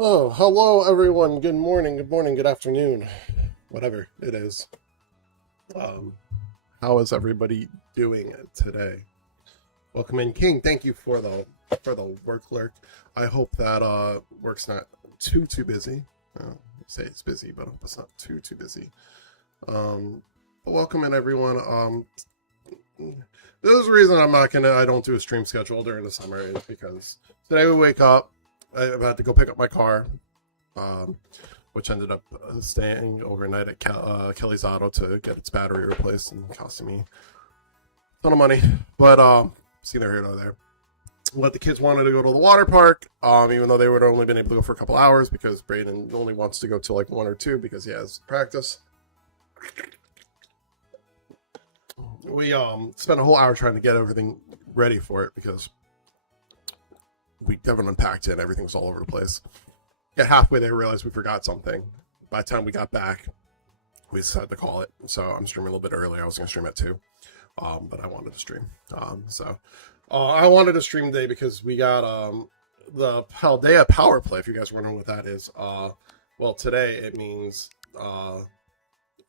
Oh, hello everyone. Good morning, good afternoon, whatever it is. Um, how is everybody doing today? Welcome in, King. Thank you for the work lurk. I hope that work's not too busy. Say it's busy, but I hope it's not too busy. But welcome in, everyone. There's a reason I don't do a stream schedule during the summer is because today we wake up. I had to go pick up my car. Which ended up staying overnight at Kelly's Auto to get its battery replaced and costing me a ton of money. But see, neither here nor there. But the kids wanted to go to the water park, even though they would have only been able to go for a couple hours because Braden only wants to go to like 1 or 2 because he has practice. We spent a whole hour trying to get everything ready for it because we haven't unpacked it and everything was all over the place. Get halfway there, realized we forgot something. By the time we got back, we decided to call it. So I'm streaming a little bit earlier. I was going to stream at 2, but I wanted to stream. I wanted to stream today because we got the Paldea Power Play. If you guys are wondering what that is, well, today it means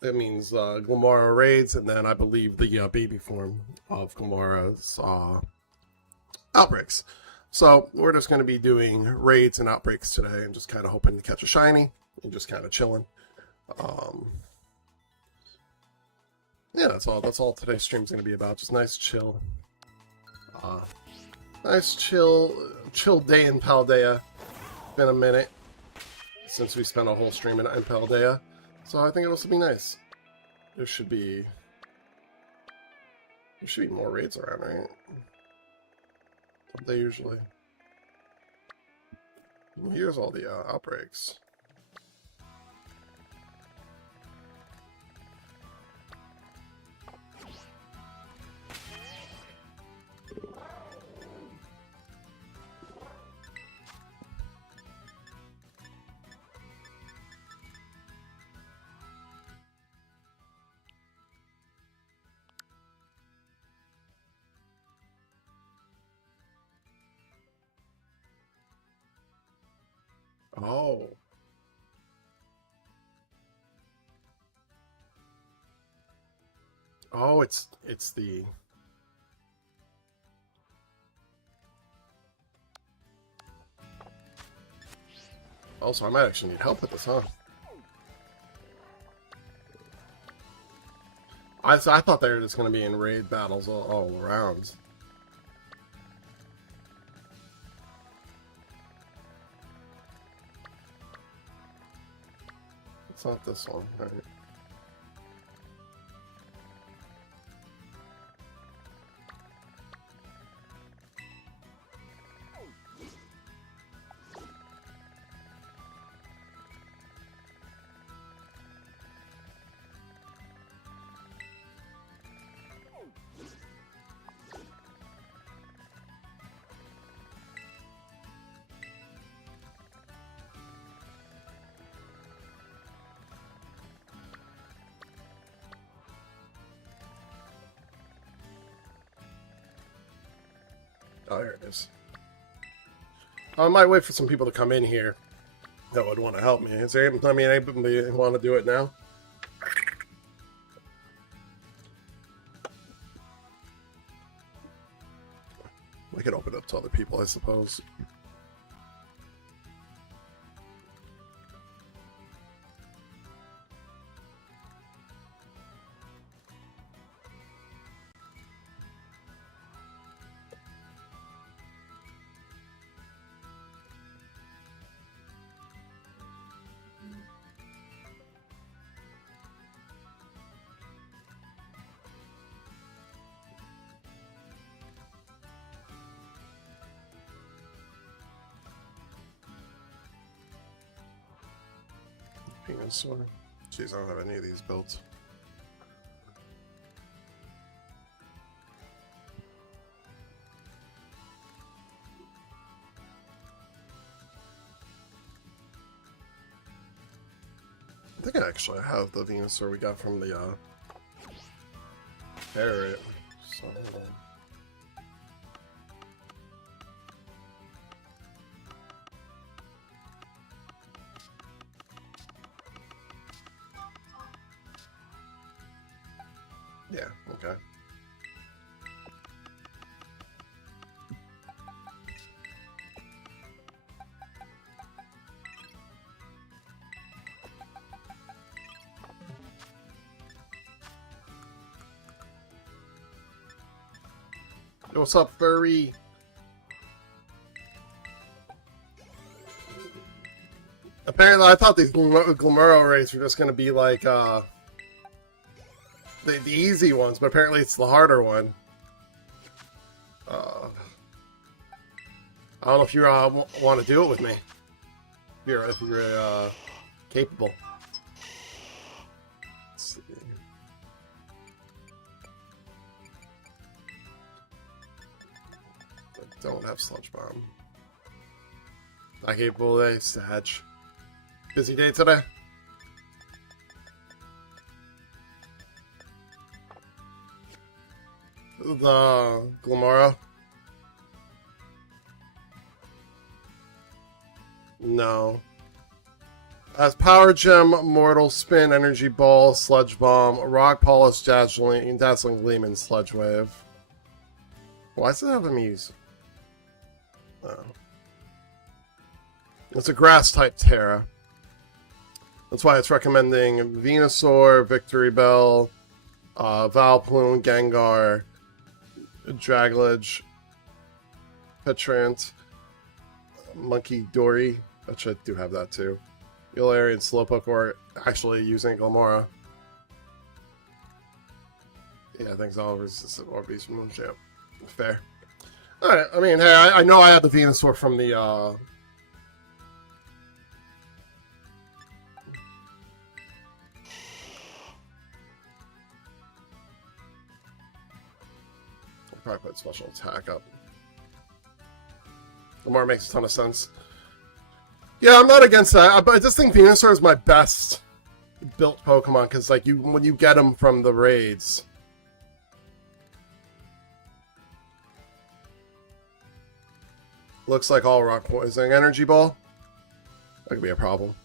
Glimmora raids, and then I believe the baby form of Glimmora's outbreaks. So we're just going to be doing raids and outbreaks today and just kind of hoping to catch a shiny and just kind of chilling. Yeah, that's all today's stream's going to be about. Just nice chill. Nice chill day in Paldea. Been a minute since we spent a whole stream in Paldea. So I think it'll also be nice. There should be more raids around, right? They usually. Well, here's all the outbreaks. Oh. Oh, it's the... Also, I might actually need help with this, huh? I thought they were just going to be in raid battles all around. It's not this one, right? Oh, here it is. I might wait for some people to come in here that would want to help me. Is there anybody want to do it now? We could open it up to other people, I suppose. Venusaur. Jeez, I don't have any of these built. I think I actually have the Venusaur we got from the area. So, hold on. Yeah, okay. Yo, what's up, furry? Apparently, I thought these Glimero raids were just going to be like the easy ones, but apparently it's the harder one. I don't know if you want to do it with me. If you're capable. Let's see. I don't have Sludge Bomb. Not capable today, Sag. Busy day today? The Glimero? No. Has Power Gem, Mortal Spin, Energy Ball, Sludge Bomb, Rock Polish, Dazzling Gleam, and Sludge Wave. Why does it have them use? Oh. It's a grass type Terra. That's why it's recommending Venusaur, Victory Bell, Valplume, Gengar, Dragalge, Petrant, Monkey Dory. Actually, I do have that too. Galarian, Slowpoke, or actually using Glimero. Yeah, I think Oliver's is Orbeez from Moonsham. Fair. Alright, I mean, hey, I know I had the Venusaur from the, I'll probably put special attack up. Glimero makes a ton of sense. Yeah, I'm not against that, but I just think Venusaur is my best built Pokemon, because like when you get them from the raids. Looks like all rock poisoning. Energy Ball? That could be a problem.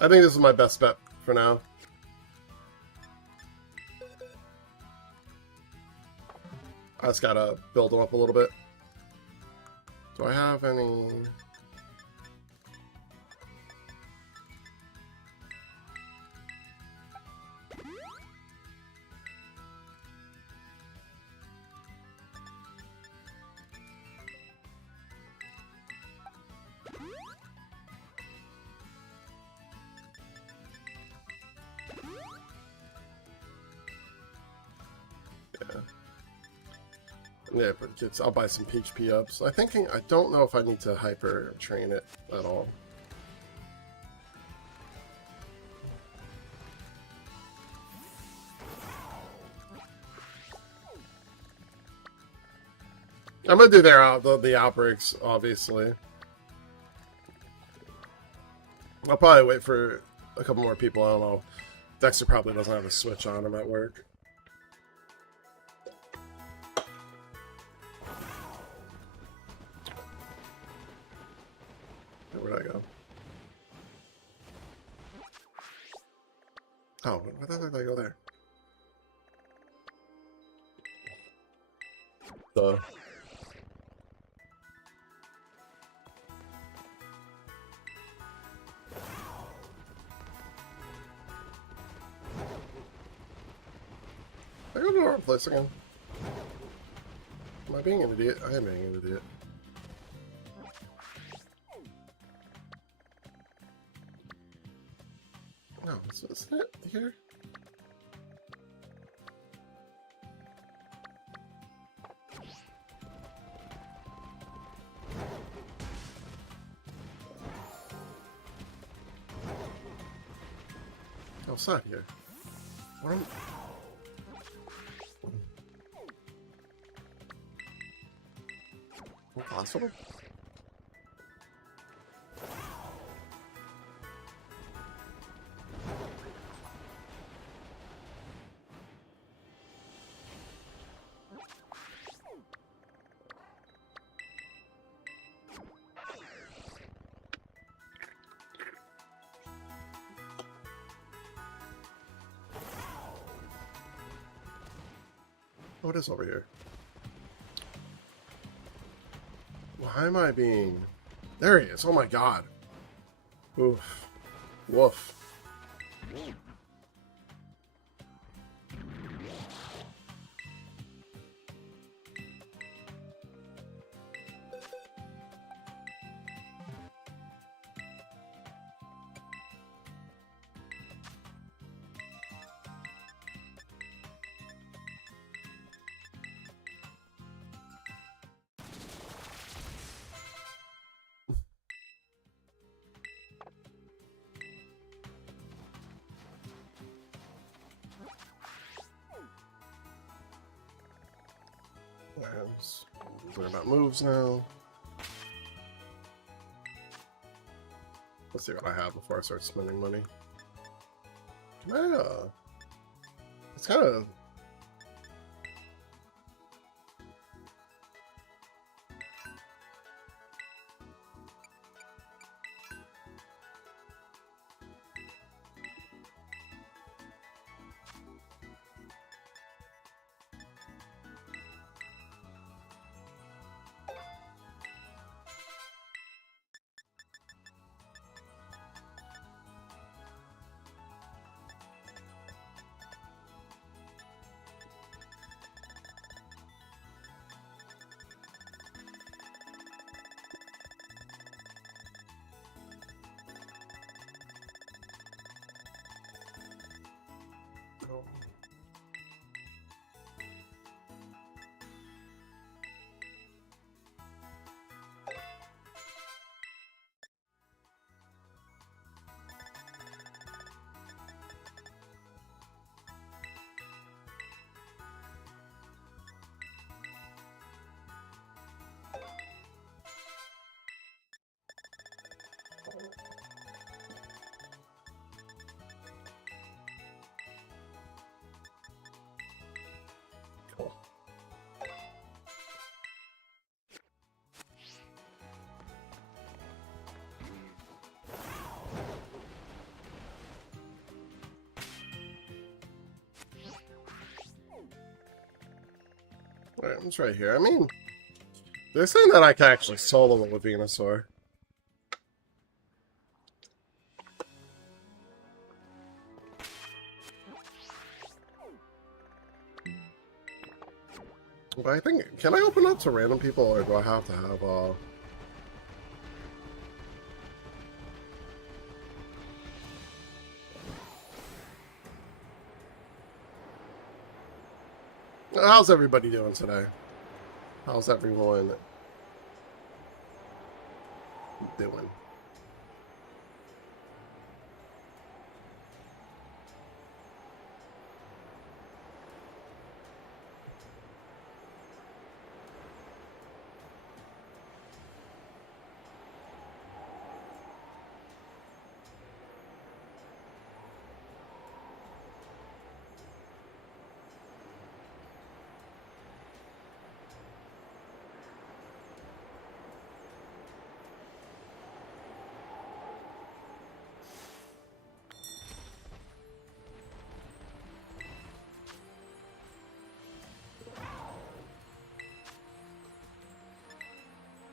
I think this is my best bet for now. I just gotta build them up a little bit. Do I have any... Yeah, but I'll buy some HP ups. I don't know if I need to hyper train it at all. I'm gonna do the outbreaks, obviously. I'll probably wait for a couple more people. I don't know. Dexter probably doesn't have a switch on him at work. Where'd I go? Oh, where the heck did I go there? Duh. I go to the wrong place again. Am I being an idiot? I am being an idiot. No, isn't it here? Oh, it's not here. What am... Impossible? Oh, it is over here. Why am I being... There he is. Oh my god. Oof. Woof. Learn about moves now. Let's see what I have before I start spending money. Can I, it's kind of... Cool. Alright, I'm just right here. I mean, they're saying that I can actually solo it with Venusaur. But I think, can I open up to random people, or do I have to have, How's everybody doing today? How's everyone doing?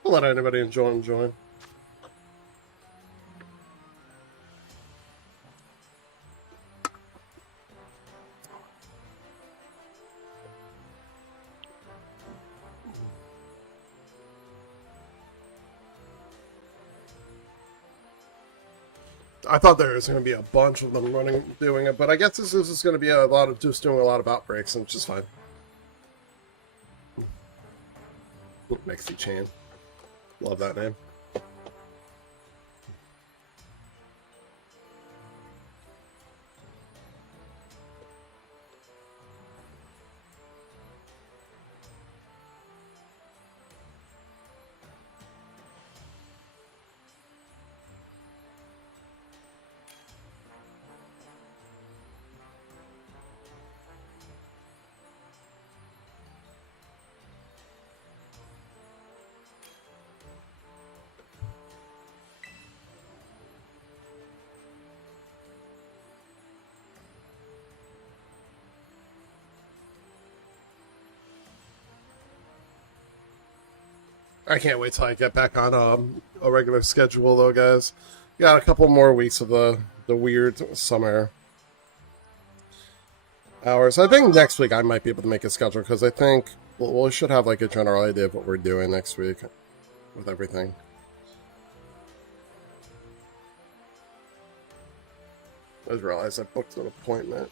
I'll let anybody join. I thought there was going to be a bunch of them doing it, but I guess this is going to be a lot of just doing a lot of outbreaks, and it's just fine. Mixie Chain. Love that name. I can't wait till I get back on a regular schedule, though, guys. Got a couple more weeks of the weird summer hours. I think next week I might be able to make a schedule because I think we should have like a general idea of what we're doing next week with everything. I just realized I booked an appointment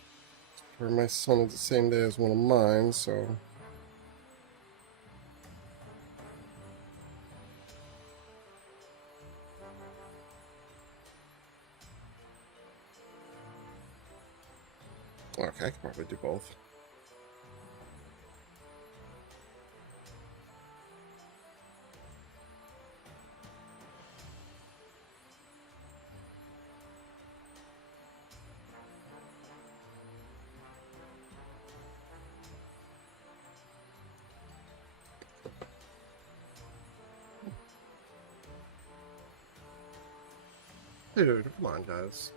for my son on the same day as one of mine, so. Okay, I can probably do both. Dude, come on, guys.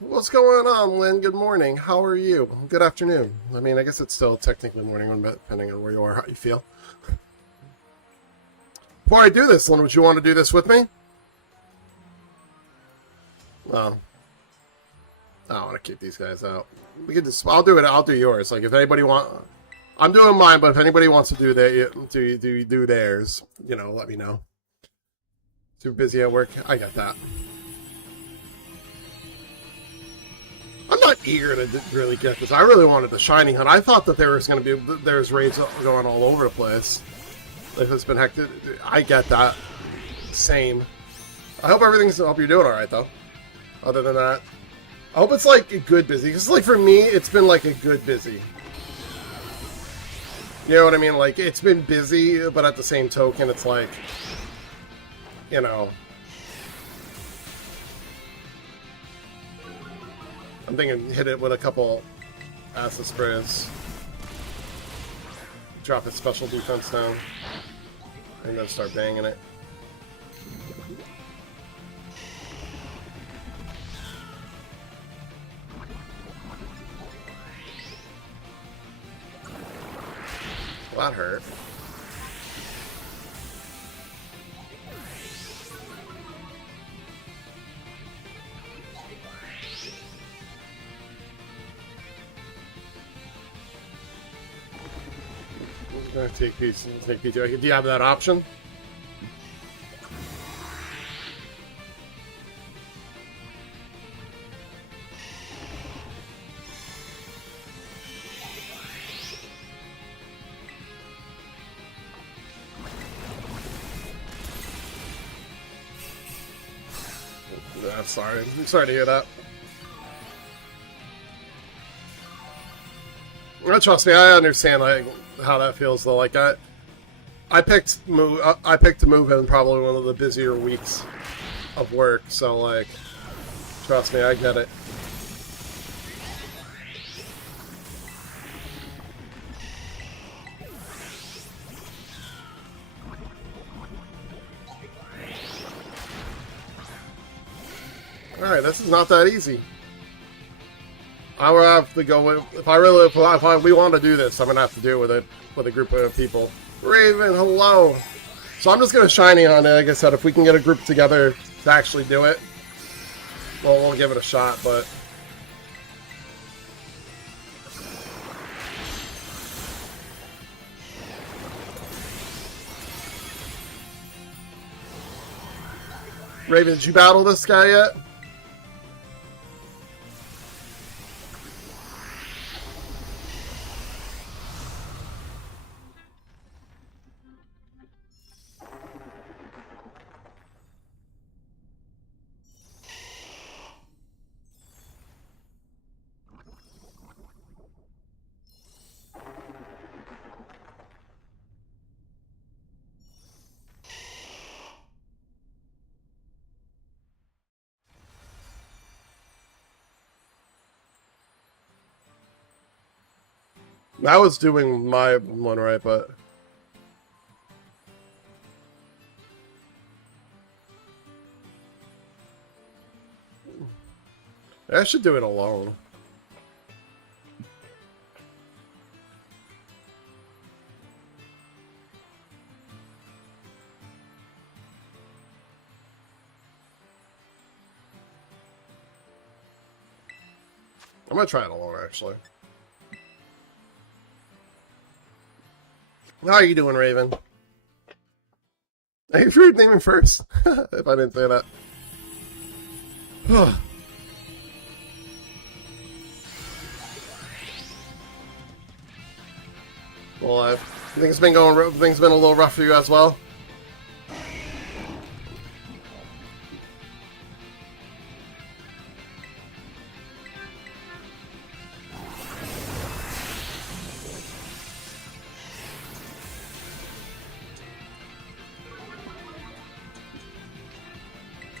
What's going on, Lynn? Good morning. How are you? Good afternoon. I mean, I guess it's still technically morning, depending on where you are, how you feel. Before I do this, Lynn, would you want to do this with me? No. I don't want to keep these guys out. We can just. I'll do it. I'll do yours. Like if anybody I'm doing mine, but if anybody wants to do do theirs, you know, let me know. Too busy at work. I got that. I'm not eager to really get this. I really wanted the Shiny Hunt. I thought that there was going to be there's raids going all over the place. Like it's been hectic. I get that. Same. I hope you're doing all right though. Other than that, I hope it's like a good busy. Because like for me, it's been like a good busy. You know what I mean? Like it's been busy, but at the same token, it's like, you know. I'm thinking hit it with a couple acid sprays. Drop its special defense down. And then start banging it. Well, that hurt. Take P2. Do you have that option? I'm sorry. I'm sorry to hear that. Trust me, I understand like how that feels though. Like I picked to move in probably one of the busier weeks of work, so like trust me, I get it. Alright, this is not that easy. I would have to go with if we want to do this, I'm gonna have to do it with a group of people. Raven, hello. So I'm just gonna shiny on it. Like I said, if we can get a group together to actually do it, well, we'll give it a shot. But Raven, did you battle this guy yet? I was doing my one right, but I should do it alone. I'm gonna try it alone, actually. How are you doing, Raven? Hey, if you're naming first, if I didn't say that. Well, I think it's been going. Things been a little rough for you as well.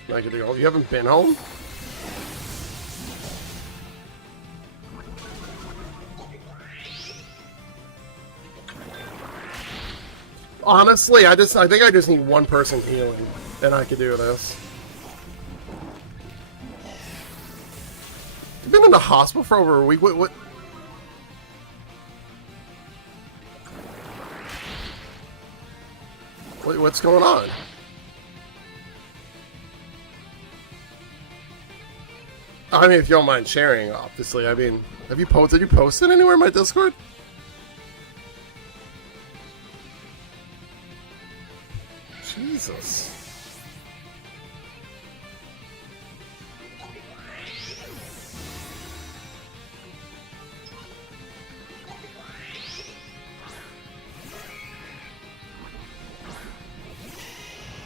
Like, you haven't been home? Honestly, I think I just need one person healing, and I could do this. You've been in the hospital for over a week. What's going on? I mean, if you don't mind sharing, obviously. I mean, did you post it anywhere in my Discord? Jesus.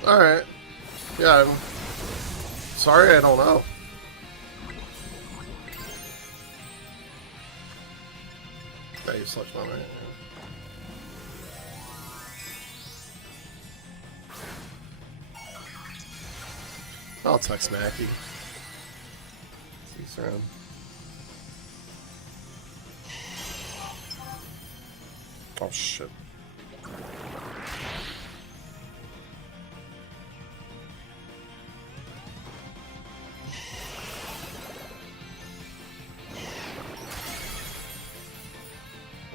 Alright. Yeah, I'm sorry, I don't know. Yeah, you slept on it. I'll text Mackie. He's around. Oh shit.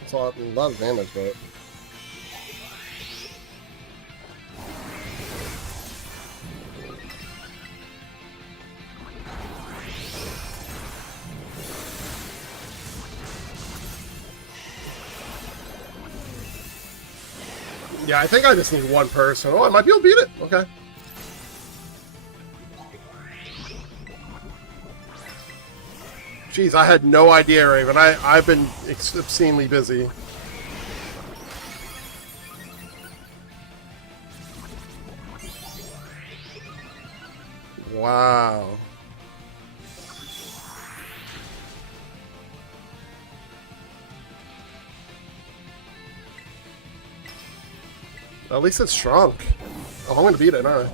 It's a lot of damage, but yeah, I think I just need one person. Oh, I might be able to beat it. Okay. Jeez, I had no idea, Raven. I've been obscenely busy. Wow. At least it's shrunk. Oh, I'm gonna beat it, aren't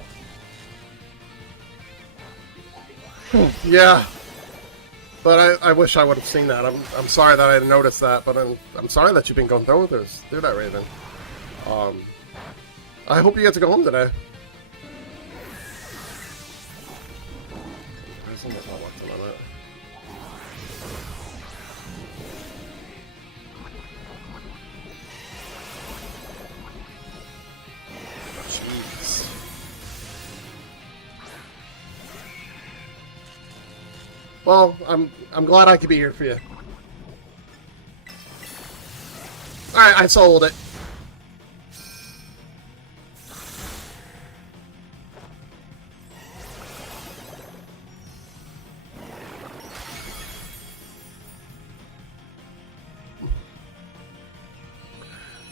I? Yeah. But I wish I would have seen that. I'm sorry that I didn't notice that, but I'm sorry that you've been going through that, Raven. I hope you get to go home today. There's almost not left on that. Jeez. Well, I'm glad I could be here for you. Alright, I sold it.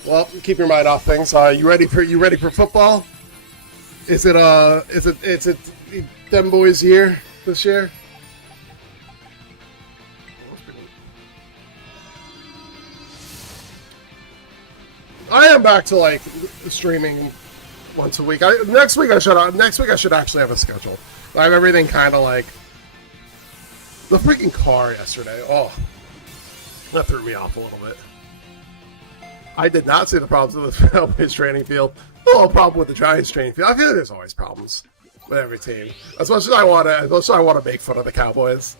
Well, keep your mind off things. You ready for football? Is it them boys here this year? I am back to like streaming once a week. Next week I should actually have a schedule. I have everything kind of like the freaking car yesterday. Oh, that threw me off a little bit. I did not see the problems with the Cowboys training field. The little problem with the Giants training field. I feel like there's always problems with every team. As much as I want to make fun of the Cowboys.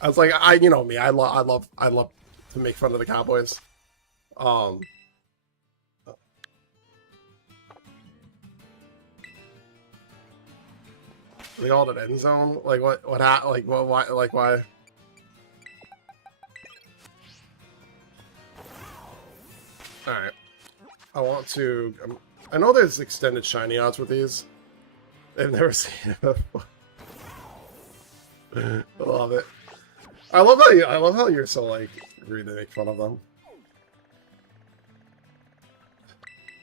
I was like, you know me. I love to make fun of the Cowboys. They all at end zone. Like what? Why? Like why? Alright. I want to... I know there's extended shiny odds with these. I've never seen it before. I love it. I love how you're so, like, rude to make fun of them.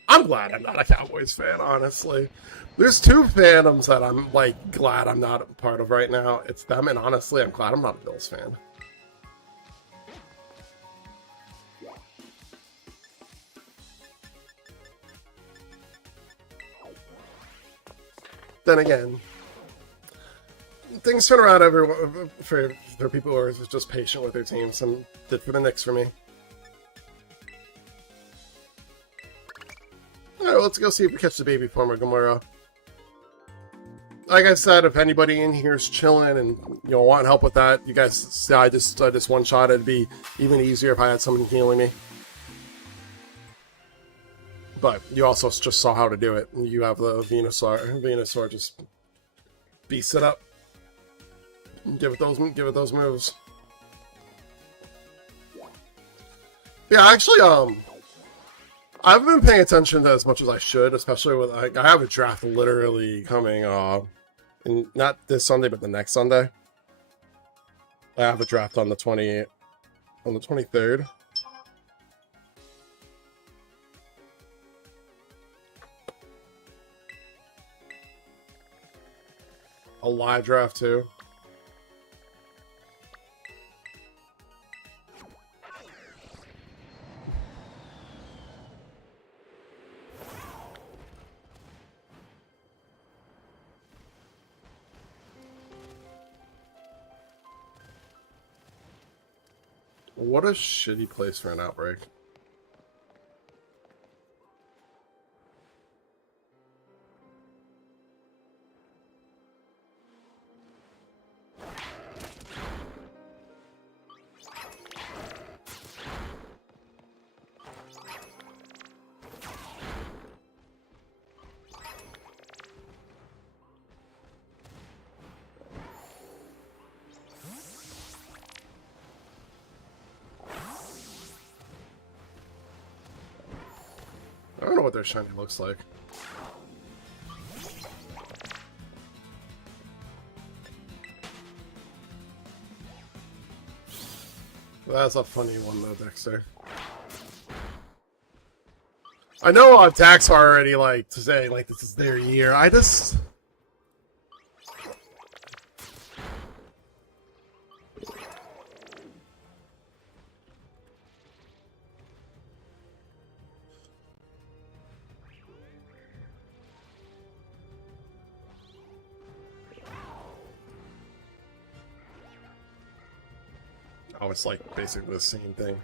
I'm glad I'm not a Cowboys fan, honestly. There's two fandoms that I'm, like, glad I'm not a part of right now. It's them, and honestly, I'm glad I'm not a Bills fan. Then again, things turn around for people who are just patient with their teams, and did for the Knicks for me. Alright, let's go see if we catch the baby form of Gamora. Like I said, if anybody in here is chilling and want help with that, you guys, I just one shot. It'd be even easier if I had someone healing me. But you also just saw how to do it. You have the Venusaur just beast it up. Give it those moves. Yeah, actually, I haven't been paying attention to as much as I should, especially with I have a draft literally coming, and not this Sunday, but the next Sunday. I have a draft on the 23rd. A live draft too. What a shitty place for an outbreak. I don't know what their shiny looks like. That's a funny one though, Dexter. I know Dax already like saying like this is their year. I just oh, it's like basically the same thing.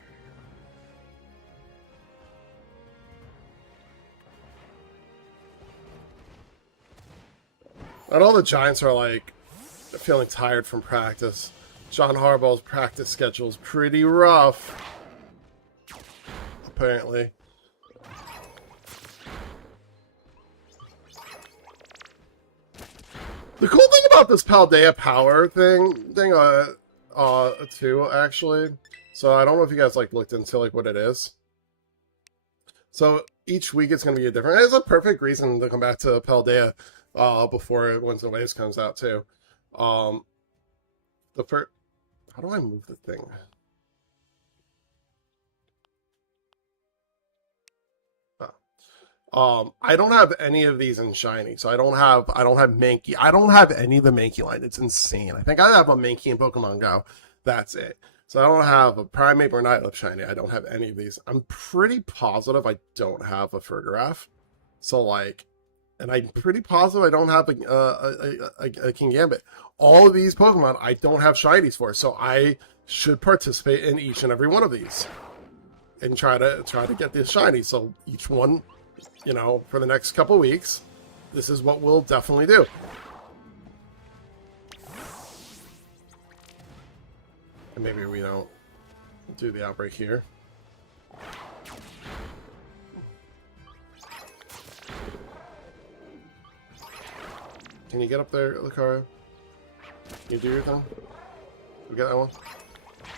And all the Giants are like feeling tired from practice. John Harbaugh's practice schedule is pretty rough, apparently. The cool thing about this Paldea Power thing, too, actually. So I don't know if you guys like looked into like what it is. So each week it's going to be a different. It's a perfect reason to come back to Paldea before Winds and Waves comes out too. The first, how do I move the thing? I don't have any of these in shiny, so I don't have Mankey. I don't have any of the Mankey line. It's insane. I think I have a Mankey in Pokemon Go. That's it. So I don't have a Primeape or Nightlip shiny. I don't have any of these. I'm pretty positive I don't have a Fergaraf. So like, and I'm pretty positive I don't have a Kingambit. All of these Pokemon I don't have shinies for, so I should participate in each and every one of these and try to get this shiny. So each one, you know, for the next couple weeks, this is what we'll definitely do. And maybe we don't do the outbreak here. Can you get up there, Lucario? Can you do your thing? We got that one?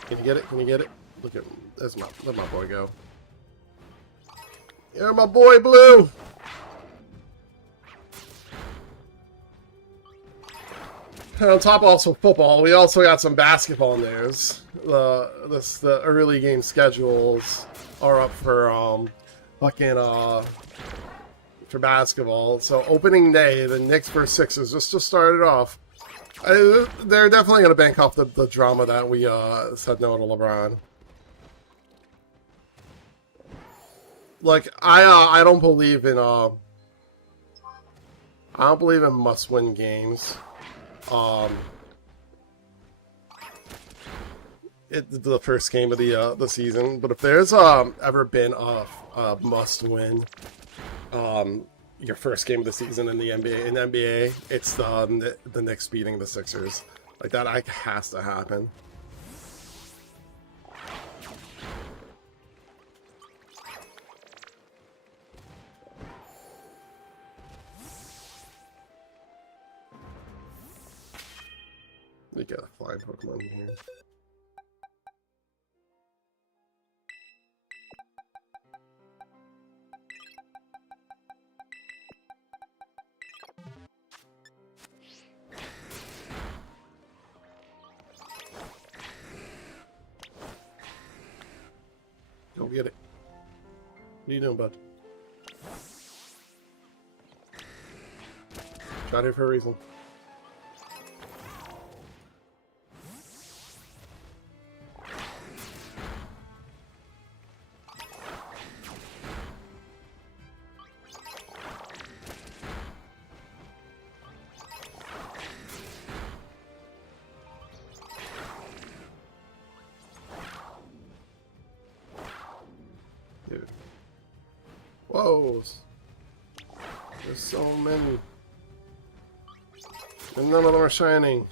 Can you get it? Can you get it? Look at let my boy go. You're my boy, Blue. And on top of also football, we also got some basketball news. The early game schedules are up for for basketball. So opening day, the Knicks vs. Sixers just started off. They're definitely going to bank off the drama that we said no to LeBron. Like I don't believe in must-win games. The first game of the season, but if there's ever been a must-win your first game of the season in the NBA, it's the Knicks beating the Sixers. Like that has to happen. We get a flying Pokemon here. Go get it. What are you doing, bud? Got here for a reason. Whoa! There's so many. And none of them are shining.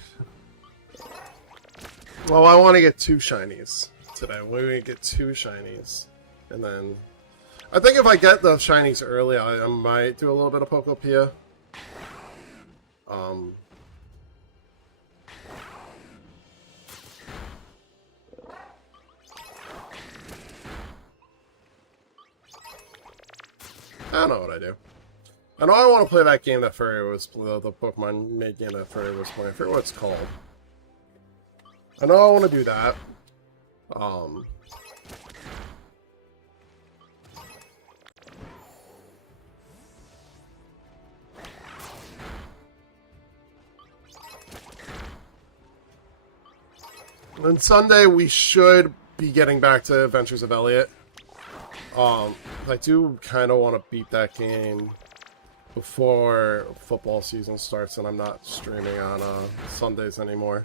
Well, I want to get 2 shinies today. We're going to get 2 shinies. And then... I think if I get the shinies early, I might do a little bit of Pokopia. I don't know what I do. I know I want to play that game that Furry was the Pokemon made game that Furry was playing. I forget what it's called. I know I want to do that. On Sunday we should be getting back to Adventures of Elliot. I do kind of want to beat that game before football season starts, and I'm not streaming on Sundays anymore.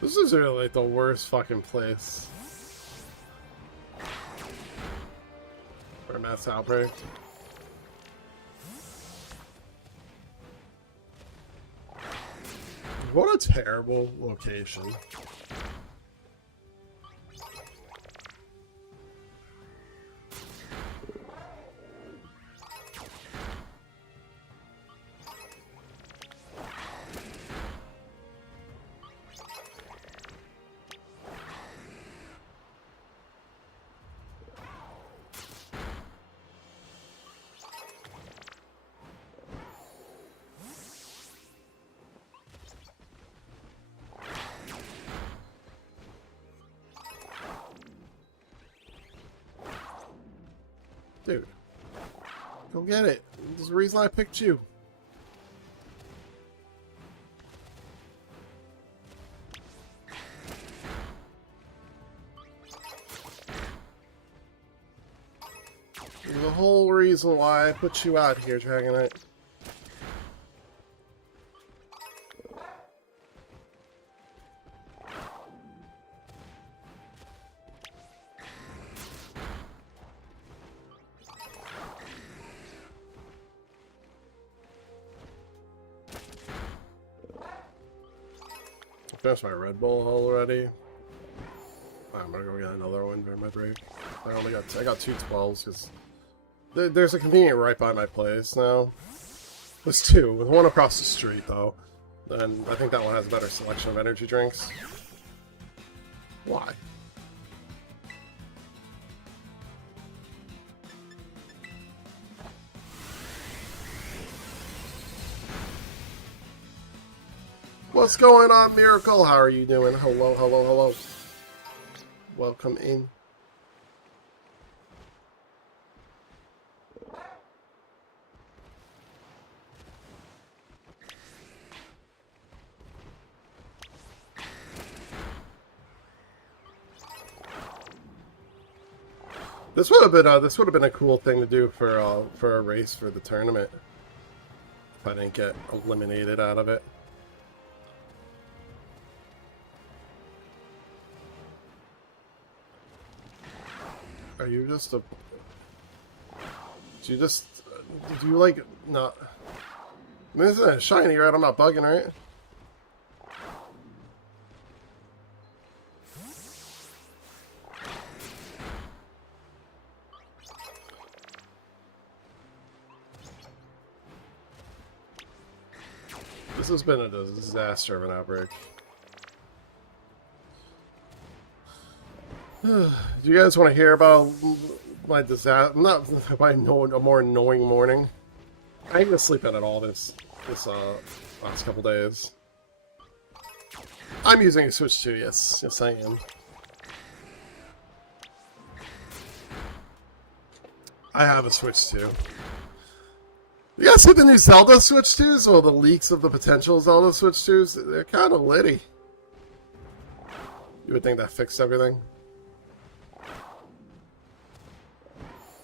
This is really like the worst fucking place for a mass outbreak. What a terrible location. Dude, go get it. There's a reason I picked you. There's the whole reason why I put you out here, Dragonite. There's my Red Bull already. I'm gonna go get another one during my break. I got two 12s because there's a convenient right by my place now. There's two, with one across the street though. And I think that one has a better selection of energy drinks. Why? What's going on, Miracle? How are you doing? Hello, hello, hello. Welcome in. This would have been a cool thing to do for a race for the tournament. If I didn't get eliminated out of it. Are you just a... Do you like not... I mean, this isn't shiny, right? I'm not bugging, right? This has been a disaster of an outbreak. Do you guys want to hear about my disaster? Not my a more annoying morning. I ain't gonna sleep in at all this last couple days. I'm using a Switch 2, yes I am. I have a Switch 2. You guys see the new Zelda Switch 2s? Or the leaks of the potential Zelda Switch 2s? They're kind of litty. You would think that fixed everything.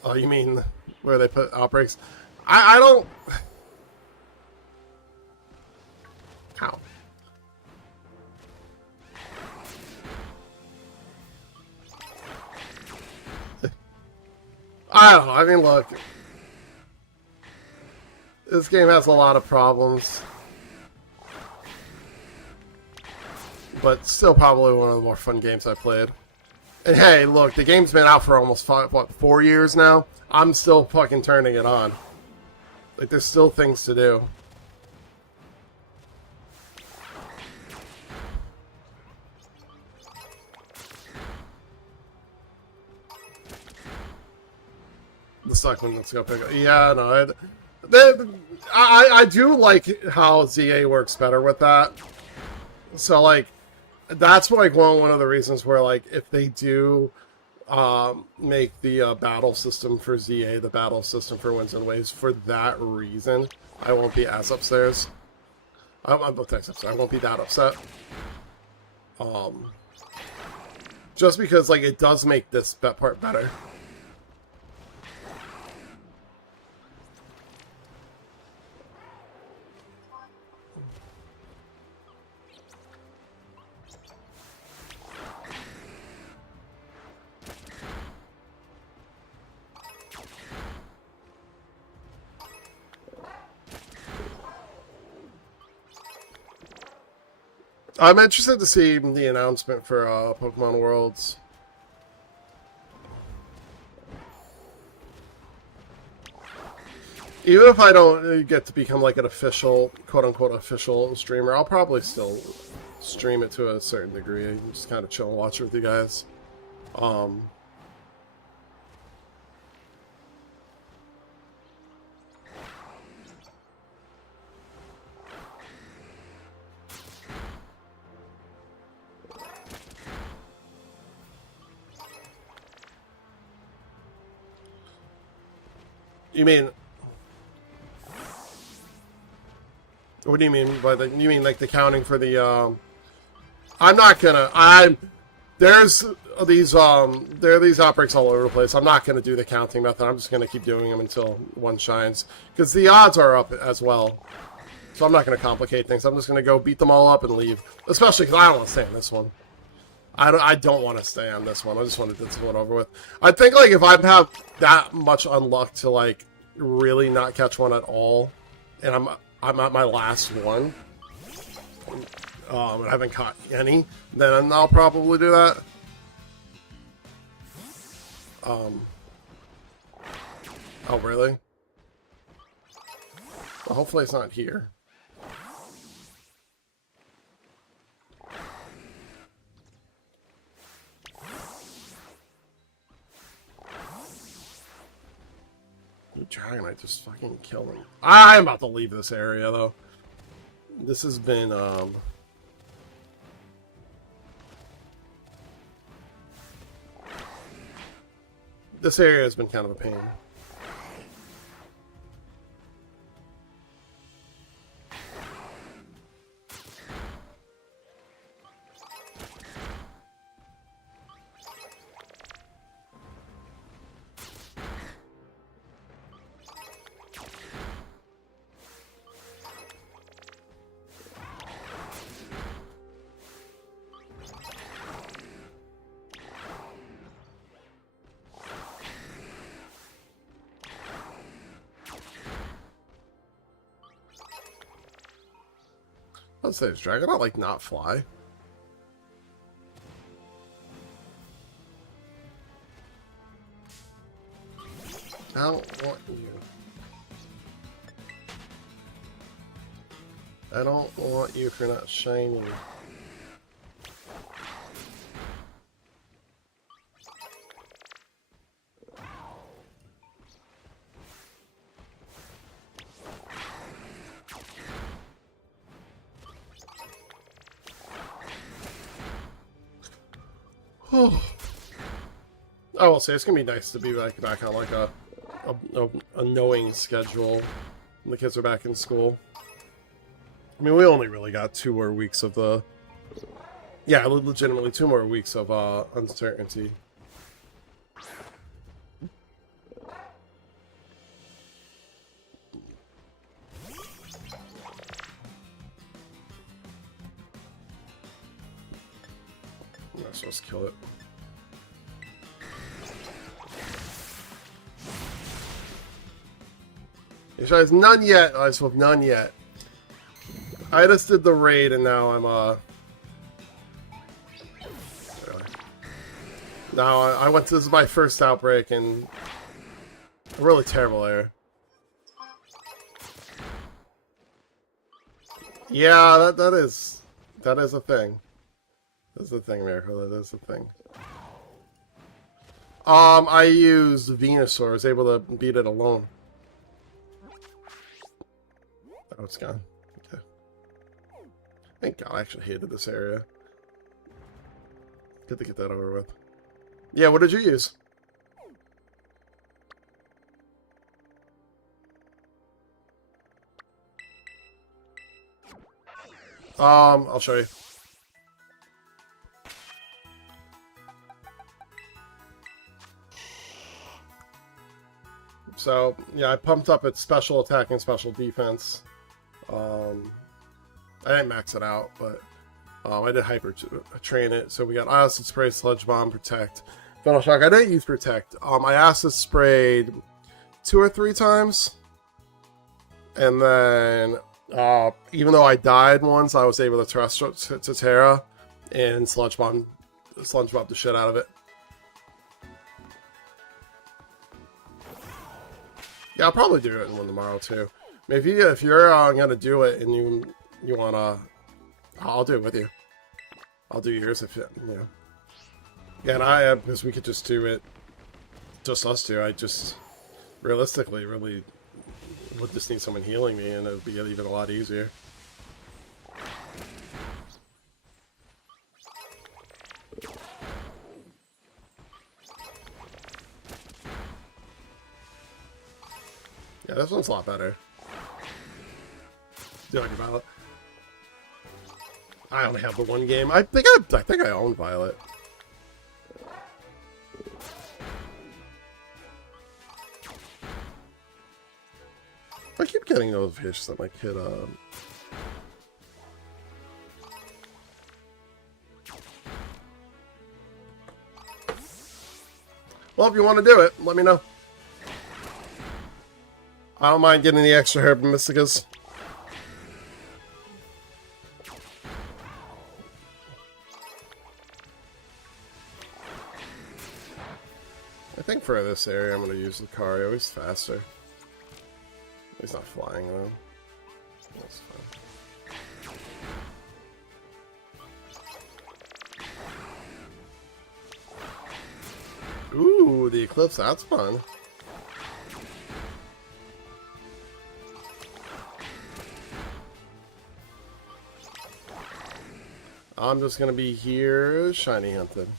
Oh, you mean where they put outbreaks? I don't... How? I don't know. I mean, look. This game has a lot of problems. But still probably one of the more fun games I played. And hey, look, the game's been out for almost 4 years now. I'm still fucking turning it on. Like, there's still things to do. The Suckman, let's go pick up. Yeah, no, I do like how ZA works better with that. So, like, that's like one of the reasons where, like, if they do make the battle system for ZA the battle system for Winds and Waves, for that reason, I won't be as upstairs. I won't be that upset. Just because, like, it does make this part better. I'm interested to see the announcement for Pokemon Worlds. Even if I don't get to become like an official, quote-unquote official streamer, I'll probably still stream it to a certain degree. Just kind of chill and watch it with you guys. You mean... What do you mean by the... You mean like the counting for the... I'm not gonna... There's these there are these outbreaks all over the place. I'm not gonna do the counting method. I'm just gonna keep doing them until one shines. Because the odds are up as well. So I'm not gonna complicate things. I'm just gonna go beat them all up and leave. Especially because I don't want to stay on this one. I don't want to stay on this one. I just want to get this one over with. I think, like, if I have that much unluck to, like, really not catch one at all, and I'm at my last one, and I haven't caught any, then I'll probably do that. Oh, really? Well, hopefully it's not here. Dragonite just fucking killed him. I'm about to leave this area, though. This has been, this area has been kind of a pain. Let's say, does Dragonite like not fly? I don't want you. I don't want you if you're not shiny. I will say it's gonna be nice to be back on like a knowing schedule when the kids are back in school. I mean, we only really got 2 more weeks of the... Yeah, legitimately 2 more weeks of uncertainty. I'm not supposed to kill it. He says none yet. I said none yet. I just did the raid and now I'm now I went to, this is my first outbreak and a really terrible error. Yeah, that is a thing. That's a thing, Miracle. That is a thing. I used Venusaur. I was able to beat it alone. Oh, it's gone. Okay. Thank God, I actually hated this area. Good to get that over with. Yeah, what did you use? I'll show you. So, yeah, I pumped up its special attack and special defense. I didn't max it out, but I did hyper train it. So we got Acid Spray, Sludge Bomb, Protect, Final Shock. I didn't use Protect. I Acid Sprayed 2 or 3 times. And then, even though I died once, I was able to Terrestrial to Terra and Sludge Bomb the shit out of it. Yeah, I'll probably do it in one tomorrow too. I mean, if you're gonna do it and you wanna, I'll do it with you. I'll do yours if you know. Yeah, and because we could just do it, just us two. I just realistically really would just need someone healing me, and it'd be even a lot easier. Yeah, this one's a lot better. Do you like Violet? I only have the one game. I think I own Violet. I keep getting notifications that my kid well, if you want to do it, let me know. I don't mind getting the extra herb mysticas. I think for this area I'm going to use Lucario. He's faster. He's not flying though. That's fine. Ooh, the Eclipse, that's fun. I'm just gonna be here shiny hunting.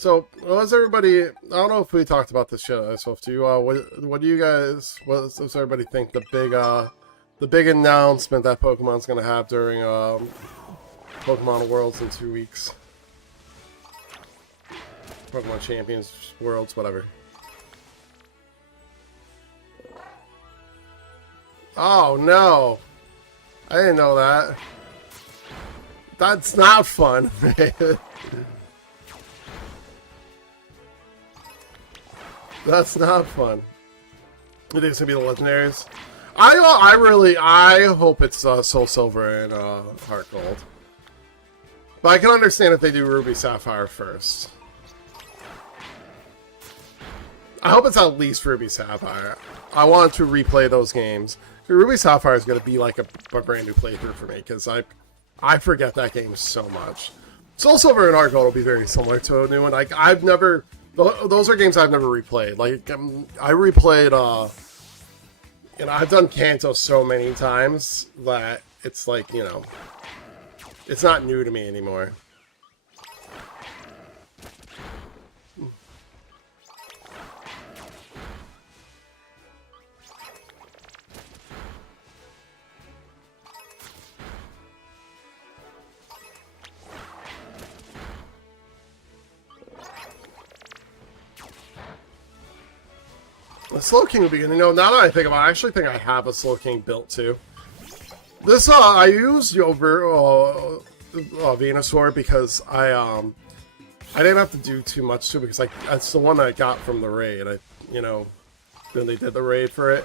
So, was everybody? I don't know if we talked about this yet. So, do you? What do you guys? What does everybody think the big announcement that Pokemon's gonna have during Pokemon Worlds in 2 weeks? Pokemon Champions Worlds, whatever. Oh no! I didn't know that. That's not fun. That's not fun. You think it's gonna be the legendaries? I hope it's Soul Silver and Heart Gold. But I can understand if they do Ruby Sapphire first. I hope it's at least Ruby Sapphire. I want to replay those games. Ruby Sapphire is gonna be like a brand new playthrough for me because I forget that game so much. Soul Silver and Heart Gold will be very similar to a new one. Like I've never. Those are games I've never replayed. Like, I replayed, you know, I've done Kanto so many times that it's like, you know, it's not new to me anymore. The Slowking would be good. You know, now that I think about it, I actually think I have a Slowking built too. This, I used over Venusaur because I didn't have to do too much to it because that's the one I got from the raid. You know, then they did the raid for it.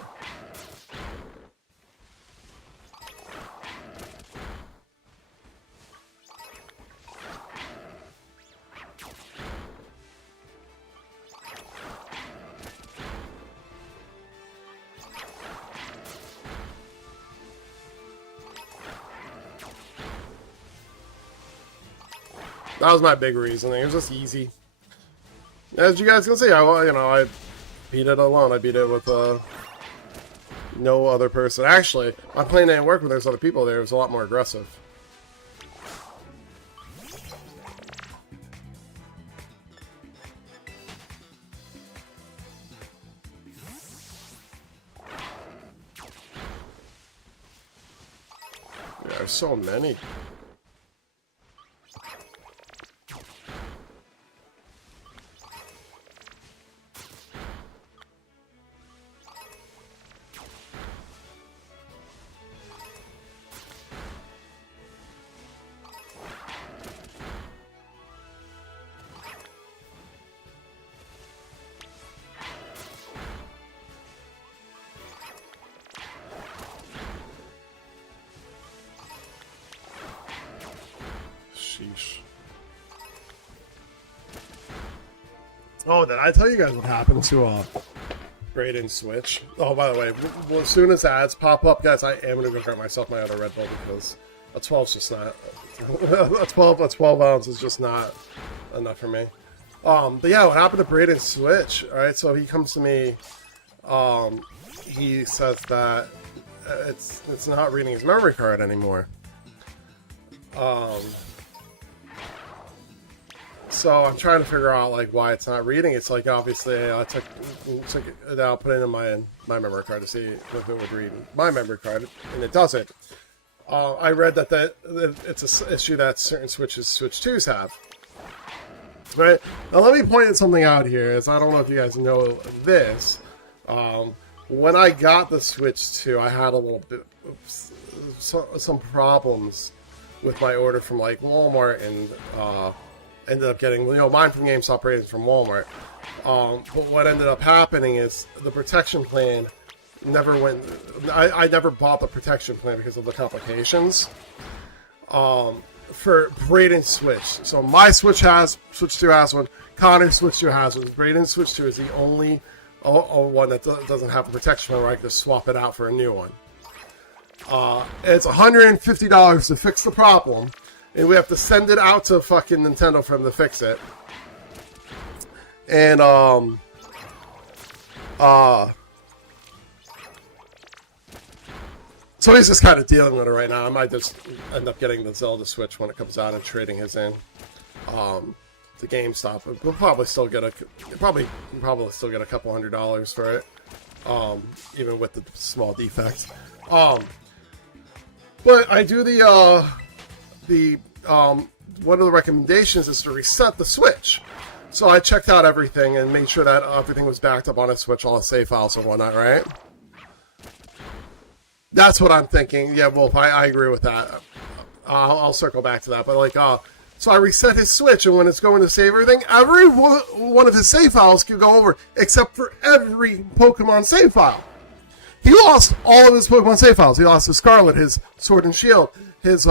That was my big reasoning. It was just easy. As you guys can see, I beat it alone. I beat it with no other person. Actually, my plan didn't work when there's other people there. It was a lot more aggressive. Yeah, there's so many. Sheesh. Oh, did I tell you guys what happened to Braden Switch? Oh, by the way, as soon as ads pop up, guys, I am gonna go grab myself my other Red Bull because a 12's just not a 12 ounce is just not enough for me. But yeah, what happened to Braden Switch? All right, so he comes to me. He says that it's not reading his memory card anymore. So I'm trying to figure out like why it's not reading. It's like obviously I took it out, put it in my memory card to see if it would read my memory card, and it doesn't. I read that it's an issue that certain Switch 2s have. Right now, let me point something out here. As I don't know if you guys know this. When I got the Switch 2, I had a little bit some problems with my order from like Walmart, and ended up getting mine from GameStop, ratings from Walmart. But what ended up happening is the protection plan never went. I never bought the protection plan because of the complications. For Braden's Switch, so my Switch 2 has one. Connor's Switch 2 has one. Braden's Switch 2 is the only one that doesn't have a protection plan where I can just swap it out for a new one. It's $150 to fix the problem, and we have to send it out to fucking Nintendo for them to fix it. And so he's just kind of dealing with it right now. I might just end up getting the Zelda Switch when it comes out and trading his in to GameStop. We'll probably still get probably still get a couple $100 for it, even with the small defects. But I do one of the recommendations is to reset the Switch. So I checked out everything and made sure that everything was backed up on a Switch, all the save files and whatnot, right? That's what I'm thinking. Yeah, Wolf, I agree with that. I'll circle back to that. But like, so I reset his Switch, and when it's going to save everything, every one of his save files can go over, except for every Pokemon save file. He lost all of his Pokemon save files. He lost his Scarlet, his Sword and Shield, his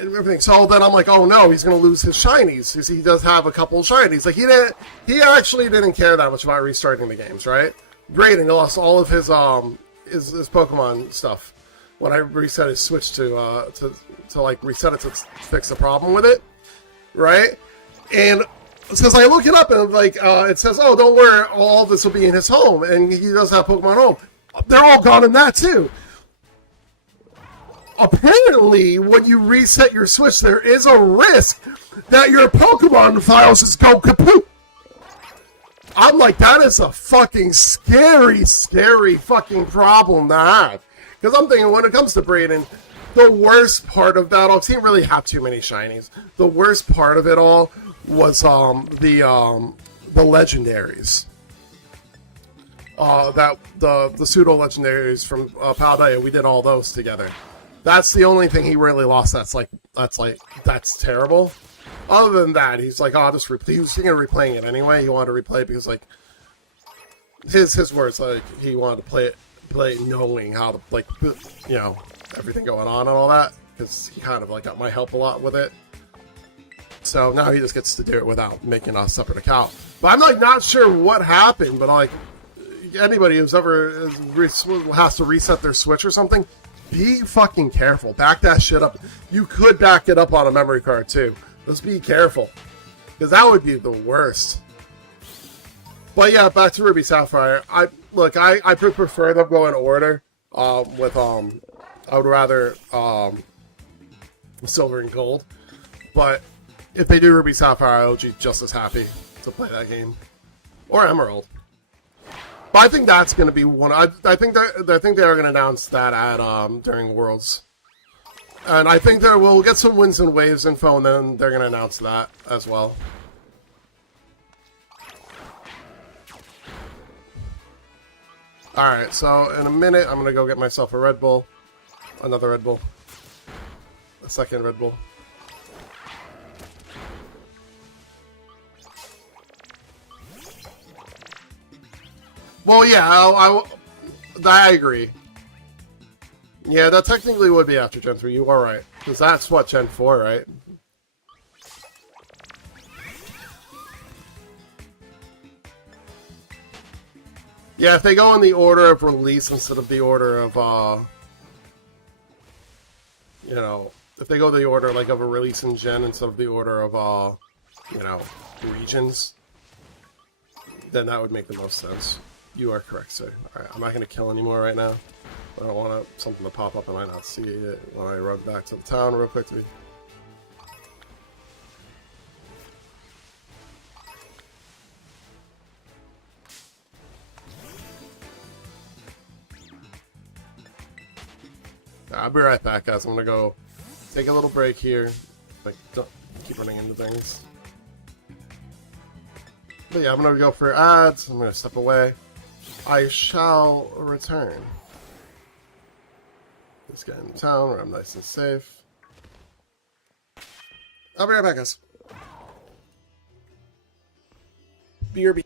everything. So then I'm like, oh no, he's gonna lose his shinies, because he does have a couple of shinies. Like he actually didn't care that much about restarting the games, right? Great, and he lost all of his Pokemon stuff when I reset his Switch to like reset it to fix the problem with it, right? And because I look it up and like it says, oh, don't worry, all this will be in his home, and he does have Pokemon home. They're all gone in that too. Apparently, when you reset your Switch, there is a risk that your Pokemon files just go kaput. I'm like, that is a fucking scary, scary fucking problem to have. Because I'm thinking, when it comes to Braden, the worst part of that all, because he didn't really have too many shinies. The worst part of it all was the legendaries. The pseudo legendaries from Paldea. We did all those together. That's the only thing he really lost. That's terrible. Other than that, he's like, oh, I'll just replay. He was thinking of replaying it anyway. He wanted to replay it because, like, his words, like, he wanted to play knowing how to, like, everything going on and all that, because he kind of like got my help a lot with it. So now he just gets to do it without making a separate account. But I'm like not sure what happened. But like anybody who's ever has to reset their Switch or something, be fucking careful. Back that shit up. You could back it up on a memory card too. Just be careful, because that would be the worst. But yeah, back to Ruby Sapphire. I prefer them go in order. I would rather Silver and Gold. But if they do Ruby Sapphire, I'll be just as happy to play that game, or Emerald. But I think that's going to be one. I think they are going to announce that at during Worlds, and I think that we'll get some Winds and Waves info, and then they're going to announce that as well. All right, so in a minute, I'm going to go get myself a Red Bull, another Red Bull, a second Red Bull. Well, yeah, I agree. Yeah, that technically would be after Gen 3. You are right. Because that's what, Gen 4, right? Yeah, if they go in the order of release instead of the order of, if they go the order, like, of a release in Gen instead of the order of, regions, then that would make the most sense. You are correct, sir. Alright, I'm not going to kill anymore right now. I don't want something to pop up. I might not see it when I run back to the town real quick. I'll be right back, guys. I'm going to go take a little break here. Like, don't keep running into things. But yeah, I'm going to go for ads. I'm going to step away. I shall return. Let's get in town where I'm nice and safe. I'll be right back, guys. BRB.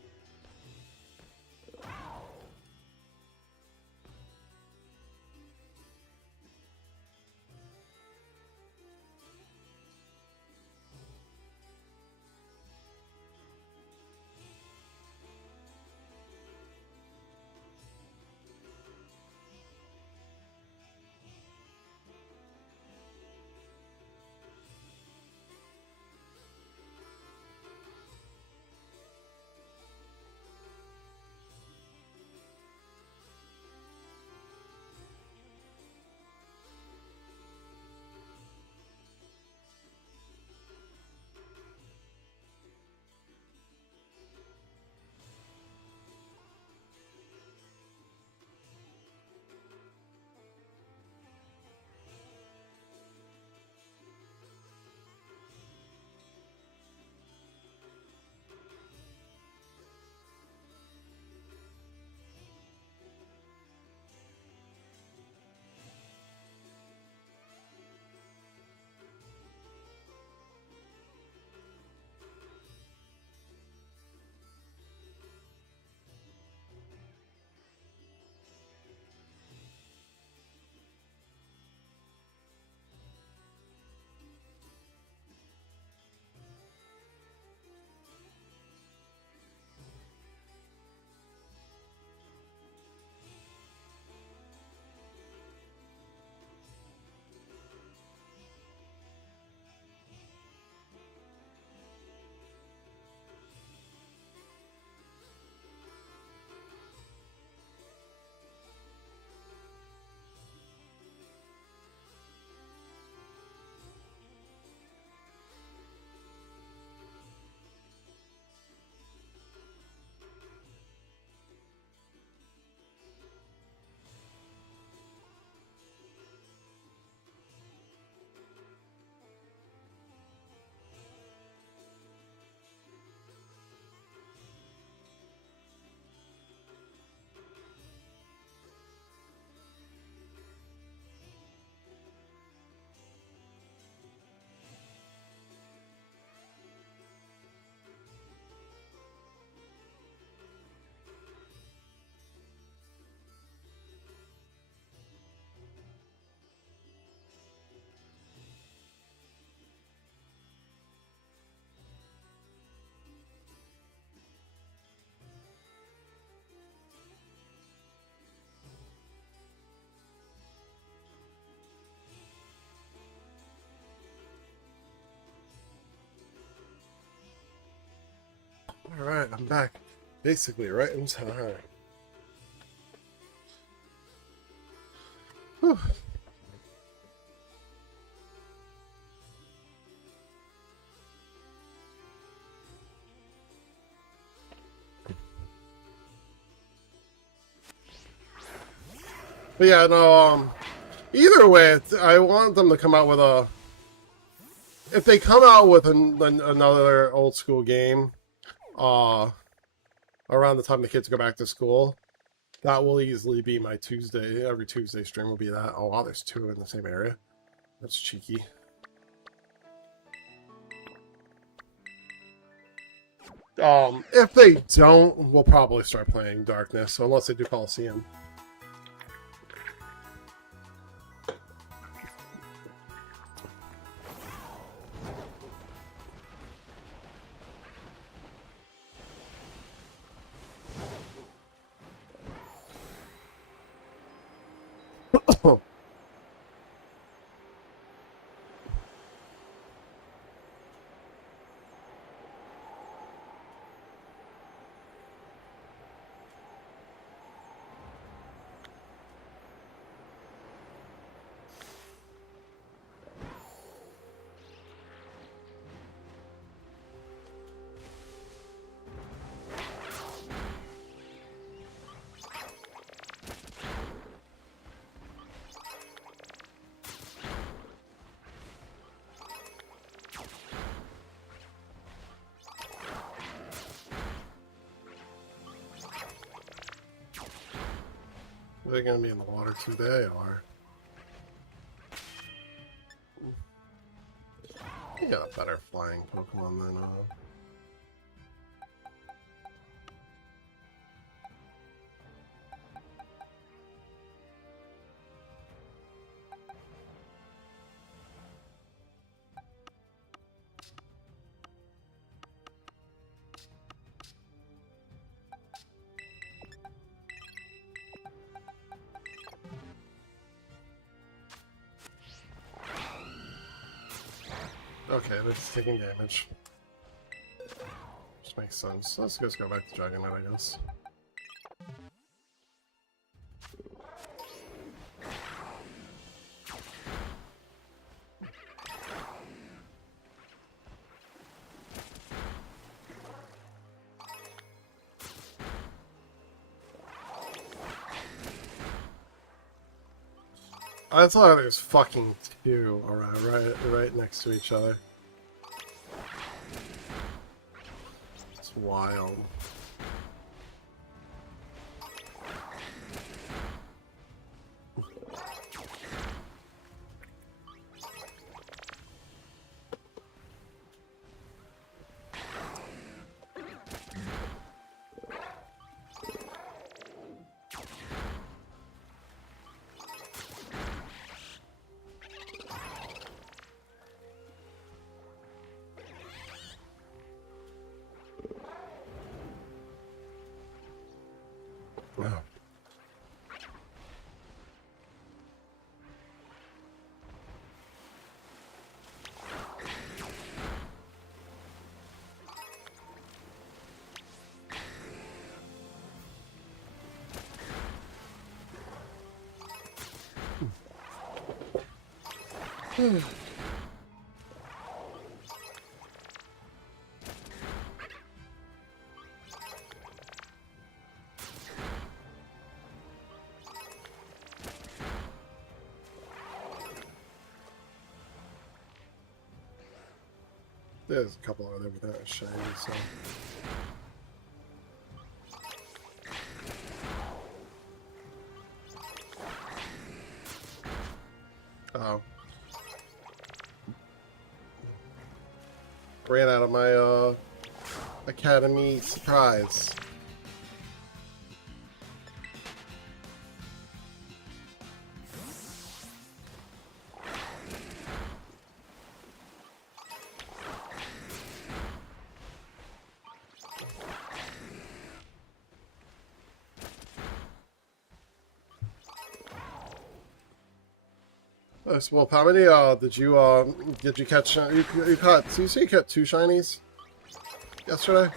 Alright, I'm back. Basically, right in time. Whew. But yeah, no, either way, I want them to come out with a... If they come out with another old school game, around the time the kids go back to school, that will easily be my Tuesday. Every Tuesday stream will be that. Oh wow, there's two in the same area. That's cheeky. If they don't, we'll probably start playing Darkness, unless they do Coliseum. They're gonna be in the water too. They are. get a better flying Pokemon than Okay, they're just taking damage. Which makes sense. Let's just go back to Dragonite, I guess. I thought there's fucking two right next to each other. It's wild. Wow. There's a couple other without a shiny, so. Oh. Ran out of my Academy surprise. Well, how many did you catch? You caught? So you say you caught 2 shinies yesterday?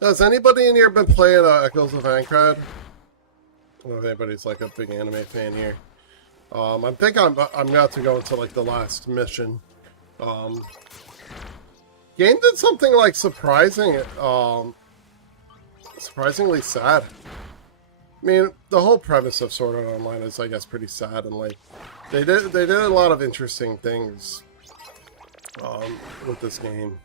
Has anybody in here been playing Echoes of Ankred? I don't know if anybody's like a big anime fan here. I think I'm about to go into like the last mission. Game did something like surprisingly sad. I mean, the whole premise of Sword Art Online is, I guess, pretty sad, and like they did a lot of interesting things with this game.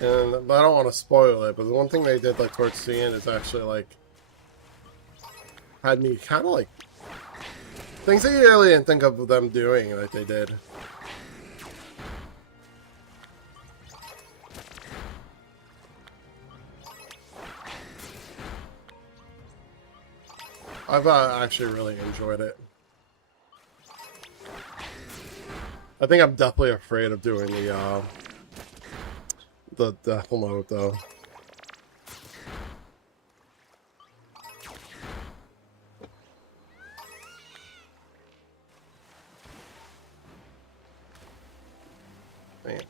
And I don't want to spoil it, but the one thing they did like towards the end is actually like had me kind of like things that you really didn't think of them doing like they did. I've actually really enjoyed it. I think I'm definitely afraid of doing the death mode though. Man.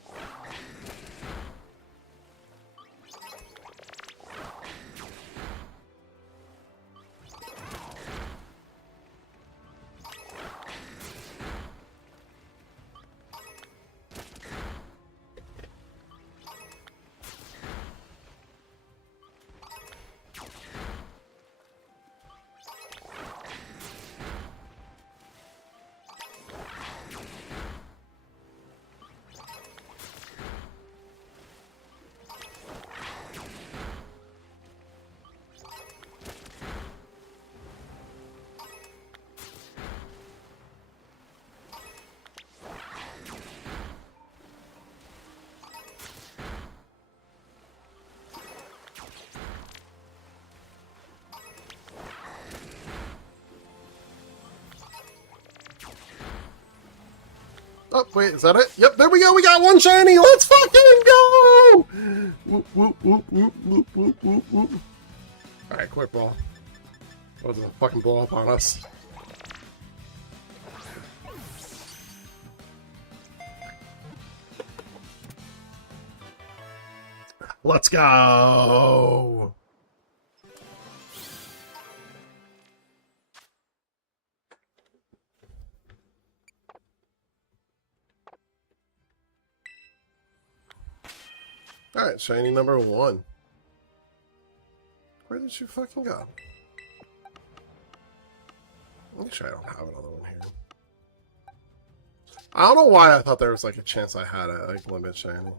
Oh, wait, is that it? Yep, there we go. We got one shiny. Let's fucking go! Whoop, whoop, whoop, whoop, whoop, whoop, whoop, whoop. Alright, quick ball. What doesn't fucking blow up on us? Let's go! Alright, shiny number 1. Where did you fucking go? Actually, I don't have another one here. I don't know why I thought there was like a chance I had a like limit shiny.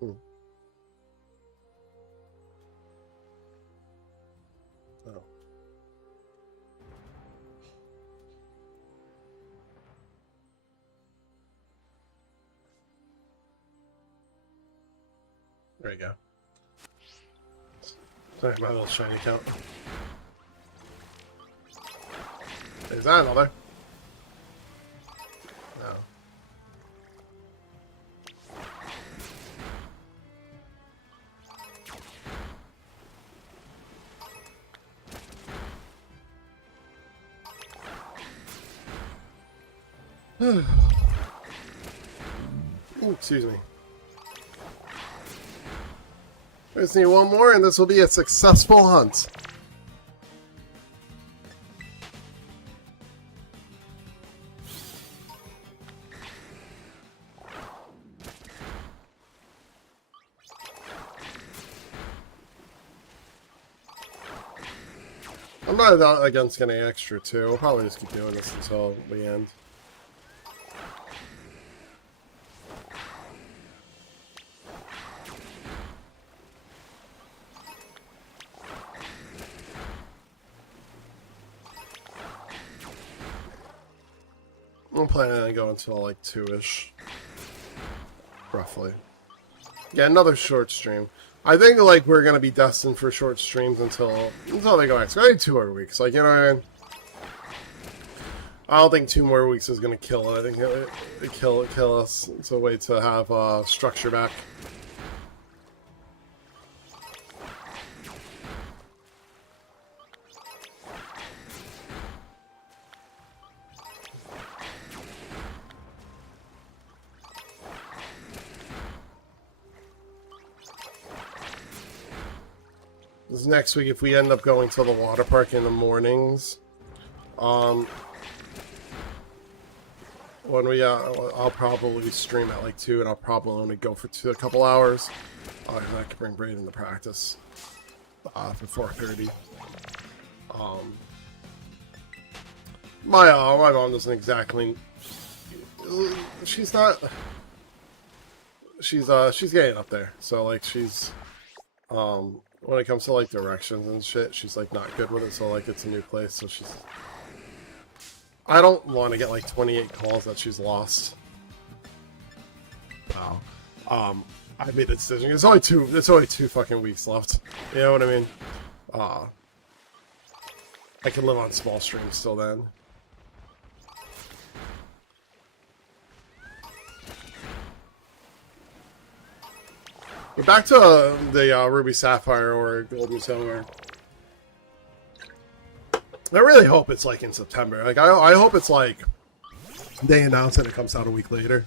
Hmm. Oh. There you go. Sorry, my little shiny count. Is that another? No. Ooh, excuse me. We just need one more and this will be a successful hunt. I'm not against getting extra too. We'll probably just keep doing this until we end. I'm planning on going until like 2-ish. Roughly. Yeah, another short stream. I think like we're gonna be destined for short streams until they go next. I think 2 more weeks. Like, you know what I mean? I don't think 2 more weeks is gonna kill it. I think it'll kill us. It's a way to have structure back. This next week, if we end up going to the water park in the mornings, when we I'll probably stream at like 2, and I'll probably only go for a couple hours. I can bring Brayden to practice for 4:30. My mom doesn't exactly. She's not. She's getting up there, so like she's when it comes to like directions and shit, she's like not good with it. So like it's a new place, so she's. I don't want to get like 28 calls that she's lost. Wow. I made a decision. It's only 2 fucking weeks left. You know what I mean? I can live on small streams till then. But back to the Ruby Sapphire or Golden Silver. I really hope it's like in September. Like I hope it's like they announce it and it comes out a week later.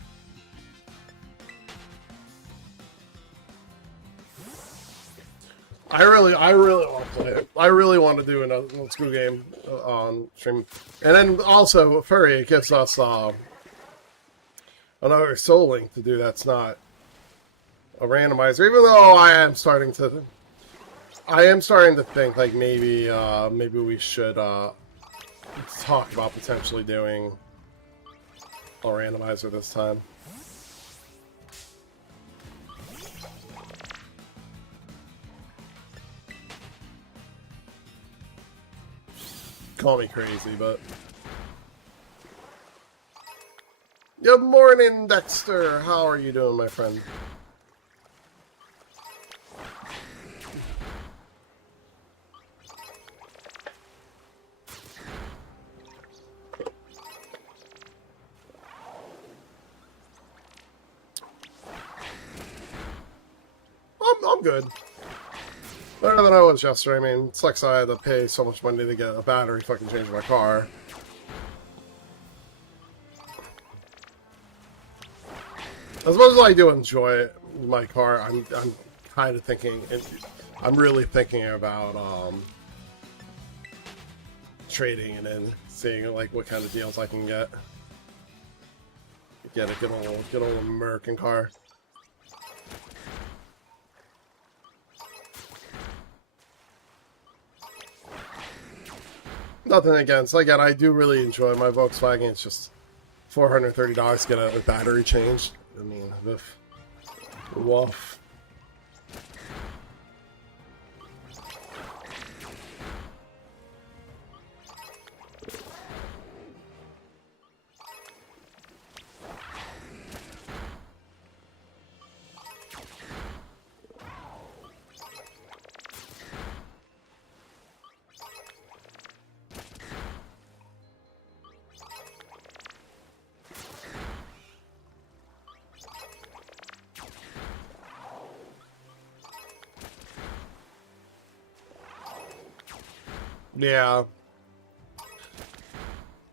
I really want to play it. I really want to do another Let's Go game on stream. And then also, Furry, it gives us another Soul Link to do that's not a randomizer. Even though I am starting to think like maybe we should talk about potentially doing a randomizer this time. Call me crazy, but good morning, Dexter. How are you doing, my friend? I'm good. Better than I was yesterday. I mean, it sucks I had to pay so much money to get a battery fucking change in my car. As much as I do enjoy my car, I'm kind of thinking, I'm really thinking about trading and then seeing like what kind of deals I can get. Get a good old American car. Nothing against. Again, I do really enjoy my Volkswagen. It's just $430 to get a battery changed. I mean, woof. Yeah.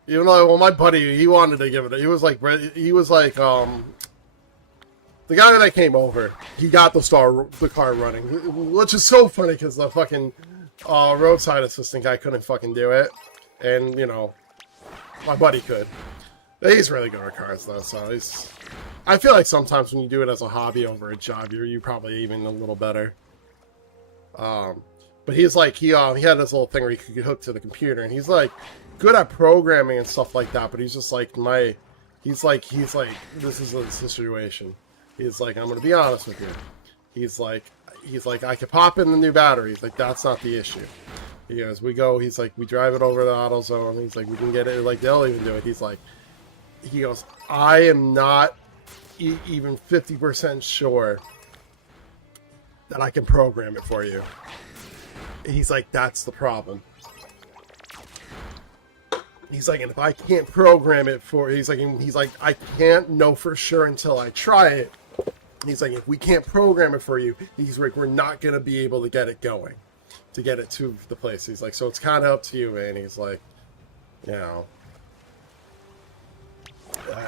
Even though, well, my buddy, he wanted to give it. He was like, the guy that I came over, he got the car running, which is so funny because the fucking roadside assistant guy couldn't fucking do it, and you know, my buddy could. He's really good at cars though, so he's. I feel like sometimes when you do it as a hobby over a job, you're probably even a little better. But he's like, he had this little thing where he could hook to the computer, and he's like good at programming and stuff like that, but he's just like he's like, this is the situation. He's like, I'm going to be honest with you. He's like, I could pop in the new battery. He's like, that's not the issue. He goes, he's like, we drive it over the AutoZone. He's like, we can get it, like, they'll even do it. He goes, I am not even 50% sure that I can program it for you. He's like, that's the problem. He's like, and if I can't program it for, he's like, I can't know for sure until I try it. He's like, if we can't program it for you, he's like, we're not going to be able to get it going, to get it to the place. He's like, so it's kind of up to you, man. He's like, you know.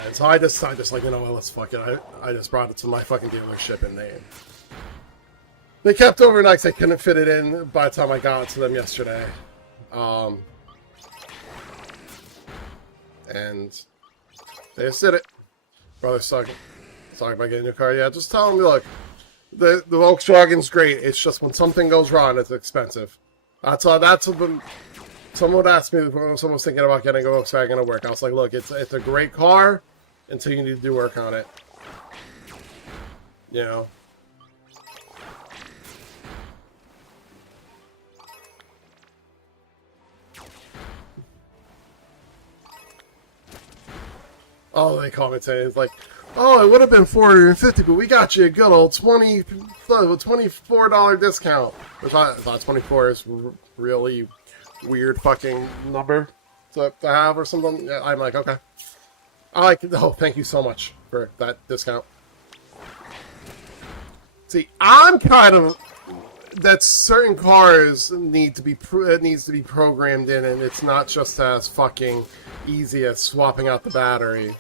And so I just like, you know what, let's fuck it. I just brought it to my fucking dealership and they kept overnight because they couldn't fit it in by the time I got it to them yesterday. And they just did it. Brother's talking about getting a new car. Yeah, just tell them, look, the Volkswagen's great. It's just when something goes wrong, it's expensive. That's what someone would ask me when someone was thinking about getting a Volkswagen to work. I was like, look, it's a great car until you need to do work on it. You know? Oh, they call me today. It's like, oh, it would have been $450, but we got you a good old $24 discount. I thought 24 is really weird fucking number to have or something. Yeah, I'm like, okay. Oh, thank you so much for that discount. See, I'm kind of that certain cars need to be it needs to be programmed in, and it's not just as fucking easy as swapping out the battery.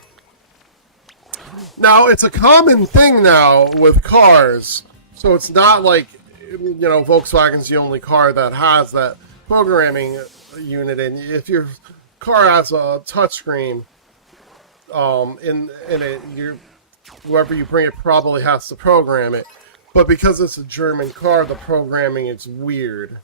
Now, it's a common thing now with cars, so it's not like, you know, Volkswagen's the only car that has that programming unit. And if your car has a touchscreen, in it, whoever you bring it probably has to program it. But because it's a German car, the programming is weird.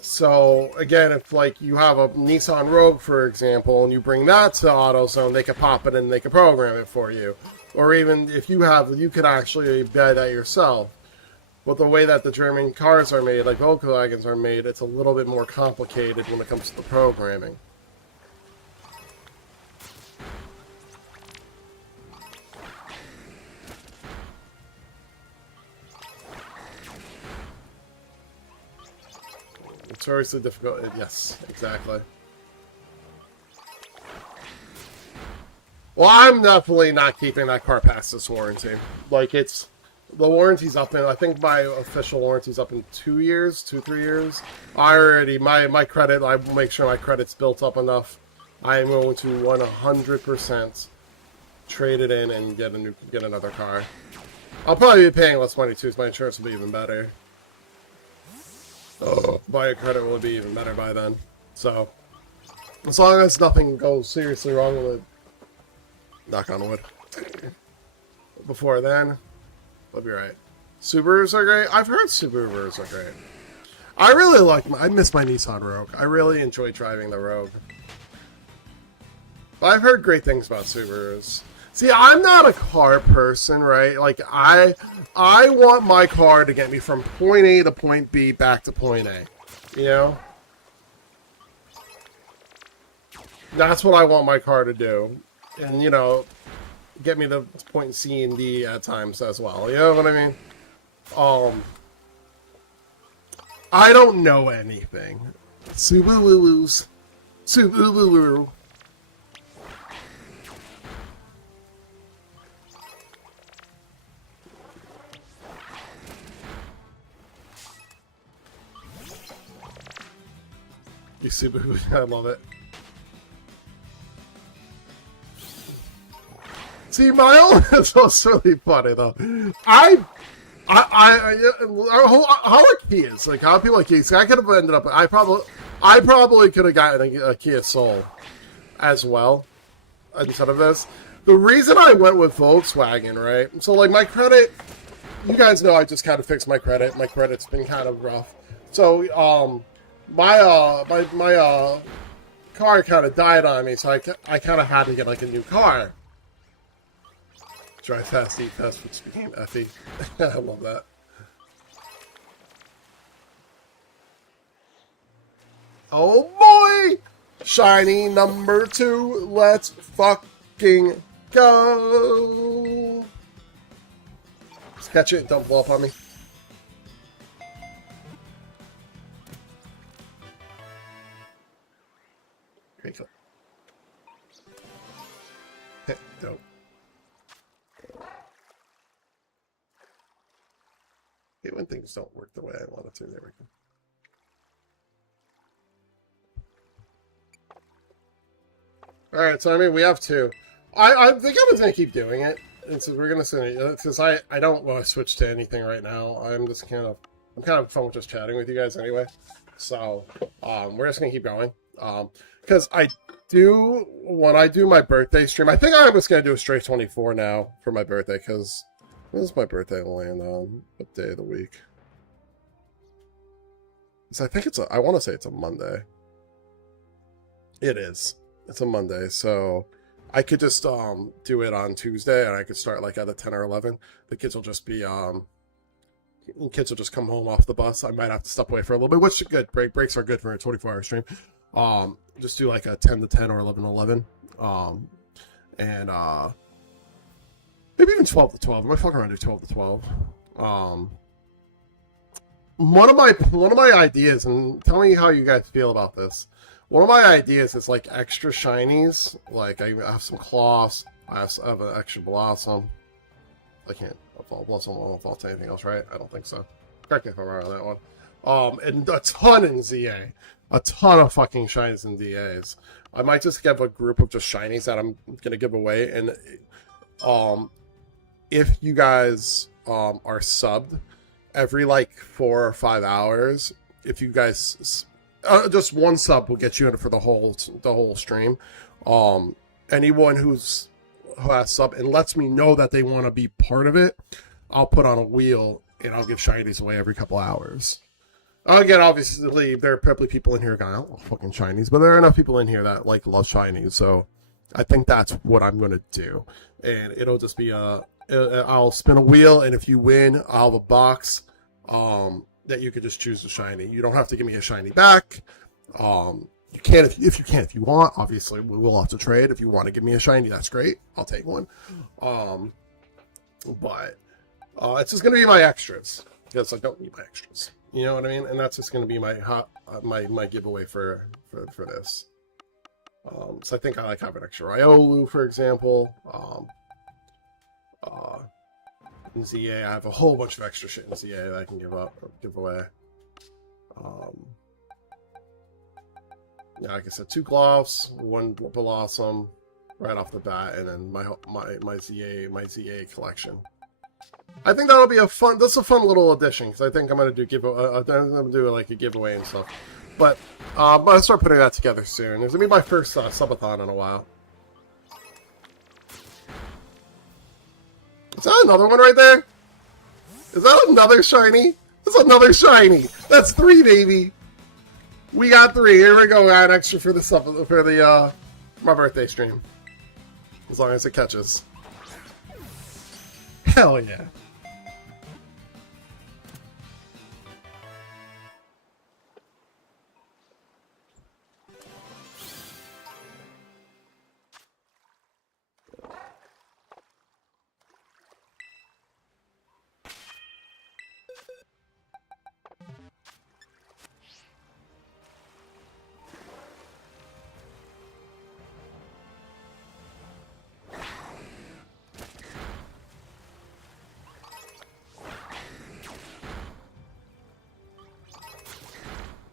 So, again, if, like, you have a Nissan Rogue, for example, and you bring that to AutoZone, they can pop it in and they can program it for you. Or even if you have, you could actually buy that yourself. But the way that the German cars are made, like Volkswagens are made, it's a little bit more complicated when it comes to the programming. Notoriously difficult. Yes, exactly. Well, I'm definitely not keeping that car past this warranty. Like, the warranty's up in, I think my official warranty's up in 2 years, 3 years. I already, my credit, I will make sure my credit's built up enough. I am going to 100% trade it in and get another car. I'll probably be paying less money too, so my insurance will be even better. My credit will be even better by then. So, as long as nothing goes seriously wrong with it, knock on wood, before then, we'll be right. Subarus are great. I've heard Subarus are great. I really I miss my Nissan Rogue. I really enjoy driving the Rogue. But I've heard great things about Subarus. See, I'm not a car person, right? Like, I want my car to get me from point A to point B back to point A. You know? That's what I want my car to do. And, you know, get me to point C and D at times as well. You know what I mean? I don't know anything. Subaru. Subaru. You Subaru, I love it. See, my own is also really funny though. How are Kias? Like, how are people like Kias? I could have ended up. I probably could have gotten a Kia Soul as well instead of this. The reason I went with Volkswagen, right? So, like, my credit. You guys know I just kind of fixed my credit. My credit's been kind of rough. So, my car kind of died on me, so I kind of had to get like a new car. Drive fast, eat fast, which became Effie. I love that. Oh boy! Shiny number 2, let's fucking go! Just catch it and don't blow up on me. Great. Dope. Okay, when things don't work the way I want it to, there we go. Alright, so I mean, we have 2. I think I was going to keep doing it. And so we're going to send it, because I don't want to switch to anything right now. I'm kind of fun with just chatting with you guys anyway. So, we're just going to keep going. Because when I do my birthday stream, I think I'm just going to do a straight 24 now for my birthday, because when does my birthday land on? What day of the week? So I think I want to say it's a Monday. It is. It's a Monday, so I could just do it on Tuesday, and I could start like at a 10 or 11. The kids will just be kids will just come home off the bus. I might have to step away for a little bit, which is good. Breaks are good for a 24-hour stream. Just do like a 10 to 10 or 11 to 11. And maybe even 12 to 12. I might fuck around and do 12 to 12. One of my ideas, and tell me how you guys feel about this. One of my ideas is like extra shinies. Like I have some Cloths. I have an extra Blossom. I can't evolve once on one evolve to anything else, right? I don't think so. Correct me if I'm wrong on that one. And a ton in ZA. A ton of fucking shinies in DAs. I might just give a group of just shinies that I'm gonna give away, and if you guys are subbed every like 4 or 5 hours, if you guys just one sub will get you in for the whole stream. Anyone who has sub and lets me know that they want to be part of it, I'll put on a wheel and I'll give shinies away every couple hours. Again, obviously, there are probably people in here going, "Oh, fucking shinies," but there are enough people in here that like love shinies, so I think that's what I'm gonna do. And it'll just be I'll spin a wheel, and if you win, I'll have a box that you could just choose a shiny. You don't have to give me a shiny back. You can if you want. Obviously, we will have to trade. If you want to give me a shiny, that's great. I'll take one. But it's just gonna be my extras because I don't need my extras. You know what I mean? And that's just gonna be my my giveaway for this. So I think I like having extra Riolu, for example. In ZA, I have a whole bunch of extra shit in ZA that I can give away. Yeah, like I said, 2 gloves, 1 Blossom right off the bat, and then my ZA collection. I think that'll be a fun little addition, because I think I'm gonna do like a giveaway and stuff. But I'm gonna start putting that together soon. It's gonna be my first subathon in a while. Is that another one right there? Is that another shiny? That's another shiny. That's 3, baby. We got 3. Here we go. Add extra for the my birthday stream. As long as it catches. Hell yeah.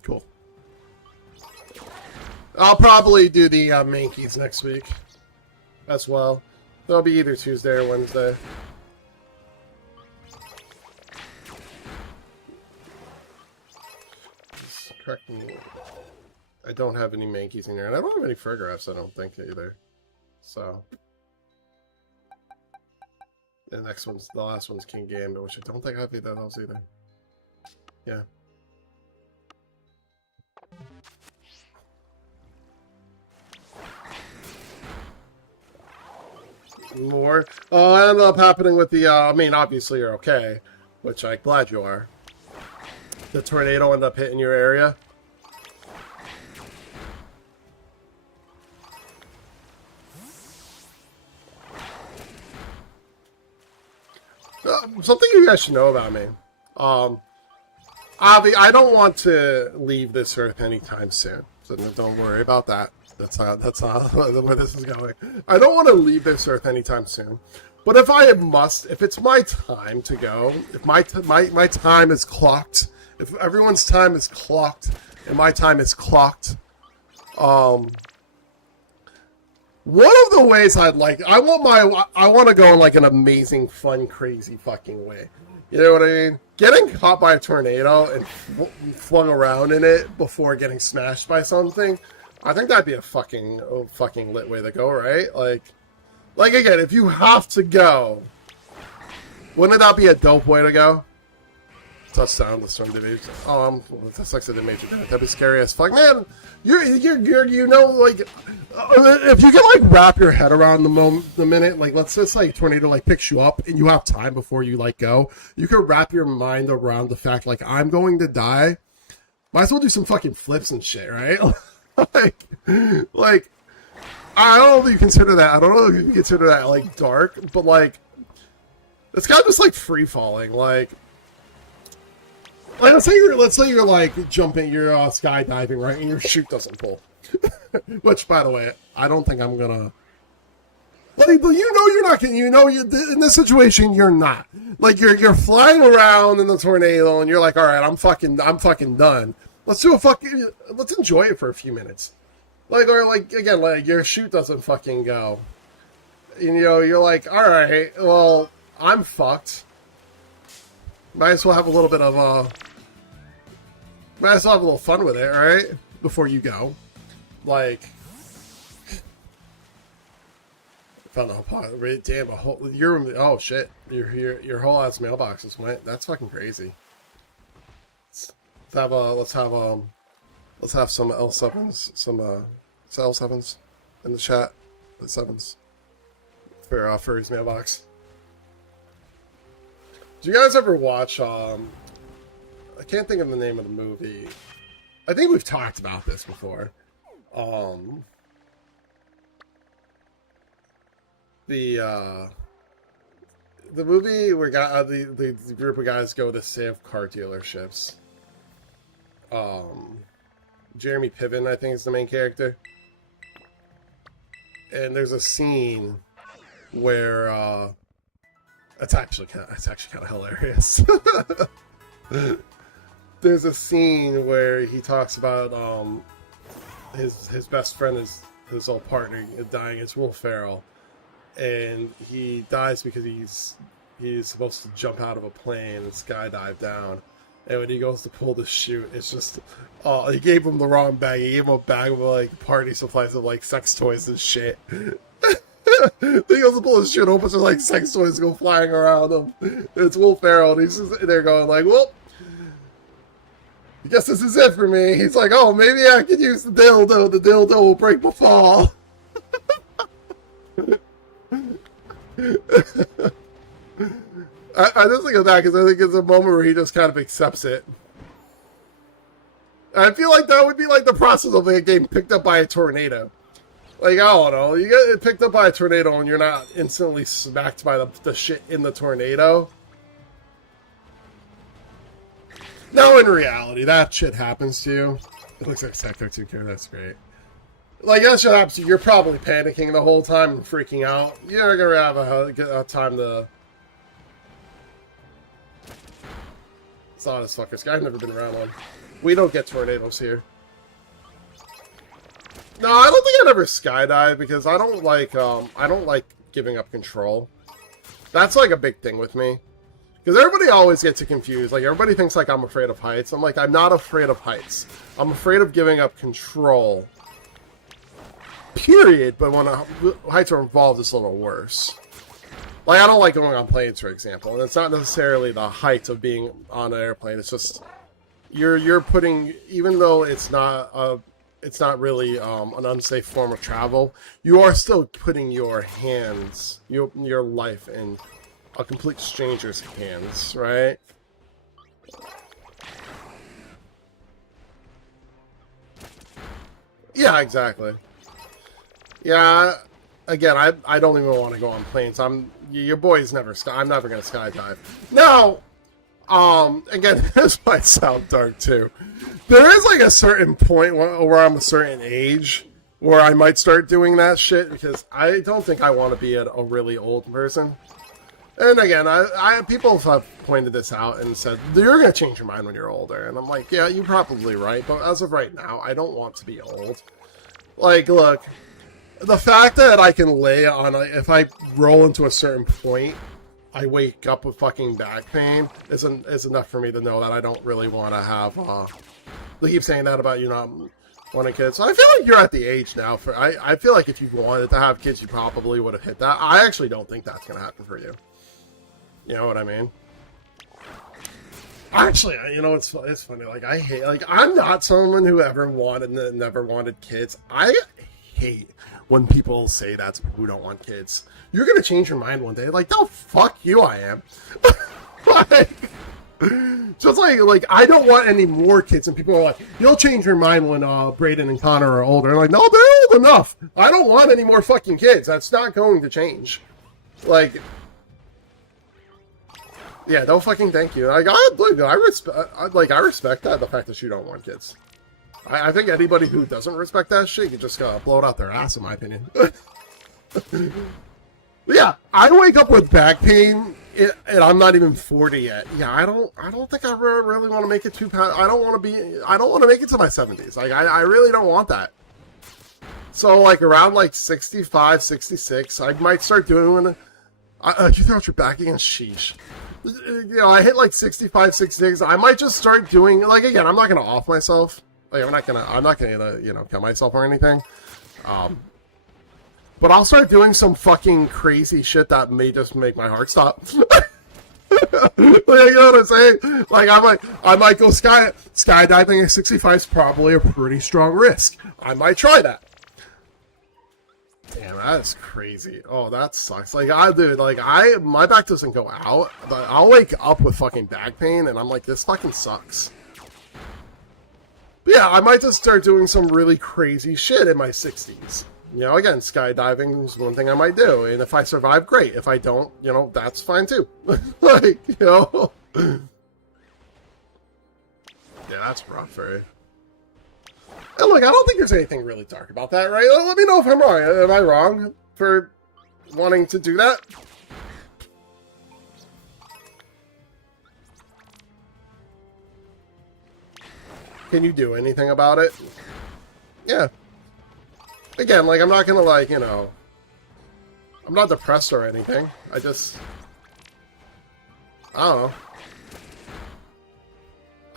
Cool. I'll probably do the Mankeys next week as well. They'll be either Tuesday or Wednesday. Just correct me. I don't have any Mankeys in here, and I don't have any Frigaraps, I don't think, either. So. The last one's King Gambit, which I don't think I have either of those either. Yeah. More. I ended up happening with the, I mean, obviously you're okay, which I'm glad you are. The tornado ended up hitting your area. Something you guys should know about me. Avi, I don't want to leave this earth anytime soon, so don't worry about that. That's not where this is going. I don't want to leave this earth anytime soon. But if it's my time to go, if my time is clocked, if everyone's time is clocked and my time is clocked, one of the ways I want to go in like an amazing, fun, crazy fucking way. You know what I mean? Getting caught by a tornado and flung around in it before getting smashed by something, I think that'd be a fucking lit way to go, right? Like again, if you have to go, wouldn't that be a dope way to go? Touchdown to Storm Division. Oh, that sucks. I didn't major that. That'd be scary as fuck, man. You know, like, if you can like wrap your head around the minute, like, let's just like tornado like picks you up and you have time before you like go. You can wrap your mind around the fact like I'm going to die. Might as well do some fucking flips and shit, right? like, I don't know if you consider that. I don't know if you consider that like dark, but like, it's kind of just like free falling, like let's say you're like jumping, you're skydiving, right, and your chute doesn't pull. Which, by the way, I don't think I'm gonna. Like, you know you're not getting, you know, you in this situation you're not. Like you're flying around in the tornado and you're like, all right, I'm fucking done. Let's enjoy it for a few minutes. Like, or like again, like your shoot doesn't fucking go. You know, you're like, all right, well, I'm fucked. Might as well have a little bit of might as well have a little fun with it, right? Before you go, like. Found a pot. Damn, a whole. Oh shit! Your whole ass mailboxes went. That's fucking crazy. Let's have some L7s, some L7s in the chat. The sevens for his mailbox. Do you guys ever watch? I can't think of the name of the movie. I think we've talked about this before. The movie where the group of guys go to save car dealerships. Jeremy Piven, I think, is the main character. And there's a scene where it's actually kind of hilarious. There's a scene where he talks about his best friend is his old partner dying. It's Will Ferrell. And he dies because he's supposed to jump out of a plane and skydive down. And when he goes to pull the chute, it's just, he gave him the wrong bag. He gave him a bag of like party supplies of like sex toys and shit. Then he goes to pull the chute, opens like sex toys go flying around him. It's Will Ferrell, and he's just there going like, well, I guess this is it for me. He's like, oh, maybe I could use the dildo. The dildo will break my fall. I just think of that because I think it's a moment where he just kind of accepts it. I feel like that would be like the process of like getting picked up by a tornado. Like, I don't know, you get picked up by a tornado and you're not instantly smacked by the shit in the tornado. Now, in reality, that shit happens to you. It looks like Sector 2K, that's great. Like, that shit happens to you, you're probably panicking the whole time and freaking out. You're not gonna have a time to... It's not as fuckers. I've never been around one. We don't get tornadoes here. No, I don't think I'd ever skydive because I don't like giving up control. That's like a big thing with me. Because everybody always gets it confused. Like, everybody thinks like I'm afraid of heights. I'm like, I'm not afraid of heights. I'm afraid of giving up control. Period. But when heights are involved, it's a little worse. Like, I don't like going on planes, for example. And it's not necessarily the height of being on an airplane. It's just you're putting, even though it's not really an unsafe form of travel, you are still putting your hands, your life in a complete stranger's hands, right? Yeah, exactly. Yeah, again, I don't even want to go on planes. Your boy's never I'm never gonna skydive. Now, again, this might sound dark too. There is like a certain point where I'm a certain age where I might start doing that shit because I don't think I want to be a really old person. And again, people have pointed this out and said, you're going to change your mind when you're older. And I'm like, yeah, you're probably right. But as of right now, I don't want to be old. Like, look, the fact that I can lay on, if I roll into a certain point, I wake up with fucking back pain is enough for me to know that I don't really want to have, they keep saying that about you not wanting kids. So I feel like you're at the age now I feel like if you wanted to have kids, you probably would have hit that. I actually don't think that's going to happen for you. You know what I mean? Actually, you know, it's funny. Like, I hate, like, I'm not someone who never wanted kids. I hate when people say that's who don't want kids. You're going to change your mind one day. Like, no, fuck you, I am. Like, just like, I don't want any more kids. And people are like, you'll change your mind when Brayden and Connor are older. I'm like, no, they're old enough. I don't want any more fucking kids. That's not going to change. Like... Yeah, don't fucking thank you. Like, I respect that, the fact that you don't want kids. I think anybody who doesn't respect that shit, you just gotta blow it out their ass, in my opinion. Yeah, I wake up with back pain, and I'm not even 40 yet. Yeah, I don't think I really want to make it too past. I don't want to be. I don't want to make it to my 70s. Like, I really don't want that. So, like, around like 65, 66, I might start doing. You throw out your back again, sheesh. You know, I hit like 65, 66. I might just start doing, like, again, I'm not gonna off myself. Like, I'm not gonna, you know, kill myself or anything. But I'll start doing some fucking crazy shit that may just make my heart stop. Like, you know what I'm saying? Like, I might go skydiving at 65 is probably a pretty strong risk. I might try that. Damn, that is crazy. Oh, that sucks. Like, my back doesn't go out, but I'll wake up with fucking back pain, and I'm like, this fucking sucks. But yeah, I might just start doing some really crazy shit in my 60s. You know, again, skydiving is one thing I might do, and if I survive, great. If I don't, you know, that's fine too. Like, you know. Yeah, that's rough, right? And look, I don't think there's anything really dark about that, right? Let me know if I'm wrong. Am I wrong for wanting to do that? Can you do anything about it? Yeah. Again, like, I'm not gonna, like, you know... I'm not depressed or anything. I don't know.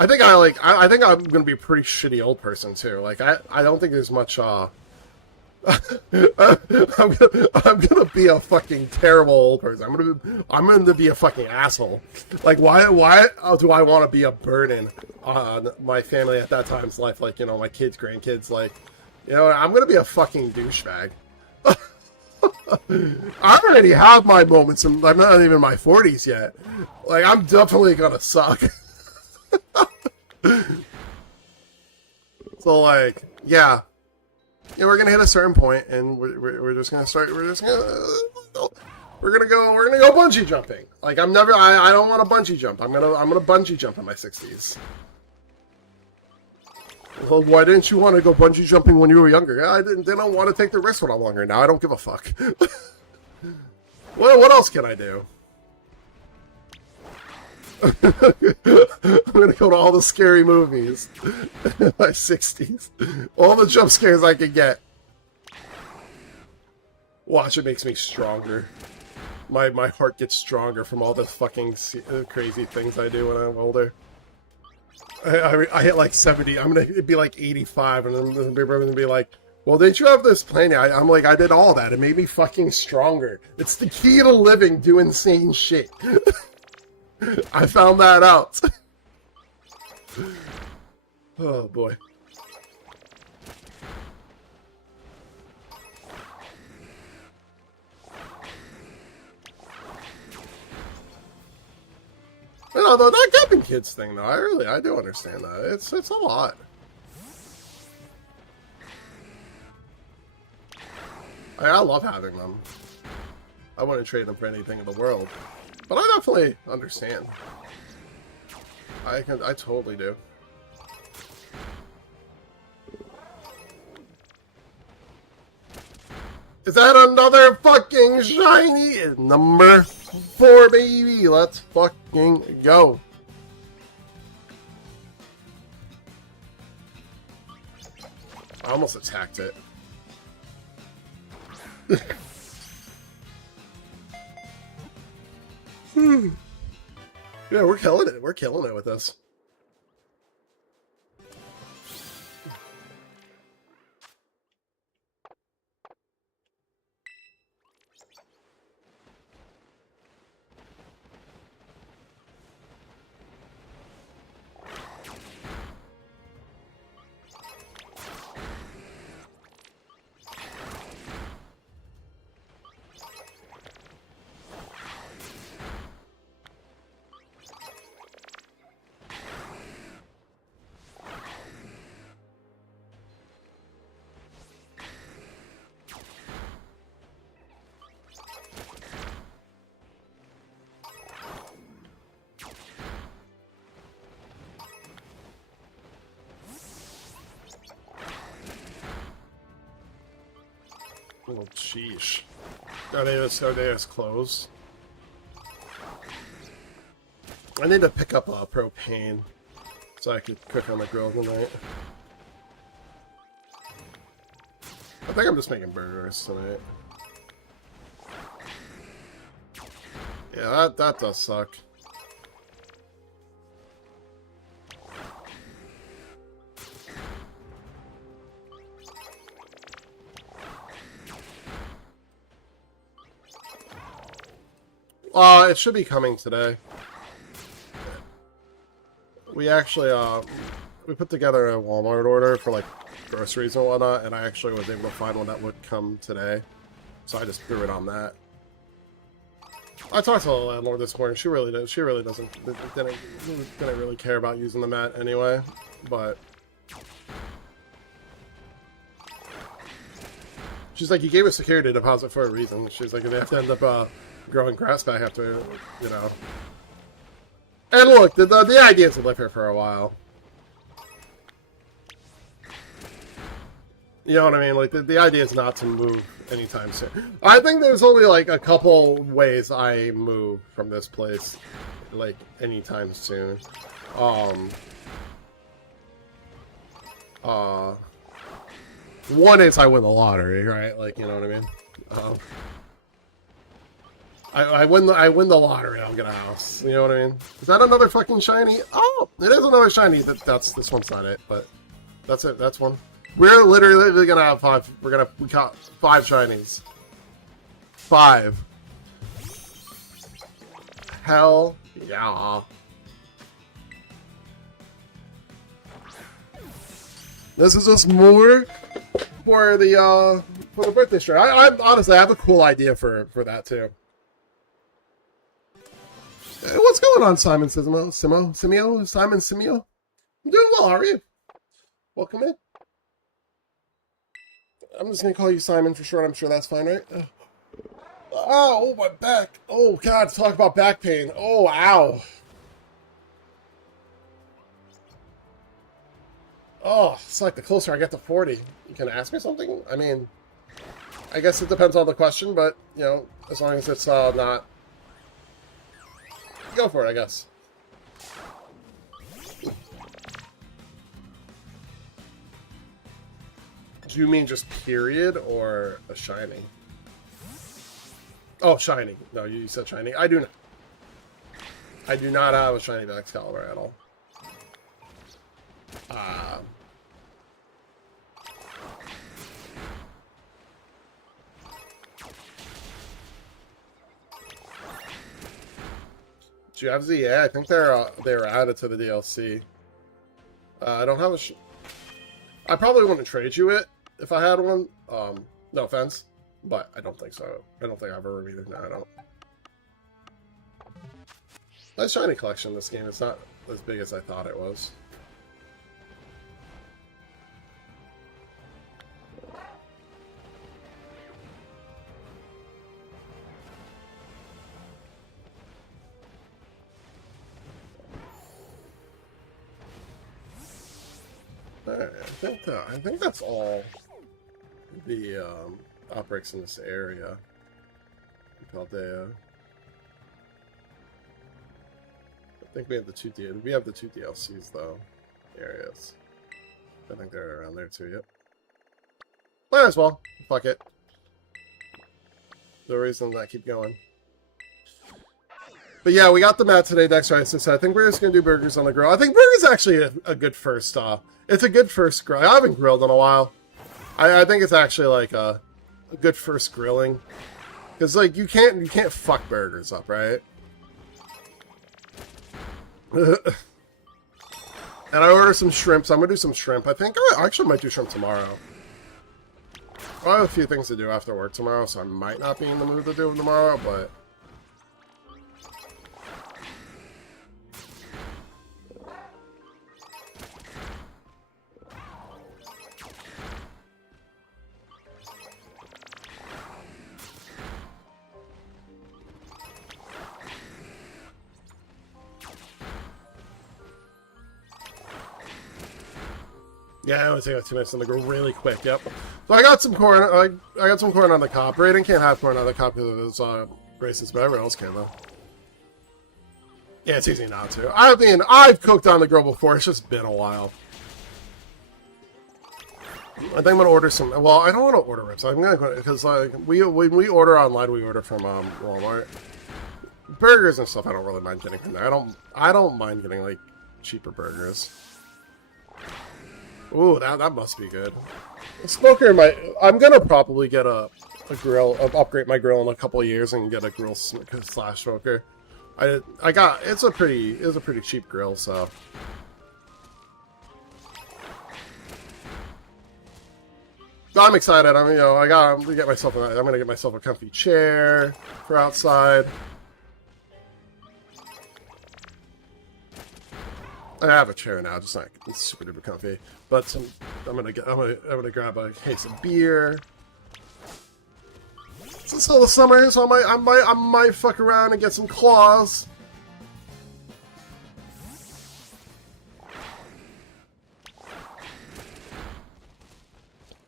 I think I think I'm gonna be a pretty shitty old person too. Like, I don't think there's much I'm gonna be a fucking terrible old person. I'm gonna be a fucking asshole. Like, why do I want to be a burden on my family at that time's life? Like, you know, my kids, grandkids. Like, you know, I'm gonna be a fucking douchebag. I already have my moments, and I'm not even in my 40s yet. Like, I'm definitely gonna suck. So, like, yeah, we're gonna hit a certain point, and we're just gonna start. We're gonna go bungee jumping. Like, I don't want to bungee jump. I'm gonna bungee jump in my 60s. Well, why didn't you want to go bungee jumping when you were younger? I didn't want to take the risk when I'm younger. Now I don't give a fuck. What else can I do? I'm gonna go to all the scary movies in my 60s. All the jump scares I can get. Watch, it makes me stronger. My heart gets stronger from all the fucking crazy things I do when I'm older. I hit like 70. I'm gonna be like 85, and then people are gonna be like, "Well, didn't you have this plan?" I'm like, I did all that. It made me fucking stronger. It's the key to living. Do insane shit. I found that out. Oh boy. You know, that camping kids thing, though, I do understand that. It's a lot. I love having them. I wouldn't trade them for anything in the world. But I definitely understand. I totally do. Is that another fucking shiny? Number 4, baby. Let's fucking go. I almost attacked it. Yeah, we're killing it. We're killing it with this. Oh, sheesh. Are they just closed? I need to pick up propane so I could cook on the grill tonight. I think I'm just making burgers tonight. Yeah, that does suck. It should be coming today. We actually, we put together a Walmart order for, like, groceries and whatnot, and I actually was able to find one that would come today. So I just threw it on that. I talked to the landlord this morning. She really doesn't didn't really care about using the mat anyway, but she's like, you gave a security deposit for a reason. She's like, if they have to end up growing grass back after, you know. And look, the idea is to live here for a while. You know what I mean? Like, the idea is not to move anytime soon. I think there's only, like, a couple ways I move from this place, like, anytime soon. One is I win the lottery, right? Like, you know what I mean? I win the lottery, I'll get a house. You know what I mean? Is that another fucking shiny? Oh, it is another shiny. This one's not it, but that's it. That's one. We're literally gonna have 5. We got 5 shinies. 5. Hell yeah. This is just more for the birthday stream. I honestly I have a cool idea for that too. Hey, what's going on, Simon Simeo? Simon Simeo? I'm doing well, how are you? Welcome in. I'm just gonna call you Simon for short. I'm sure that's fine, right? Oh, my back. Oh, God, talk about back pain. Oh, ow. Oh, it's like the closer I get to 40. You can ask me something? I mean, I guess it depends on the question, but, you know, as long as it's not... Go for it, I guess. Do you mean just period or a shiny? Oh, shiny. No, you said shiny. I do not. I do not have a shiny Excalibur at all. Do you have Z? Yeah, I think they were added to the DLC. I don't have a. I probably wouldn't trade you it if I had one. No offense, but I don't think so. I don't think I've ever either. No, I don't. Nice shiny collection in this game. It's not as big as I thought it was. I think that's all the outbreaks in this area. Paldea. I think we have the two DLCs though. Areas. I think they're around there too. Yep. Might as well. Fuck it. The reason I keep going. But yeah, we got the mat today, Dexter. So I think we're just gonna do burgers on the grill. I think burgers actually a good first. It's a good first grill. I haven't grilled in a while. I think it's actually like a good first grilling, because like you can't fuck burgers up, right? And I ordered some shrimp, so I'm gonna do some shrimp. I think I actually might do shrimp tomorrow. I have a few things to do after work tomorrow, so I might not be in the mood to do them tomorrow, but. Yeah, it would take like 2 minutes to go really quick. Yep. So I got some corn. I got some corn on the cob. Raiden can't have corn on the cob because of his braces, but everyone else can though. Yeah, it's easy not to. I mean, I've cooked on the grill before. It's just been a while. I think I'm gonna order some. Well, I don't want to order ribs. I'm gonna go because like when we order online, we order from Walmart. Burgers and stuff, I don't really mind getting from there. I don't mind getting like cheaper burgers. Ooh, that must be good. A smoker I'm gonna probably get a grill, upgrade my grill in a couple of years and get a grill slash smoker. It's a pretty cheap grill, so. I'm excited. I'm gonna get myself a comfy chair for outside. I have a chair now, just not super duper comfy. But I'm gonna grab a case of beer. It's still the summer, so I might fuck around and get some claws.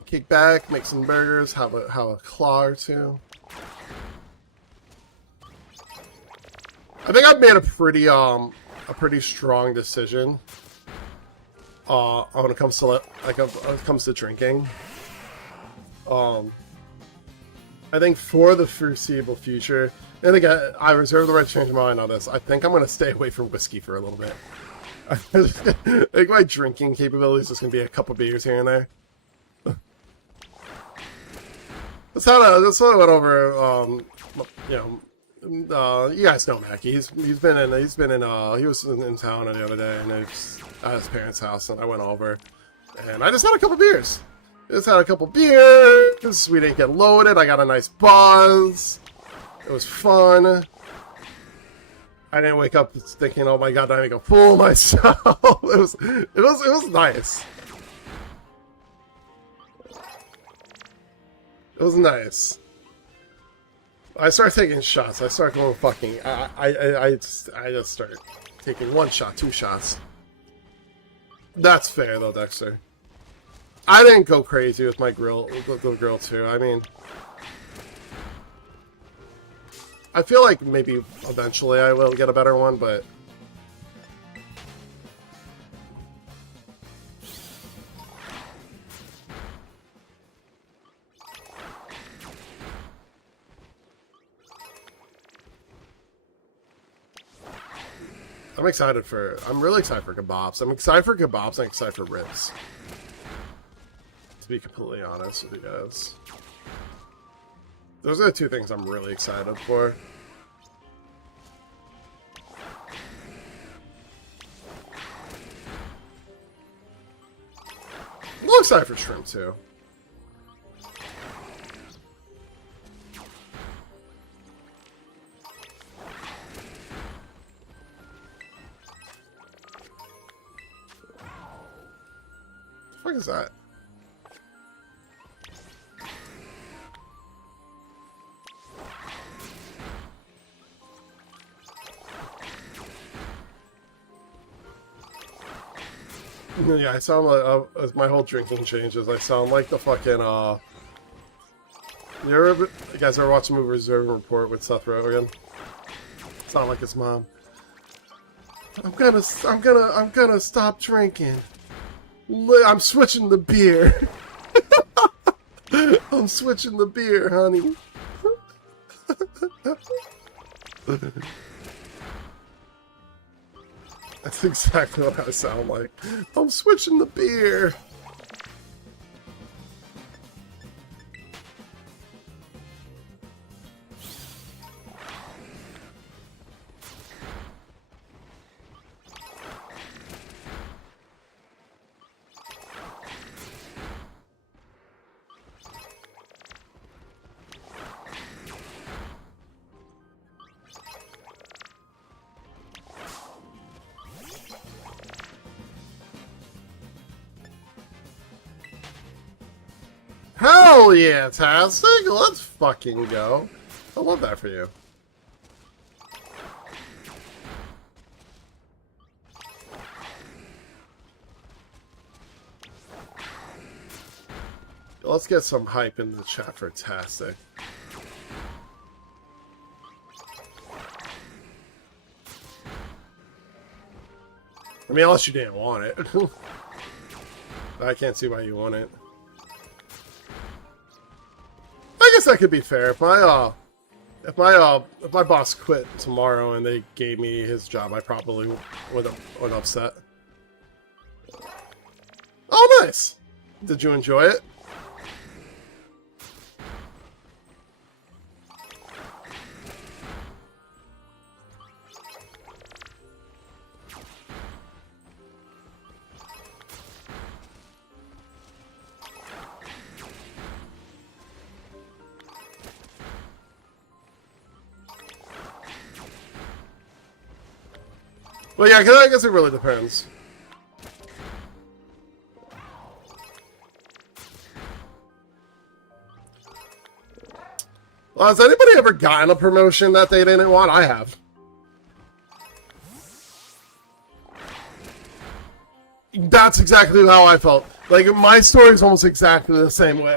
Kick back, make some burgers, have a claw or two. I think I've made a pretty strong decision when it comes to drinking. I think for the foreseeable future, and again, I reserve the right to change my mind on this. I think I'm going to stay away from whiskey for a little bit. I think my drinking capability is just going to be a couple beers here and there. That's how I went over. You guys know Mackie. He was in town the other day, and I was at his parents' house, and I went over, and I just had a couple beers. We didn't get loaded. I got a nice buzz. It was fun. I didn't wake up thinking, "Oh my god, I make a fool of myself." It was nice. It was nice. I started taking shots. I started going fucking. I just started taking 1 shot, 2 shots. That's fair though, Dexter. I didn't go crazy with my grill, the grill too. I mean, I feel like maybe eventually I will get a better one, but. I'm really excited for kebabs. I'm excited for kebabs and excited for ribs. To be completely honest with you guys. Those are the 2 things I'm really excited for. I'm a little excited for shrimp too. What is that? Yeah, I sound like as my whole drinking changes. I sound like the fucking you guys ever watch the movie Reserve and Report with Seth Rogen? Sound like his mom. I'm gonna stop drinking. I'm switching the beer. I'm switching the beer, honey. That's exactly what I sound like. I'm switching the beer. Hell yeah, Tastic! Let's fucking go. I love that for you. let's get some hype in the chat for Tastic. I mean, unless you didn't want it. I can't see why you want it. I guess that could be fair. If my boss quit tomorrow and they gave me his job, I probably would upset. Oh, nice! Did you enjoy it? Well, yeah, because I guess it really depends. Well, has anybody ever gotten a promotion that they didn't want? I have. That's exactly how I felt. Like, my story is almost exactly the same way.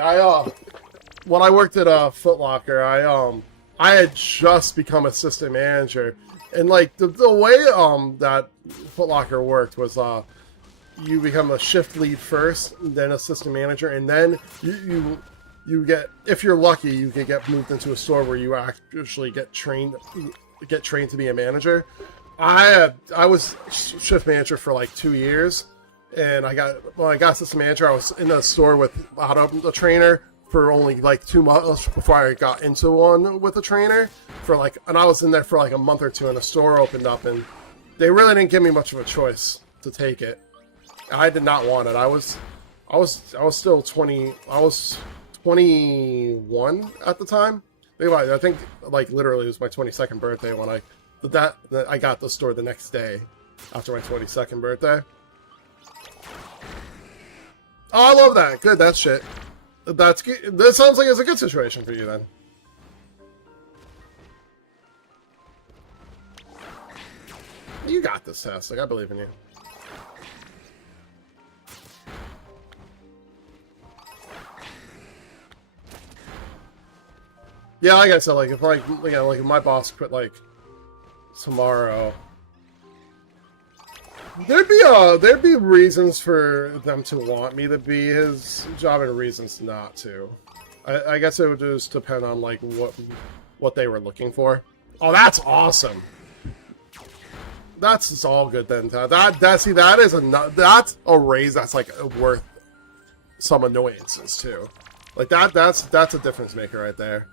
When I worked at Foot Locker, I had just become assistant manager. And like the way that Foot Locker worked was you become a shift lead first, then assistant manager, and then you get, if you're lucky, you can get moved into a store where you actually get trained to be a manager. I was shift manager for like 2 years, and when I got assistant manager, I was in a store without a trainer for only like 2 months before I got into one with a trainer and I was in there for like a month or two, and the store opened up, and they really didn't give me much of a choice to take it. I did not want it. I was still 20. I was 21 at the time. I think like literally it was my 22nd birthday when I got the store the next day after my 22nd birthday. Oh, I love that. Good, that's shit. That sounds like it's a good situation for you then. You got this, Tastic. I believe in you. Yeah, like I said, like if if my boss quit like tomorrow, there'd be reasons for them to want me to be his job and reasons not to. I guess it would just depend on like what they were looking for. Oh, that's awesome. That's all good then. That's a raise that's like worth some annoyances too. Like that's a difference maker right there.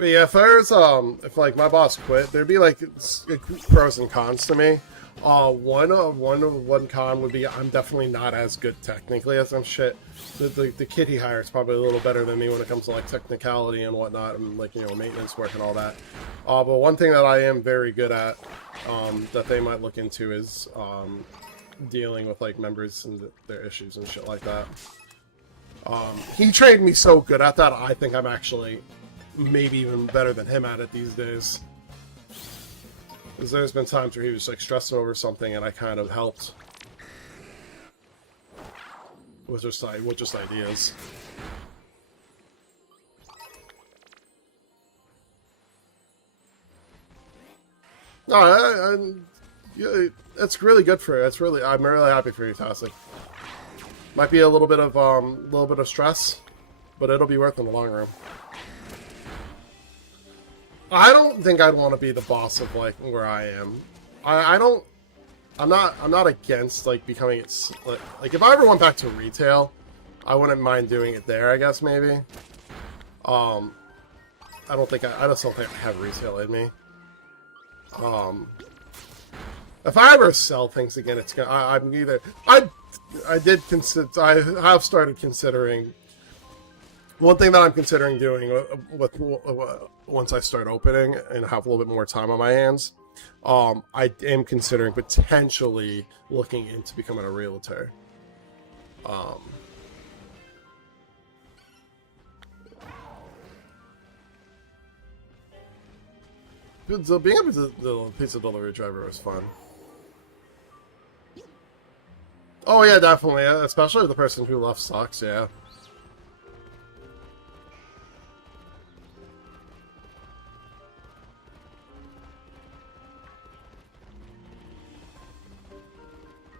Yeah, if like my boss quit, there'd be like pros and cons to me. One con would be I'm definitely not as good technically as I'm shit. The kid he hires is probably a little better than me when it comes to like technicality and whatnot, and like maintenance work and all that. But one thing that I am very good at, that they might look into is dealing with like members and their issues and shit like that. He trained me so good at that. I think I'm actually maybe even better than him at it these days. Because there's been times where he was like stressing over something and I kind of helped with just ideas. No, yeah, it's really good for you. I'm really happy for you, Tastic. Might be a little bit of stress, but it'll be worth it in the long run. I don't think I'd want to be the boss of like where I am. I'm not against like becoming it. Like if I ever went back to retail, I wouldn't mind doing it there. I guess maybe. I just don't think I have retail in me. If I ever sell things again, it's gonna. I have started considering. One thing that I'm considering doing once I start opening and have a little bit more time on my hands, I am considering potentially looking into becoming a realtor. being the pizza delivery driver was fun. Oh yeah, definitely. Especially the person who left sucks, yeah.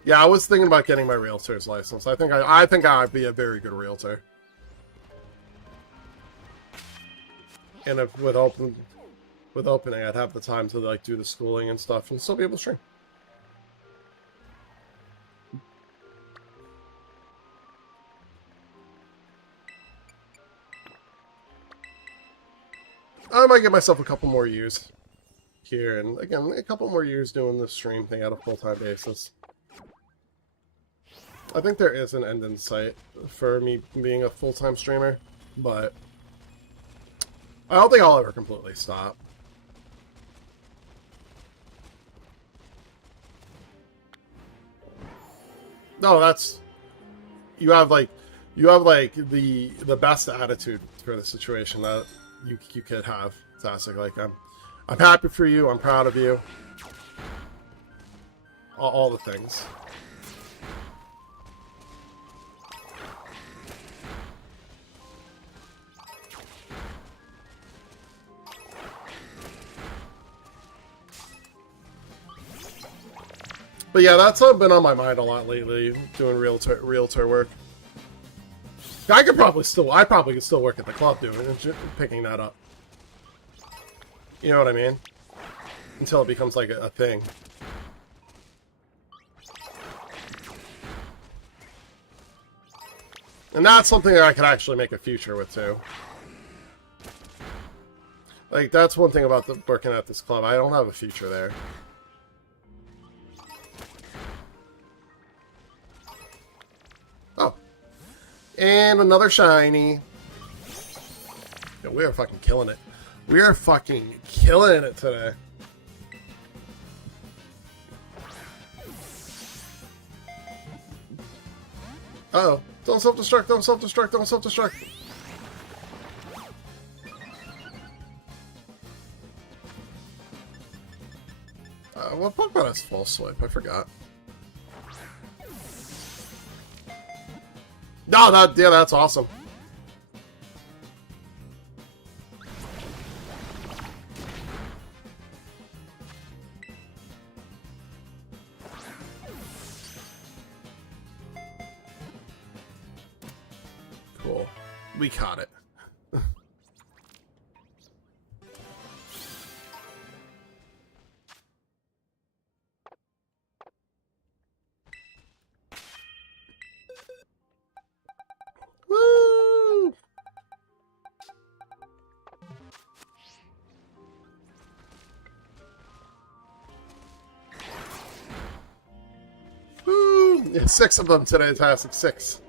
Yeah, I was thinking about getting my realtor's license. I think I'd be a very good realtor. And if with opening, I'd have the time to like do the schooling and stuff, and still be able to stream. I might give myself a couple more years here, and again, a couple more years doing this stream thing on a full-time basis. I think there is an end in sight for me being a full-time streamer, but I don't think I'll ever completely stop. No, that's you have like the best attitude for the situation that you could have. Fantastic. Like I'm happy for you. I'm proud of you. All the things. But yeah, that's been on my mind a lot lately, doing realtor work. I probably could still work at the club doing it, picking that up. You know what I mean? Until it becomes like a thing. And that's something that I could actually make a future with too. Like, that's one thing about working at this club. I don't have a future there. Oh. And another shiny. Yeah, we are fucking killing it. We are fucking killing it today. Uh-oh. Don't self-destruct, don't self-destruct, don't self-destruct. What Pokemon has False Swipe? I forgot. No, yeah, that's awesome. Cool. We caught it. Woo! Woo! Yeah, 6 of them today, Tastic. 6.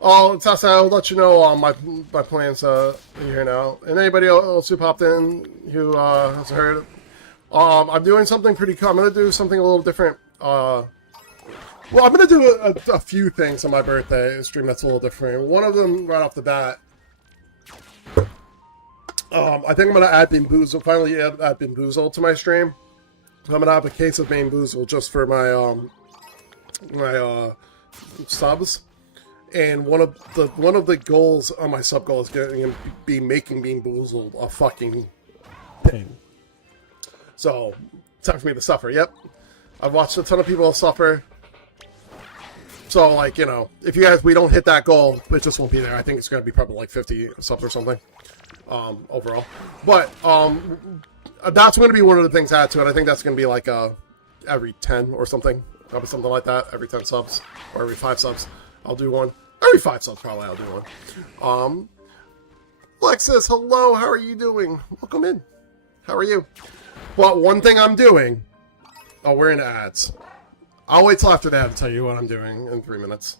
Oh, Tessa, I'll let you know my plans here now. And anybody else who popped in who has heard, I'm doing something pretty cool. I'm going to do something a little different. Well, I'm going to do a few things on my birthday stream that's a little different. One of them, right off the bat, I think I'm going to add BeanBoozled, finally add BeanBoozled to my stream. I'm going to have a case of BeanBoozled just for my subs. And one of the goals on my sub goal is going to be making BeanBoozled a fucking thing. So, time for me to suffer. Yep, I've watched a ton of people suffer. So, like, you know, if we don't hit that goal, it just won't be there. I think it's going to be probably like 50 subs or something overall. But that's going to be one of the things added to it. I think that's going to be like every 10 or something, probably something like that. Every 10 subs or every 5 subs. I'll do one. Every 5 subs, probably, I'll do one. Lexus, hello, how are you doing? Welcome in. How are you? Well, one thing I'm doing... Oh, we're in ads. I'll wait till after that to tell you what I'm doing in 3 minutes.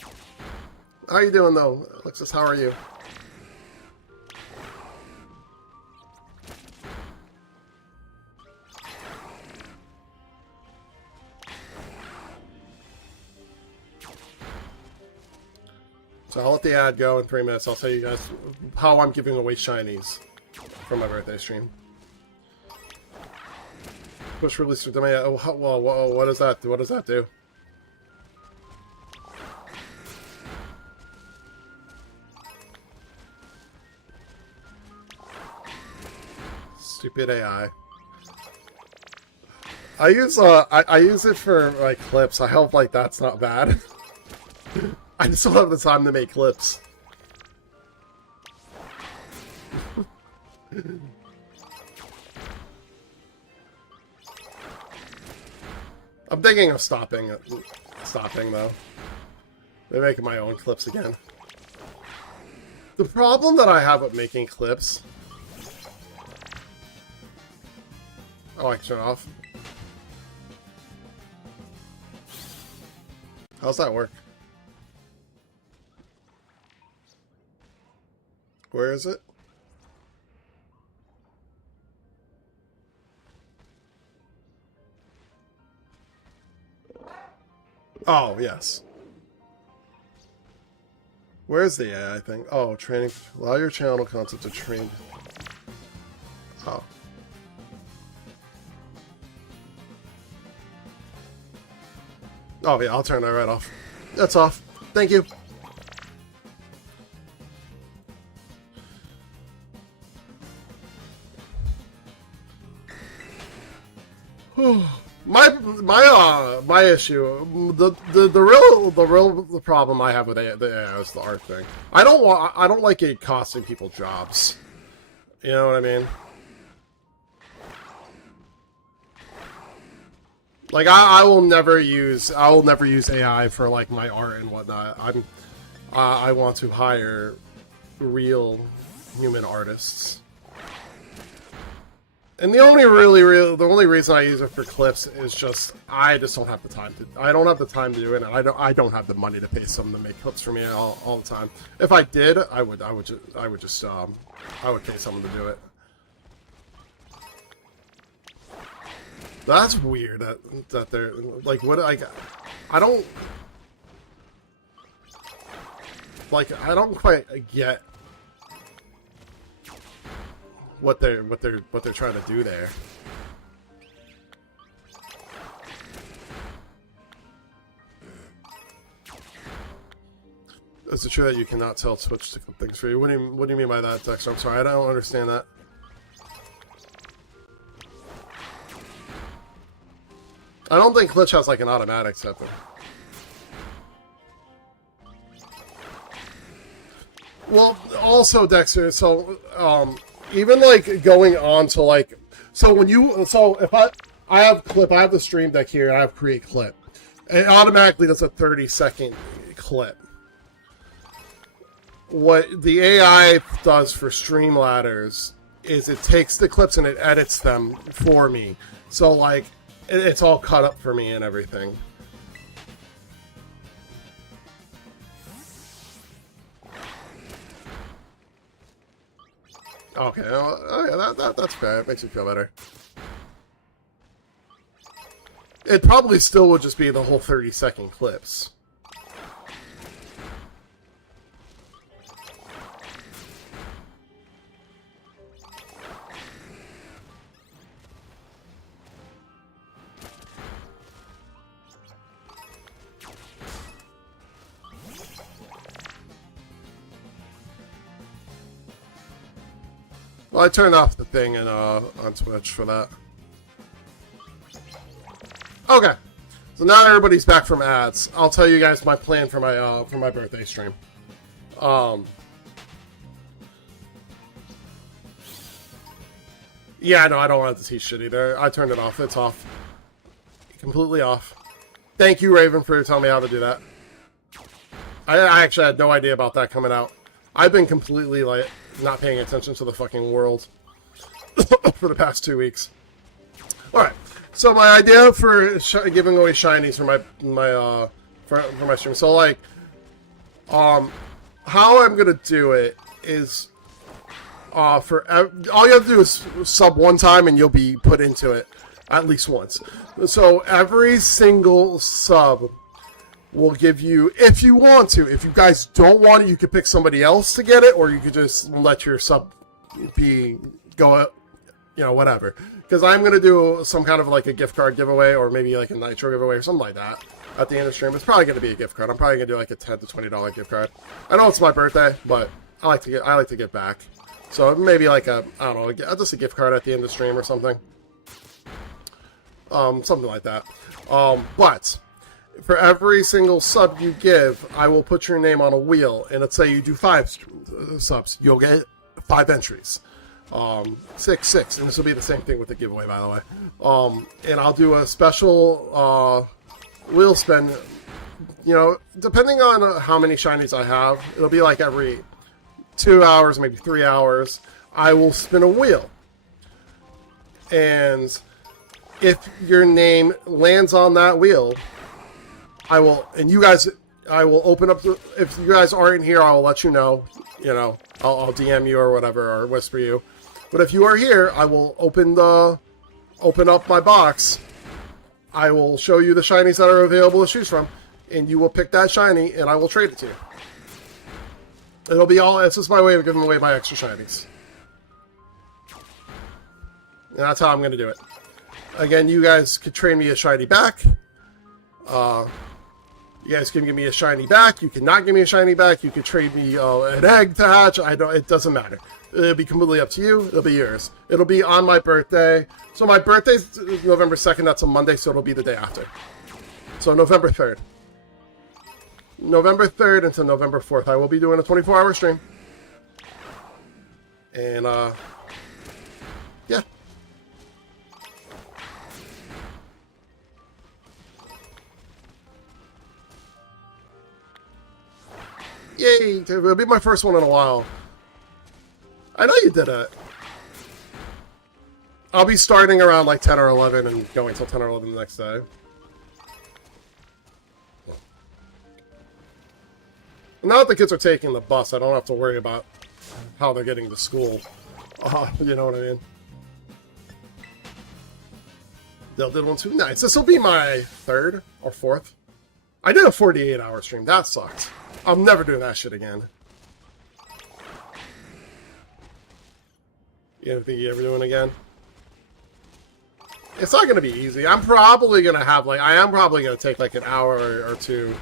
How are you doing, though? Lexus, how are you? So I'll let the ad go in 3 minutes. I'll tell you guys how I'm giving away shinies for my birthday stream. Push release for domain. Oh, whoa, what does that do? What does that do? Stupid AI. I use it for like clips. I hope like that's not bad. I just don't have the time to make clips. I'm thinking of stopping though. Maybe making my own clips again. The problem that I have with making clips. Oh, I can turn it off. How's that work? Where is it? Oh, yes. Where's the AI thing? Oh, training. Allow your channel content to train. Oh. Oh, yeah, I'll turn that right off. That's off. Thank you. My issue, the real problem I have with the AI is the art thing. I don't like it costing people jobs. You know what I mean? Like I will never use AI for like my art and whatnot. I want to hire real human artists. And the only reason I use it for clips is just I just don't have the time to. I don't have the time to do it, and I don't have the money to pay someone to make clips for me all the time. If I did, I would pay someone to do it. That's weird that they're like what I don't quite get what they're trying to do there. Is it true that you cannot tell Twitch to clip things for you? What do you mean by that, Dexter? I'm sorry, I don't understand that. I don't think Glitch has like an automatic setting. Well, also Dexter, so even like going on to like if I have clip, I have the stream deck here, and I have create clip. It automatically does a 30-second clip. What the AI does for Streamladders is it takes the clips and it edits them for me. So like it's all cut up for me and everything. Okay, well, that's fair. It makes me feel better. It probably still would just be the whole 30-second clips. Well, I turned off the thing on Twitch for that. Okay, so now everybody's back from ads. I'll tell you guys my plan for my birthday stream. Yeah, no, I don't want to teach shit either. I turned it off. It's off. Completely off. Thank you, Raven, for telling me how to do that. I actually had no idea about that coming out. I've been completely, like, not paying attention to the fucking world for the past 2 weeks. Alright, so my idea for giving away shinies for my stream. So, like, how I'm gonna do it is, all you have to do is sub one time and you'll be put into it at least once. So every single sub will give you, if you want to. If you guys don't want it, you could pick somebody else to get it, or you could just let your sub be go, you know, whatever. Because I'm going to do some kind of like a gift card giveaway or maybe like a Nitro giveaway or something like that at the end of the stream. It's probably going to be a gift card. I'm probably going to do like a $10 to $20 gift card. I know it's my birthday, but I like to get back. So maybe like a, I don't know, just a gift card at the end of the stream or something. Something like that. But for every single sub you give, I will put your name on a wheel, and let's say you do 5 subs, you'll get 5 entries. 6, and this will be the same thing with the giveaway, by the way. And I'll do a special wheel spin. You know, depending on how many shinies I have, it'll be like every 2 hours, maybe 3 hours. I will spin a wheel, and if your name lands on that wheel, I will open up. If you guys aren't here, I'll let you know. You know, I'll DM you or whatever, or whisper you. But if you are here, I will open up my box. I will show you the shinies that are available to choose from, and you will pick that shiny, and I will trade it to you. It'll be all. It's just my way of giving away my extra shinies, and that's how I'm going to do it. Again, you guys could trade me a shiny back. You guys can give me a shiny back. You cannot give me a shiny back. You could trade me an egg to hatch. It doesn't matter. It'll be completely up to you. It'll be yours. It'll be on my birthday. So my birthday's November 2nd. That's a Monday, so it'll be the day after. So November 3rd. November 3rd until November 4th. I will be doing a 24-hour stream. And, yeah. Yay! It'll be my first one in a while. I know you did it. I'll be starting around like 10 or 11 and going till 10 or 11 the next day. Now that the kids are taking the bus, I don't have to worry about how they're getting to school. You know what I mean? They'll did one too. Nice. This will be my 3rd or 4th. I did a 48-hour stream. That sucked. I'm never doing that shit again. You don't think you ever doing it again? It's not going to be easy. I'm probably going to have, like, I am probably going to take, like, an hour or two,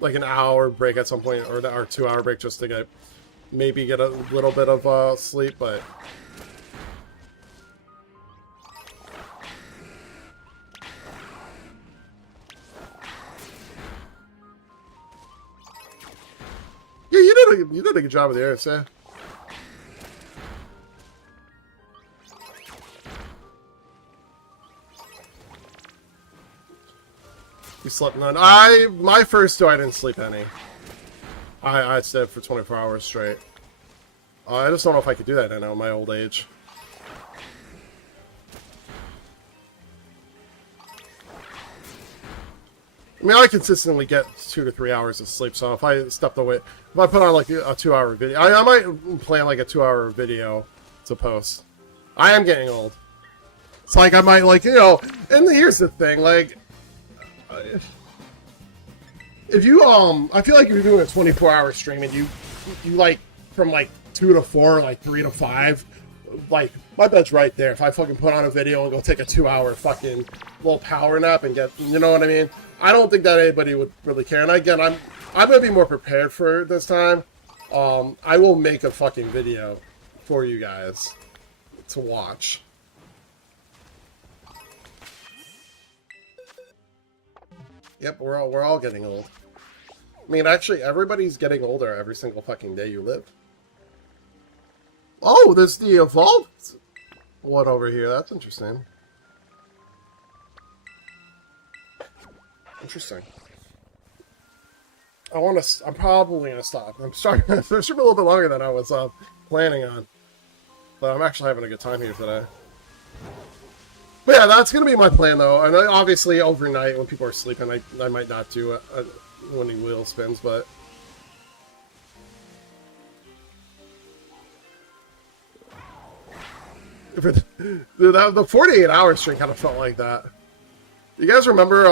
like, an hour break at some point, or 2-hour break just to maybe get a little bit of sleep, but... Yeah, you did a good job with the airs, yeah. You slept none. My first 2, I didn't sleep any. I stayed for 24 hours straight. I just don't know if I could do that now at my old age. I mean, I consistently get 2 to 3 hours of sleep, so if I stepped away, if I put on like a 2-hour video, I might plan like a 2-hour video to post. I am getting old. It's like I might like, you know, and here's the thing, like, if you, I feel like if you're doing a 24-hour stream and you like, from like 2 to 4, like 3 to 5, like, my bed's right there. If I fucking put on a video and go take a 2-hour fucking little power nap and get, you know what I mean? I don't think that anybody would really care. And again, I'm gonna be more prepared for this time. I will make a fucking video for you guys to watch. Yep, we're all getting old. I mean, actually, everybody's getting older every single fucking day you live. Oh, there's the evolved one over here. That's interesting. Interesting. I'm probably gonna stop. I'm starting. It should be a little bit longer than I was planning on, but I'm actually having a good time here today. But yeah, that's gonna be my plan though. And obviously overnight when people are sleeping, I might not do when the wheel spins, but. Dude, the 48-hour stream kind of felt like that. You guys remember,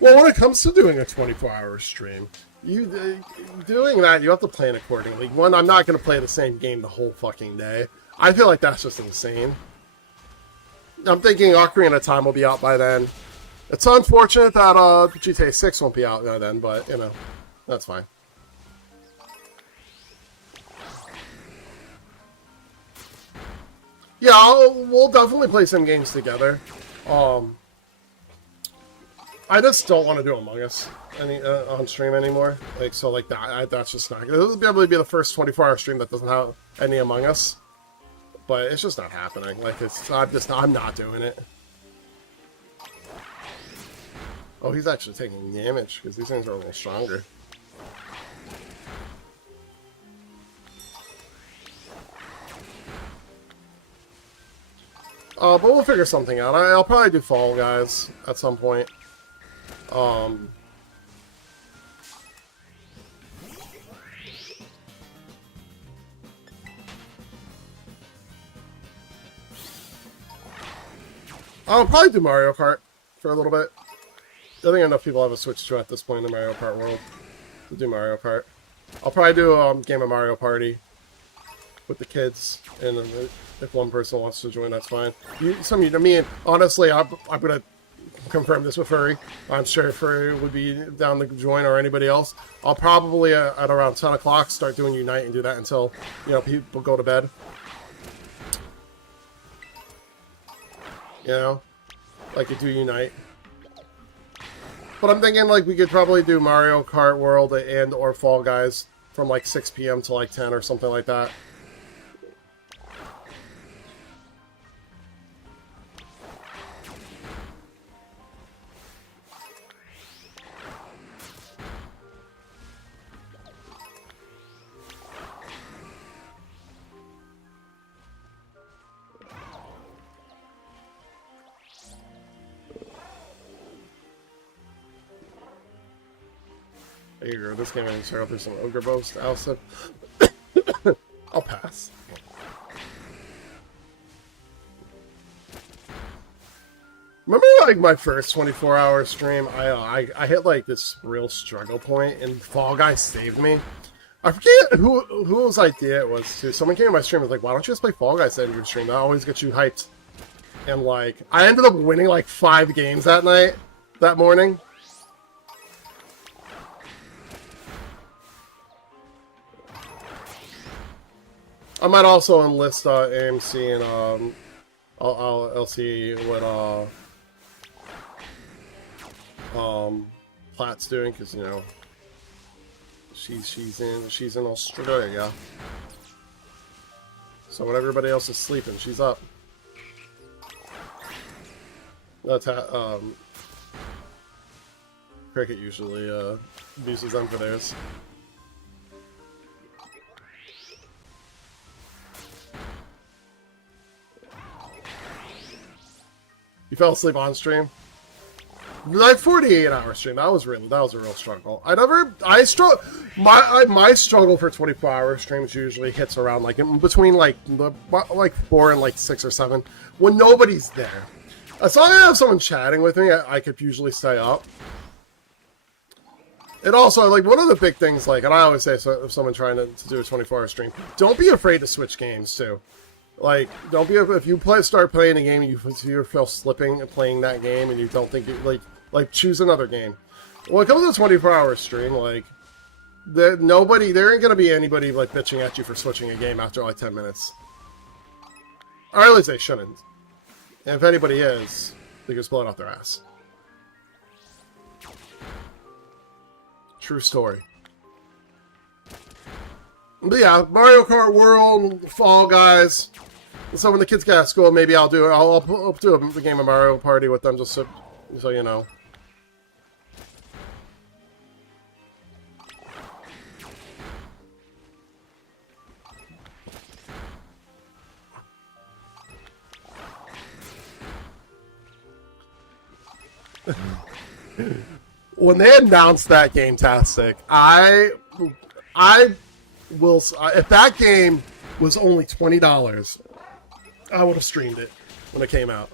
Well, when it comes to doing a 24-hour stream, doing that, you have to plan accordingly. One, I'm not going to play the same game the whole fucking day. I feel like that's just insane. I'm thinking Ocarina of Time will be out by then. It's unfortunate that GTA 6 won't be out by then, but, you know, that's fine. Yeah, we'll definitely play some games together. I just don't want to do Among Us on stream anymore. Like, so, like, that's just not... This will probably be the first 24-hour stream that doesn't have any Among Us. But it's just not happening. Like, I'm not doing it. Oh, he's actually taking damage, because these things are a little stronger. But we'll figure something out. I'll probably do Fall Guys at some point. I'll probably do Mario Kart for a little bit. I think enough people have a Switch 2 at this point in the Mario Kart world to do Mario Kart. I'll probably do a game of Mario Party with the kids, and if one person wants to join, that's fine. I mean, honestly, I'm gonna confirm this with Furry. I'm sure Furry would be down to join, or anybody else. I'll probably at around 10 o'clock start doing Unite and do that until, you know, people go to bed. You know, like you do Unite. But I'm thinking like we could probably do Mario Kart World and or Fall Guys from like 6 p.m. to like 10 or something like that. There you go. This game is start through some Ogre Boast. Alison. I'll pass. Remember, like, my first 24-hour stream? I hit, like, this real struggle point, and Fall Guys saved me. I forget whose idea it was, too. Someone came to my stream and was like, why don't you just play Fall Guys at your stream? That always gets you hyped. And, like, I ended up winning, like, 5 games that morning. I might also enlist AMC and I'll see what Platt's doing, because you know she's in Australia. So when everybody else is sleeping, she's up. That's Cricket usually abuses them for theirs. You fell asleep on stream? Like 48-hour stream. That was a real struggle. My struggle for 24-hour streams usually hits around like in between like 4 and like 6 or 7 when nobody's there. As long as I have someone chatting with me, I could usually stay up. And also, like, one of the big things, like, and I always say, so if someone trying to do a 24-hour stream, don't be afraid to switch games too. Like, don't be, if you start playing a game and you feel slipping and playing that game and you don't think, like choose another game. When it comes to a 24-hour stream, like, there ain't going to be anybody, like, bitching at you for switching a game after, like, 10 minutes. Or at least they shouldn't. And if anybody is, they can blow it off their ass. True story. But yeah, Mario Kart World, Fall Guys. So when the kids get out of school, maybe I'll do a game of Mario Party with them, just so you know. When they announced that Game-tastic, I will. If that game was only $20, I would have streamed it when it came out.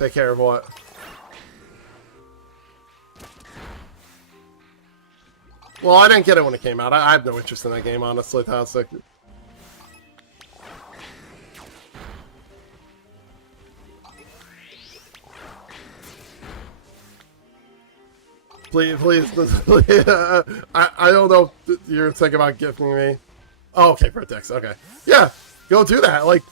Take care of what? Well, I didn't get it when it came out. I have no interest in that game, honestly, Tastic. Please, please. I don't know if you're thinking about gifting me. Oh, okay, Vertex. Okay, yeah, go do that. Like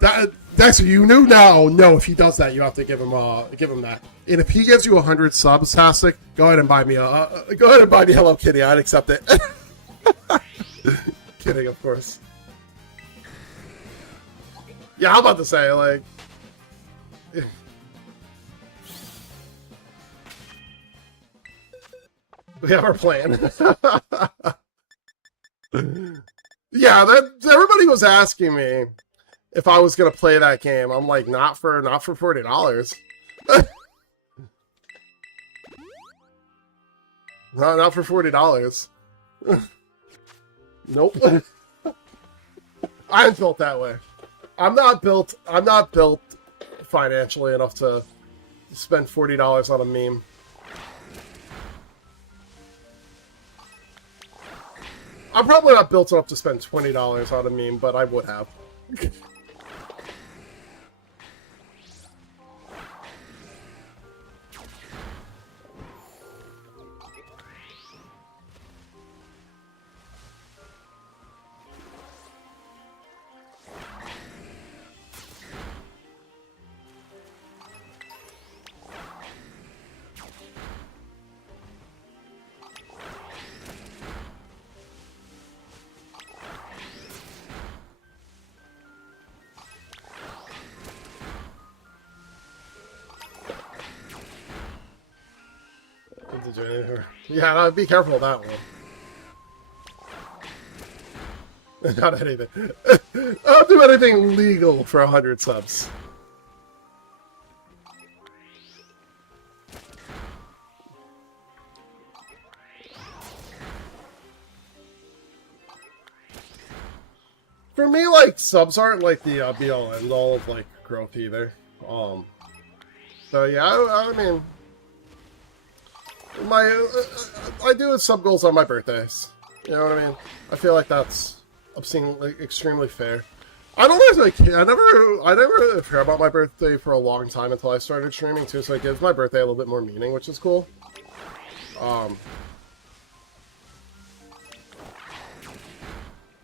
that. That's you knew now. No, if he does that, you have to give him that. And if he gives you 100 subs, Tastic, go ahead and buy me Hello Kitty. I'd accept it. Kidding, of course. Yeah, I'm about to say like. We have our plan. Yeah, everybody was asking me if I was gonna play that game. I'm like, not for $40. No, not for $40. Nope. I'm built that way. I'm not built financially enough to spend $40 on a meme. I'm probably not built enough to spend $20 on a meme, but I would have. Yeah, be careful of that one. Not anything. I'll do anything legal for 100 subs. For me, like, subs aren't like the be-all end-all of like growth either. So yeah, I mean. I do sub goals on my birthdays. You know what I mean? I feel like that's obscenely, extremely fair. I don't really care. I never really care about my birthday for a long time until I started streaming too. So it gives my birthday a little bit more meaning, which is cool.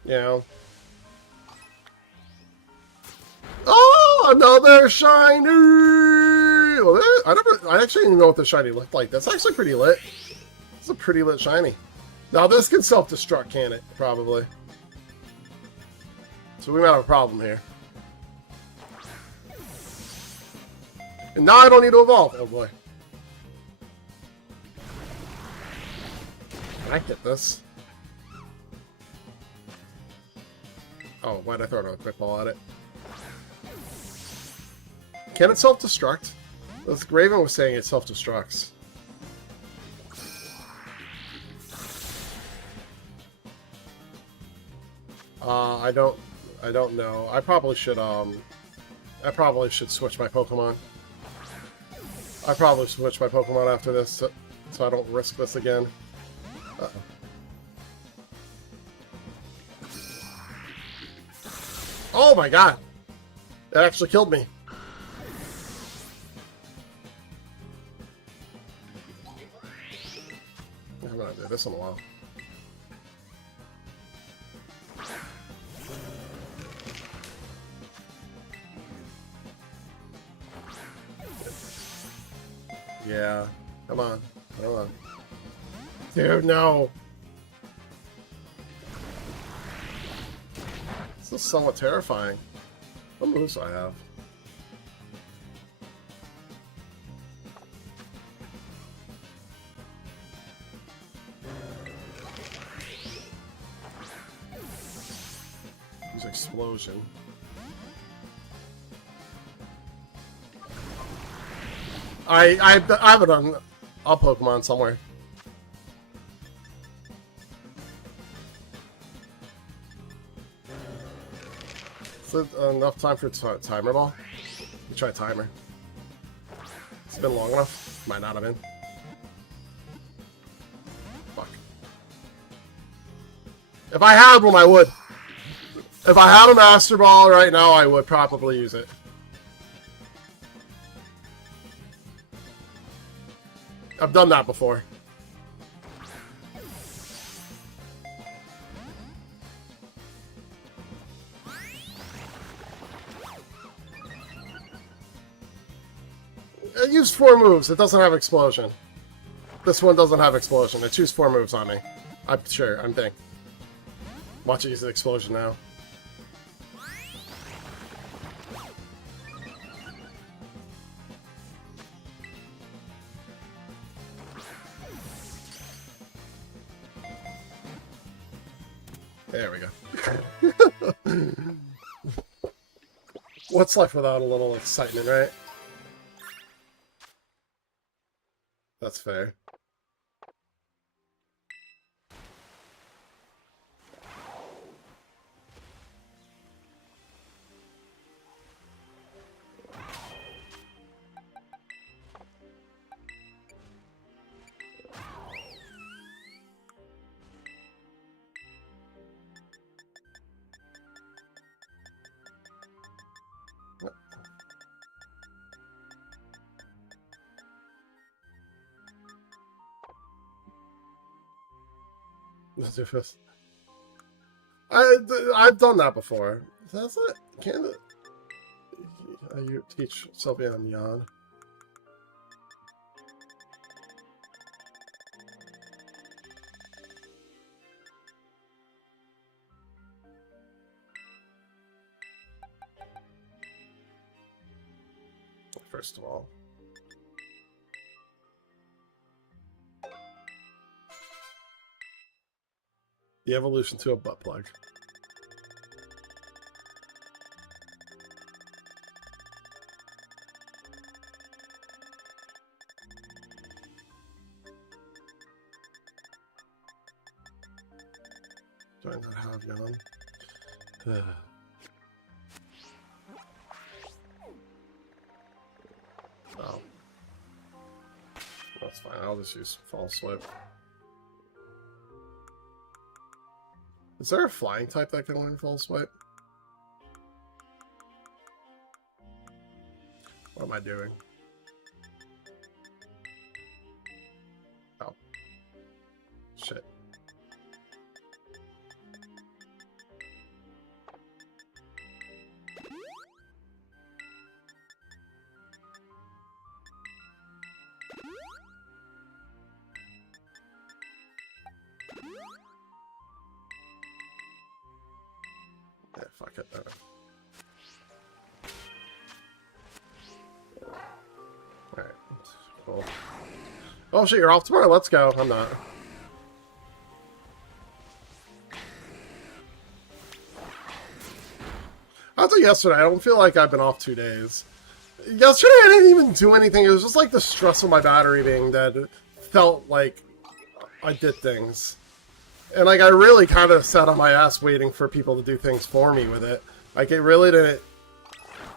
You know. Oh, another shiny! Well, I actually didn't know what the shiny looked like. That's actually pretty lit. It's a pretty lit shiny. Now this can self-destruct, can it? Probably. So we might have a problem here. And now I don't need to evolve. Oh boy. Can I get this? Oh, why'd I throw another quick ball at it? Can it self-destruct? Raven was saying it self-destructs. I don't know. I probably should switch my Pokemon. I probably switch my Pokemon after this, so I don't risk this again. Uh-oh. Oh my god! That actually killed me. I haven't done this in a while. Yeah. Come on. Come on. Dude, no. This is somewhat terrifying. What moves do I have? Use Explosion. I have it on a Pokemon somewhere. Is it enough time for Timer Ball? You try Timer. It's been long enough. Might not have been. Fuck. If I had one, I would. If I had a Master Ball right now, I would probably use it. I've done that before. It used 4 moves. It doesn't have Explosion. This one doesn't have Explosion. It used 4 moves on me. I'm sure. I'm thinking. Watch it use the Explosion now. There we go. What's life without a little excitement, right? That's fair. Let's do this. I've done that before. That's it. Can it? You teach Sylvia and Jan. First of all. The evolution to a butt plug. Do I not have Jan? Oh. That's fine. I'll just use False Swipe. Is there a flying type that can learn False Swipe? What am I doing? Oh. Shit. Yeah, fuck it. Alright. Cool. Oh shit, you're off tomorrow? Let's go. I'm not. After yesterday, I don't feel like I've been off 2 days. Yesterday, I didn't even do anything. It was just like the stress of my battery being dead. Felt like I did things. And like I really kind of sat on my ass waiting for people to do things for me with it. Like it really didn't.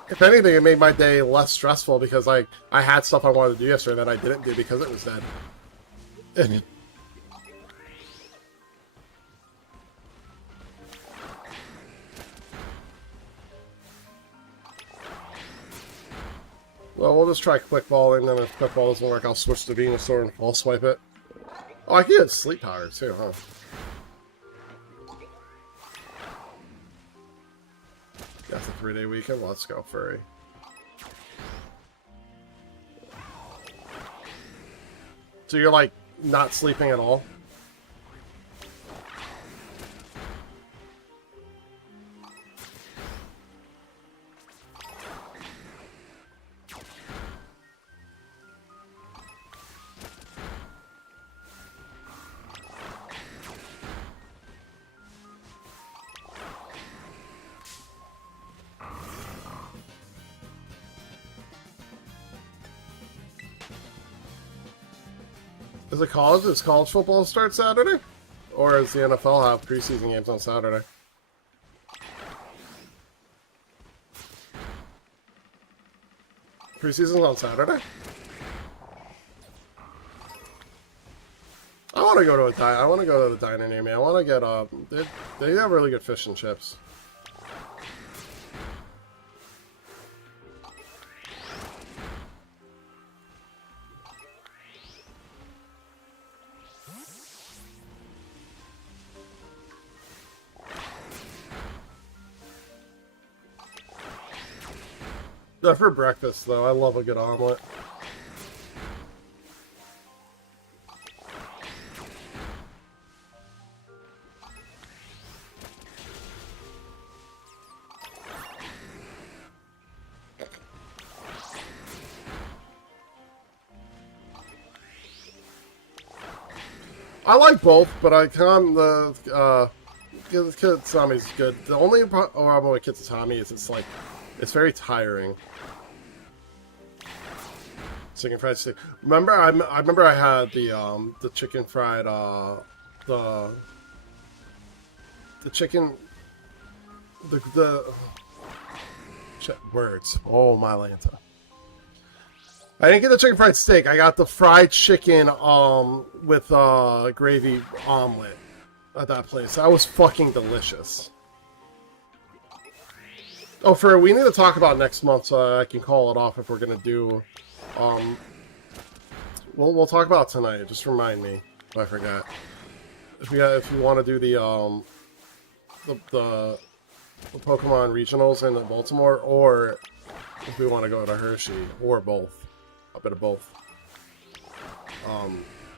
If anything, it made my day less stressful because like I had stuff I wanted to do yesterday that I didn't do because it was dead. Well, we'll just try Quick Ball, and then if Quick Ball doesn't work, I'll switch to Venusaur and False Swipe it. Oh, I can get Sleep Powder too, huh? That's a 3-day weekend. Let's go, Furry. So you're like not sleeping at all? Is it college? Does college football start Saturday? Or does the NFL have preseason games on Saturday? Preseason's on Saturday? want to go to a diner. I want to go to the diner near me. I want to get they have really good fish and chips. For breakfast, though, I love a good omelet. I like both, but I can't. The Kitsami's good. The only problem with Kitsami is it's very tiring. Chicken fried steak. Remember, I remember I had the chicken fried the chicken words. Oh my Lanta. I didn't get the chicken fried steak. I got the fried chicken with gravy omelet at that place. That was fucking delicious. Oh, we need to talk about next month so I can call it off if we're gonna do. We'll talk about it tonight. Just remind me if I forget. If you want to do the Pokemon regionals in Baltimore, or if we want to go to Hershey, or both, a bit of both.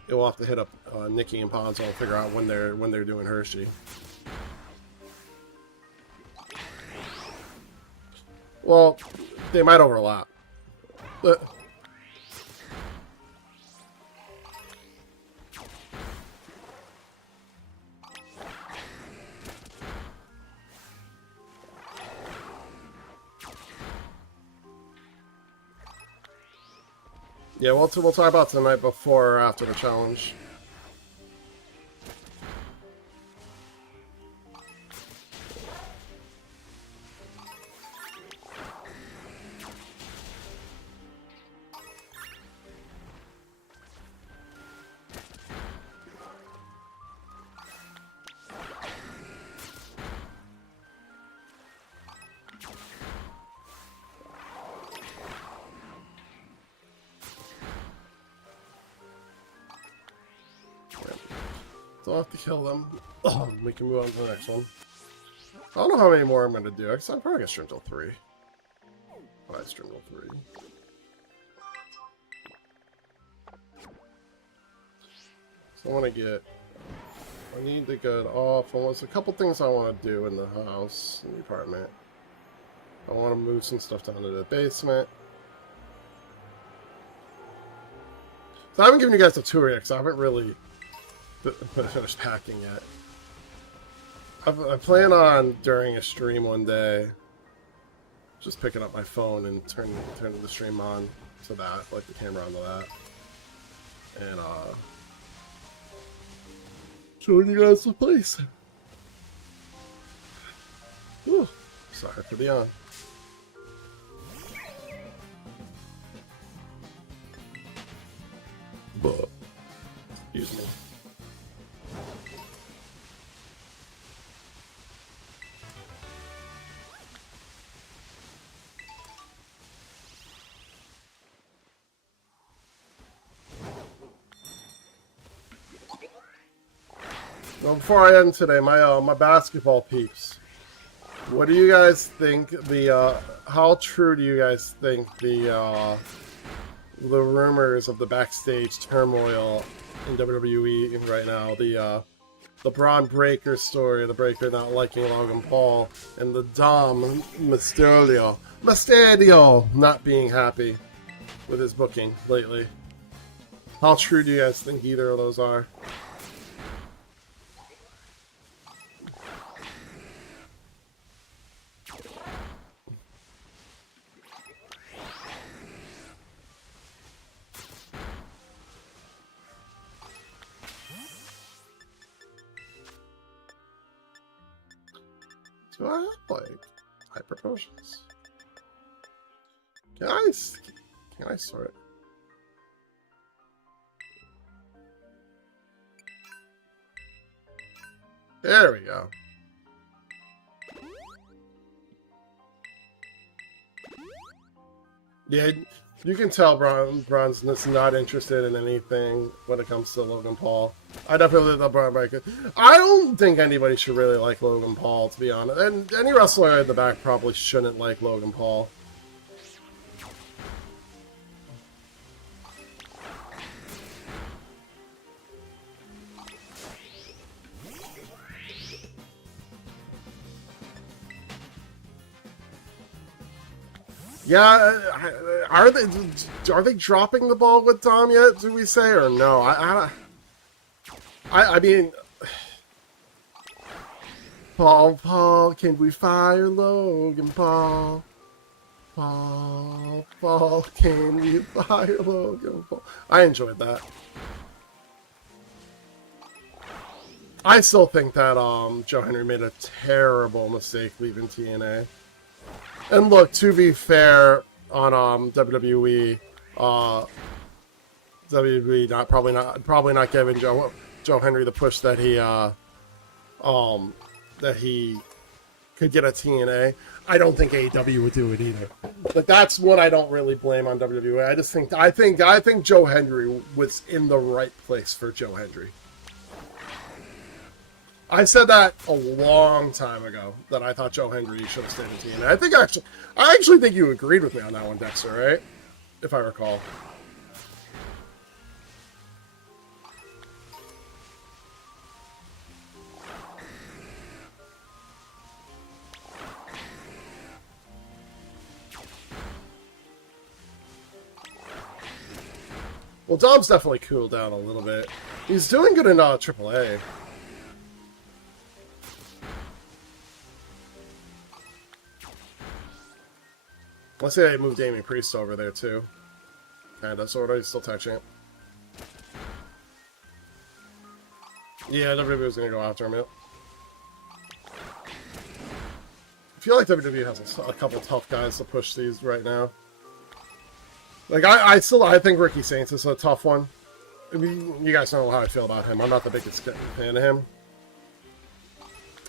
We'll have to hit up Nikki and Ponzo and figure out when they're doing Hershey. Well, they might overlap, but. Yeah, we'll talk about tonight before or after the challenge. So I'll have to kill them. We can move on to the next one. I don't know how many more I'm going to do. I'm probably going to stream till 3. I stream till 3. So I want to get... I need to get off. There's a couple things I want to do in the house, in the apartment. I want to move some stuff down to the basement. So I haven't given you guys a tour yet, because I haven't really... finished packing yet. I plan on during a stream one day just picking up my phone and turning the stream on to that, like the camera onto that, and showing you guys the place. Whew. Sorry for the yawn. But excuse me. Well, before I end today, my basketball peeps. What do you guys think how true do you guys think the rumors of the backstage turmoil in WWE right now, the Braun Breaker story, the Breaker not liking Logan Paul, and the Dom Mysterio not being happy with his booking lately? How true do you guys think either of those are? Do I have, like, hyper potions? Can I sort it? There we go. Yeah, you can tell Bronson's not interested in anything when it comes to Logan Paul. I definitely thought Brian Michael. I don't think anybody should really like Logan Paul, to be honest. And any wrestler in the back probably shouldn't like Logan Paul. Yeah, are they dropping the ball with Dom yet? Do we say or no? I mean, Paul, can we fire Logan Paul? Paul, can we fire Logan Paul? I enjoyed that. I still think that Joe Henry made a terrible mistake leaving TNA. And look, to be fair, on WWE, WWE probably not giving Joe Henry the push that he could get a TNA. I don't think AEW would do it either. But that's what I don't really blame on WWE. I think Joe Henry was in the right place for Joe Henry. I said that a long time ago, that I thought Joe Henry should have stayed in TNA. I actually think you agreed with me on that one, Dexter, right? If I recall. Well, Dom's definitely cooled down a little bit. He's doing good in AAA. Let's say I moved Damien Priest over there too. Kinda, sorta. He's still tag champ. Yeah, WWE was gonna go after him. Yep. I feel like WWE has a couple tough guys to push these right now. Like I think Ricky Saints is a tough one. I mean, you guys know how I feel about him. I'm not the biggest fan of him.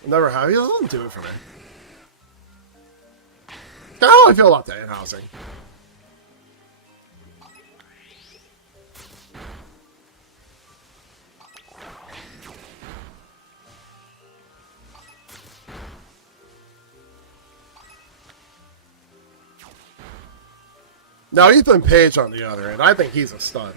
Never have. He doesn't do it for me. How I feel about Danhausen. Now, Ethan Page on the other end, I think he's a stud.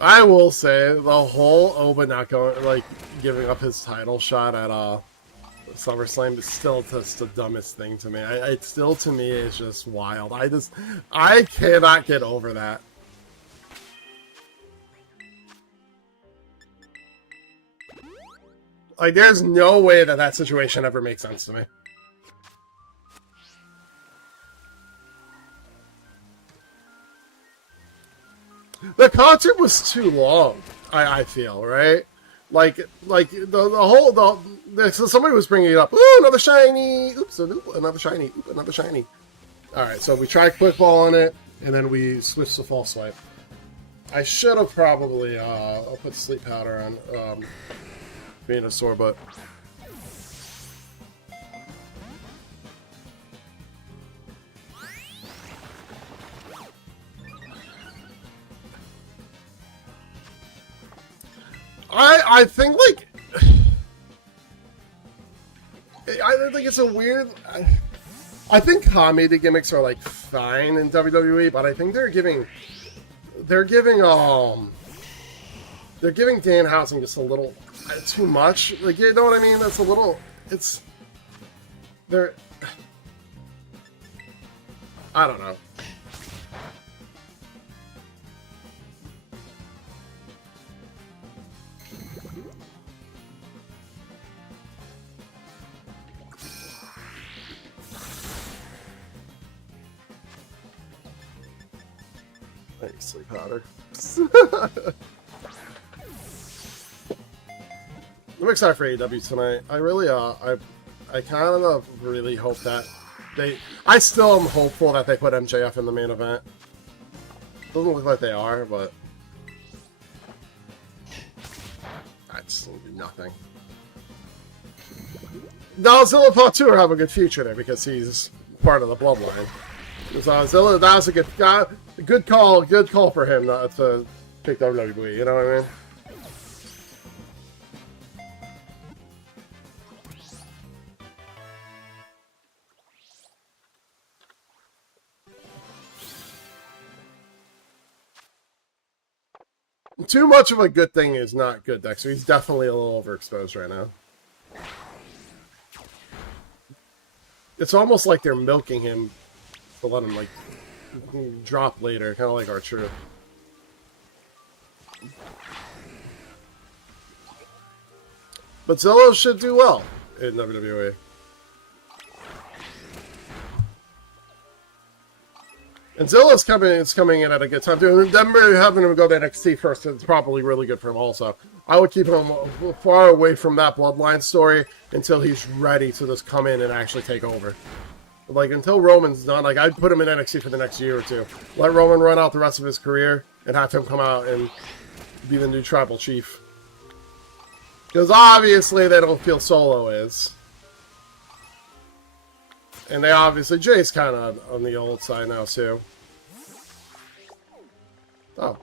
I will say the whole Oba not going, like, giving up his title shot at SummerSlam is still just the dumbest thing to me. It still to me is just wild. I cannot get over that. Like, there's no way that situation ever makes sense to me. The concert was too long, I feel, right? Like so somebody was bringing it up. Ooh, another shiny. Oops, another shiny. Oops, another shiny. All right, so we tried quick ball on it, and then we switched to false swipe. I should have probably put sleep powder on Venusaur, but I think, like, I think it's a weird. I think comedy gimmicks are, like, fine in WWE, but I think they're giving Danhausen just a little too much. Like, you know what I mean? That's a little. I don't know. Sleep powder. I'm excited for AEW tonight. I really, I kind of really hope that I still am hopeful that they put MJF in the main event. Doesn't look like they are, but that's nothing. No, Zilla Part 2 will have a good future there because he's part of the bloodline. So Zilla, that was a good call for him to pick WWE. You know what I mean? Too much of a good thing is not good, Dexter. He's definitely a little overexposed right now. It's almost like they're milking him to let him, like, drop later, kind of like R-Truth. But Zilla should do well in WWE. And Zilla's coming in at a good time too. Them having him go to NXT first is probably really good for him also. I would keep him far away from that bloodline story until he's ready to just come in and actually take over. Like, until Roman's done, like, I'd put him in NXT for the next year or two. Let Roman run out the rest of his career and have him come out and be the new tribal chief. Because obviously they don't feel Solo is. And they obviously, Jay's kind of on the old side now, too. Oh.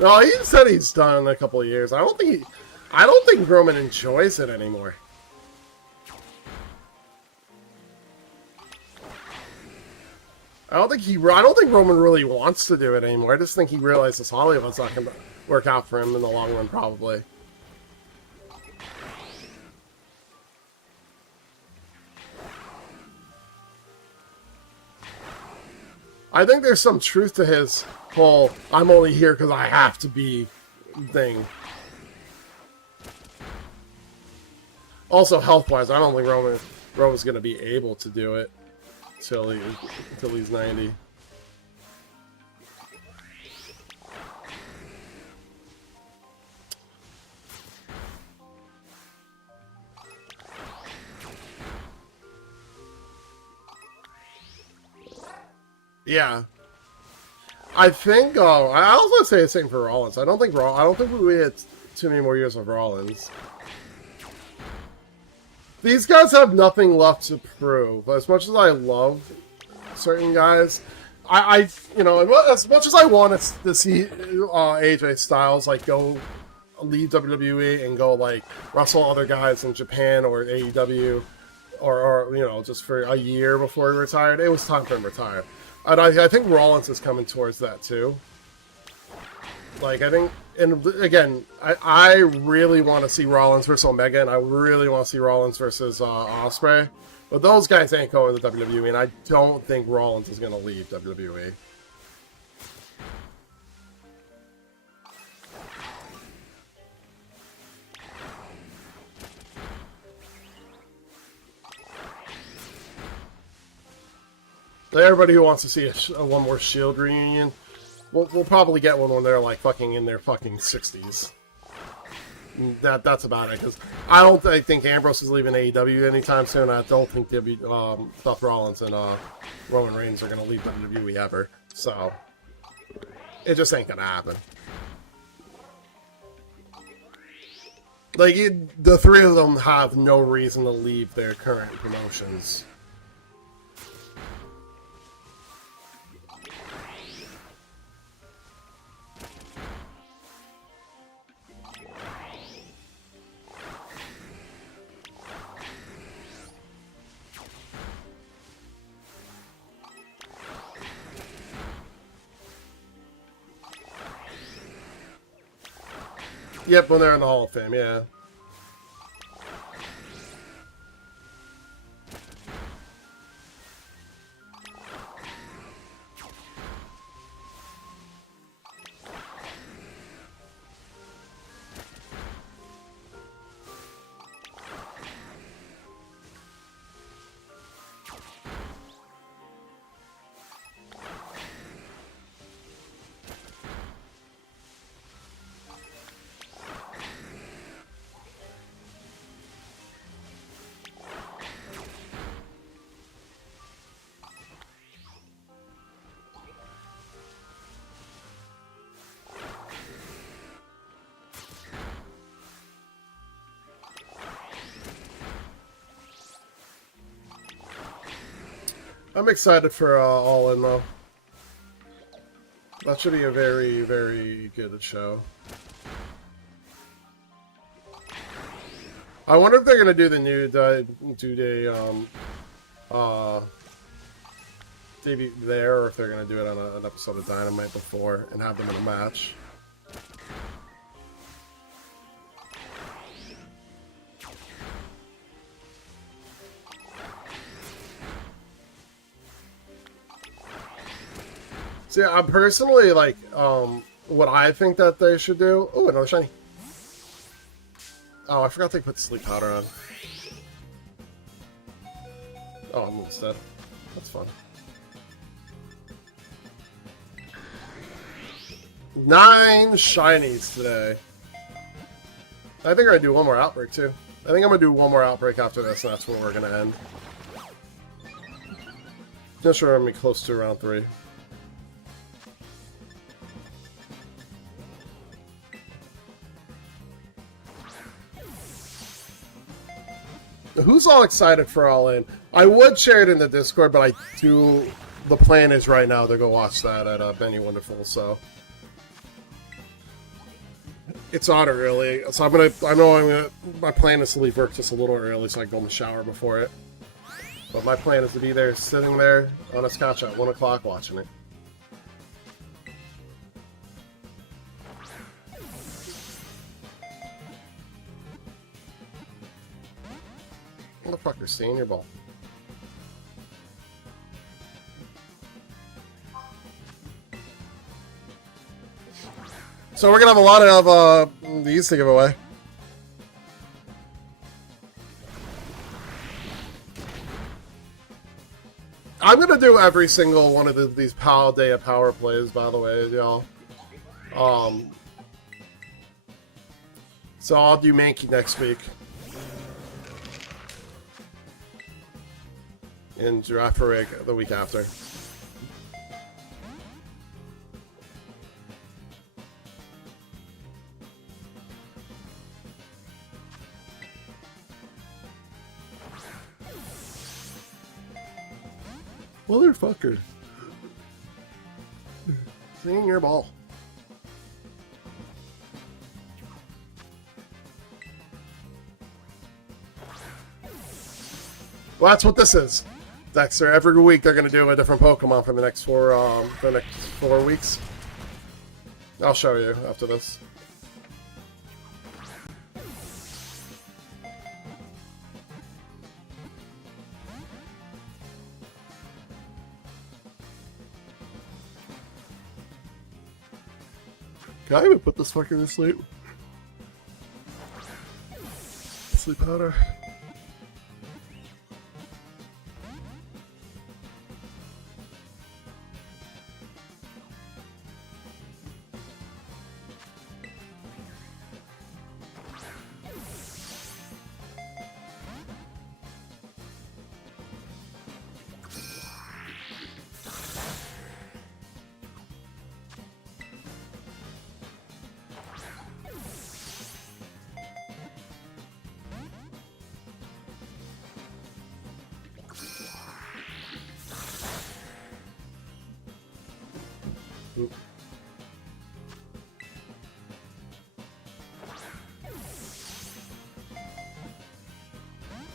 No, he said he's done in a couple of years. I don't think Roman enjoys it anymore. I don't think Roman really wants to do it anymore. I just think he realizes Hollywood's not going to work out for him in the long run, probably. I think there's some truth to his whole "I'm only here because I have to be" thing. Also, health-wise, I don't think Roman's going to be able to do it until he's 90. Yeah, I think. I was gonna say the same for Rollins. I don't think we had too many more years of Rollins. These guys have nothing left to prove. As much as I love certain guys, as much as I want to see AJ Styles like go leave WWE and go like wrestle other guys in Japan or AEW, or just for a year before he retired, it was time for him to retire. And I think Rollins is coming towards that too. Like, I think, and again, I really want to see Rollins versus Omega, and I really want to see Rollins versus Ospreay. But those guys ain't going to WWE, and I don't think Rollins is going to leave WWE. Everybody who wants to see one more Shield reunion, we'll probably get one when they're like fucking in their fucking 60s. That's about it, because I think Ambrose is leaving AEW anytime soon. I don't think they'll be Seth Rollins and Roman Reigns are gonna leave WWE ever. So it just ain't gonna happen. Like, the three of them have no reason to leave their current promotions. Yep, when they're in the Hall of Fame, yeah. I'm excited for All In, though. That should be a very, very good show. I wonder if they're gonna do the new debut there, or if they're gonna do it on an episode of Dynamite before and have them in a match. See, I'm personally like, what I think that they should do. Oh, another shiny. Oh, I forgot they put sleep powder on. Oh, I'm almost dead. That's fun. 9 shinies today. I think I'm gonna do one more outbreak too. I think I'm gonna do one more outbreak after this, and that's where we're gonna end. Just sure I'm gonna be close to round 3. Who's all excited for All In? I would share it in the Discord, but the plan is right now to go watch that at Benny Wonderful, so. It's on early, so my plan is to leave work just a little early so I can go in the shower before it. But my plan is to be there, sitting there on a couch at 1 o'clock watching it. Motherfucker, stay in your ball. So we're gonna have a lot of these to give away. I'm gonna do every single one of these Day of Power plays, by the way, y'all. So I'll do Mankey next week. And Girafarig the week after. Motherfucker. Stay in your ball. Well, that's what this is. Dexter, every week they're going to do a different Pokemon for the next 4 weeks. I'll show you after this. Can I even put this fucker to sleep? Sleep powder.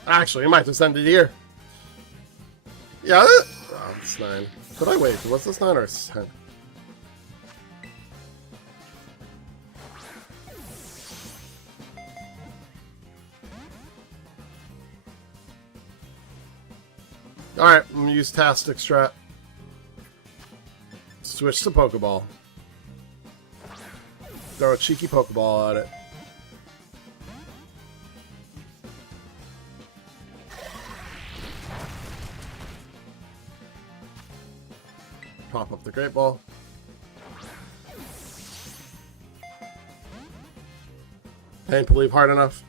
Actually, you might just end it here. Yeah, oh, it's 9. Could I wait? What's this 9 or 10? Alright, I'm gonna use Tastic Strat. Switch to Pokeball. Throw a cheeky Pokeball at it. Pop up the Great Ball. I didn't believe hard enough.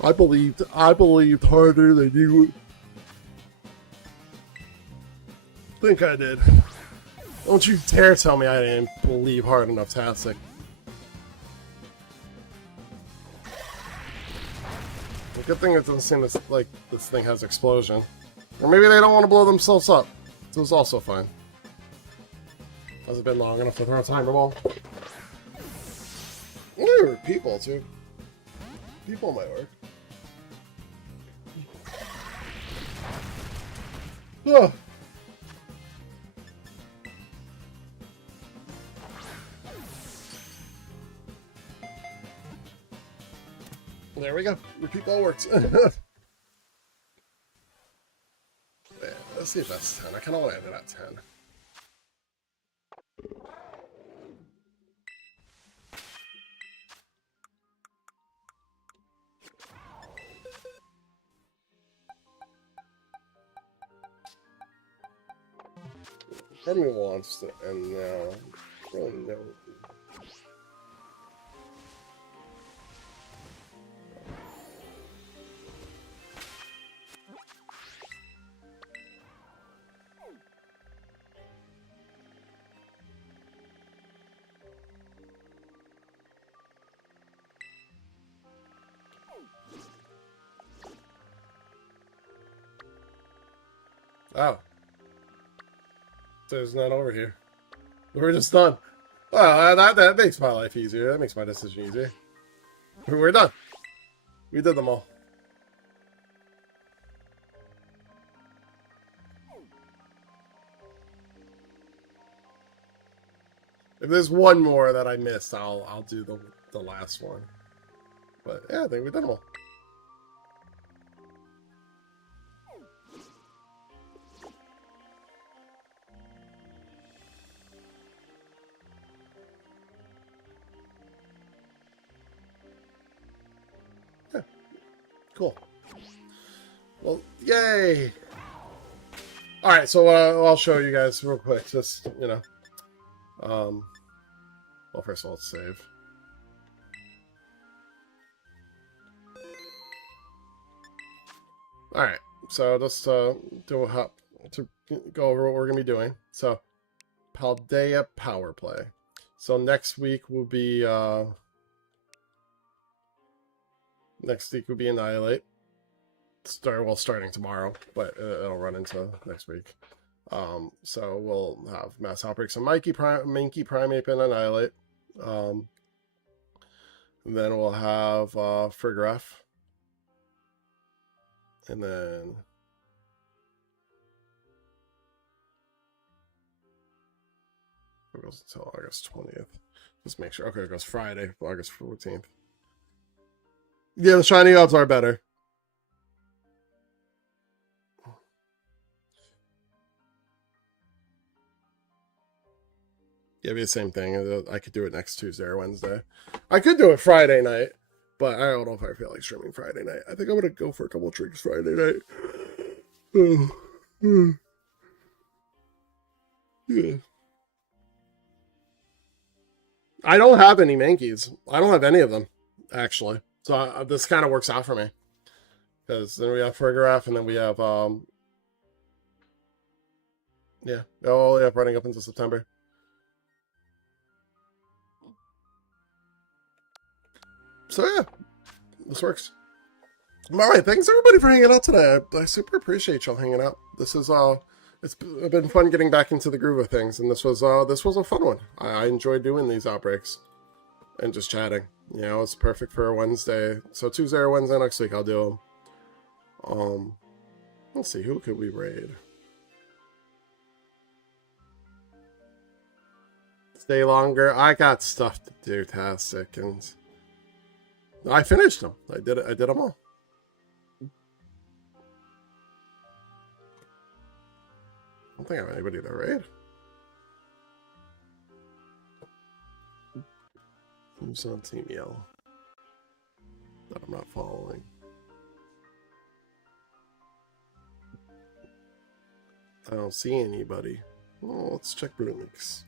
I believed harder than you. Think I did. Don't you dare tell me I didn't believe hard enough, Tastic. The good thing it doesn't seem like this thing has explosion. Or maybe they don't want to blow themselves up. So it's also fine. Has it been long enough to throw a timer ball? Ooh, people too. People might work. Ugh. There we go. Repeat ball works. Yeah, let's see if that's 10. I kind of want to end it at 10. Part of me wants to end now. Oh no. Oh. So it's not over here. We're just done. Well, that makes my life easier. That makes my decision easier. We're done. We did them all. If there's one more that I missed, I'll do the last one. But yeah, I think we did them all. Cool. Well, yay! Alright, so I'll show you guys real quick. Just, you know. Well, first of all, let's save. Alright, so just do a hop to go over what we're going to be doing. So, Paldea Power Play. So next week will be Annihilate. Starting tomorrow, but it'll run into next week. So we'll have Mass Outbreaks and Mankey Primeape and Annihilate. Then we'll have Farigiraf. And then it goes until August 20th. Just make sure. Okay, it goes Friday, August 14th. Yeah, the shiny odds are better. Yeah, it'd be the same thing. I could do it next Tuesday or Wednesday. I could do it Friday night, but I don't know if I feel like streaming Friday night. I think I'm going to go for a couple of drinks Friday night. Yeah. I don't have any Mankeys. I don't have any of them, actually. So this kind of works out for me. Because then we have Farigiraf, and then we have, yeah, all the way up running up into September. So yeah, this works. Alright, thanks everybody for hanging out today. I super appreciate y'all hanging out. This is, it's been fun getting back into the groove of things, and this was a fun one. I enjoyed doing these outbreaks. And just chatting. You know, it's perfect for a Wednesday. So Tuesday or Wednesday next week I'll do them. Let's see, who could we raid? Stay longer. I got stuff to do, Tastic, and I finished them. I did them all. don't think I have anybody to raid. Who's on Team Yell that I'm not following? I don't see anybody. Oh, let's check Bloomix.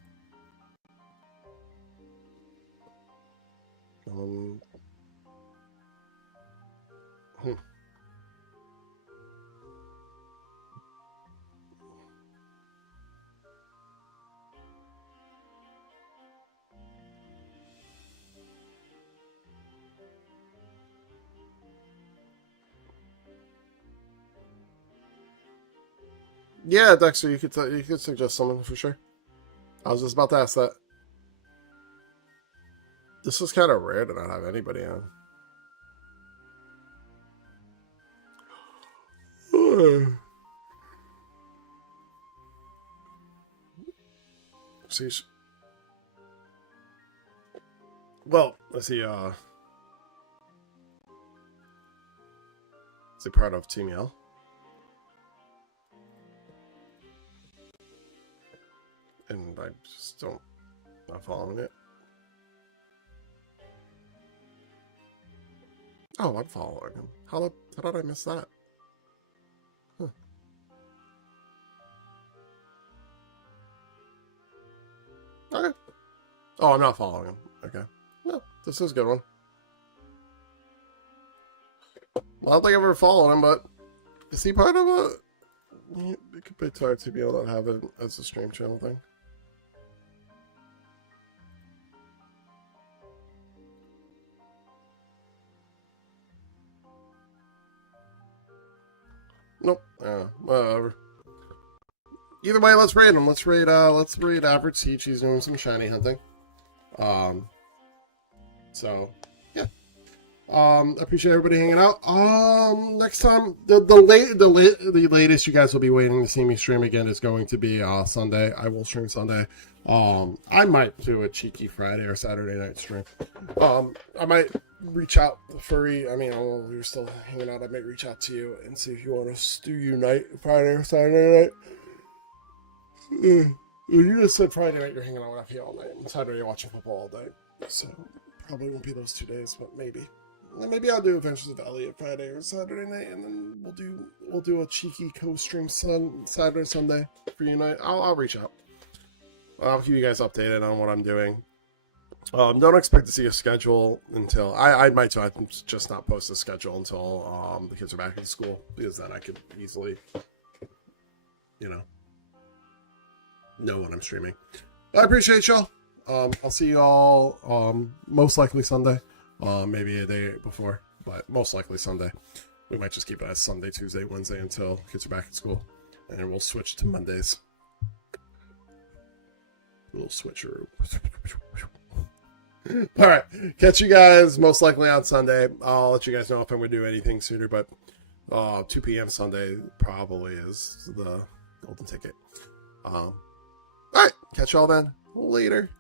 Yeah, Dexter, you could suggest someone for sure. I was just about to ask that. This is kind of rare to not have anybody on. See, well, let's see. Is he part of Team Yell? And I just not following it. Oh, I'm following him. How did I miss that? Huh. Okay. Oh, I'm not following him. Okay. No, this is a good one. Well, I don't think I've ever followed him, but is he part of a... It could be hard to be able to have it as a stream channel thing. Nope. Whatever. Either way, let's raid him. Let's raid Average Siege. He's doing some shiny hunting. So yeah. Appreciate everybody hanging out. Next time, the latest you guys will be waiting to see me stream again is going to be Sunday. I will stream Sunday. I might do a cheeky Friday or Saturday night stream. I might reach out to Furry. I mean, I don't know if you're still hanging out. I might reach out to you and see if you want us to unite Friday or Saturday night. You just said Friday night you're hanging out with FP all night, and Saturday you're watching football all day. So probably won't be those 2 days, but maybe. And maybe I'll do Adventures of Elliot Friday or Saturday night, and then we'll do a cheeky co-stream Saturday Sunday for Unite. I'll reach out. I'll keep you guys updated on what I'm doing. Don't expect to see a schedule until I might just not post a schedule until the kids are back in school, because then I could easily, know when I'm streaming. I appreciate y'all. I'll see y'all most likely Sunday. Maybe a day before, but most likely Sunday. We might just keep it as Sunday, Tuesday, Wednesday until kids are back at school, and then we'll switch to Mondays. A little switcheroo. All right, catch you guys most likely on Sunday. I'll let you guys know if I'm going to do anything sooner, but 2 p.m. Sunday probably is the golden ticket. All right, catch y'all then. Later.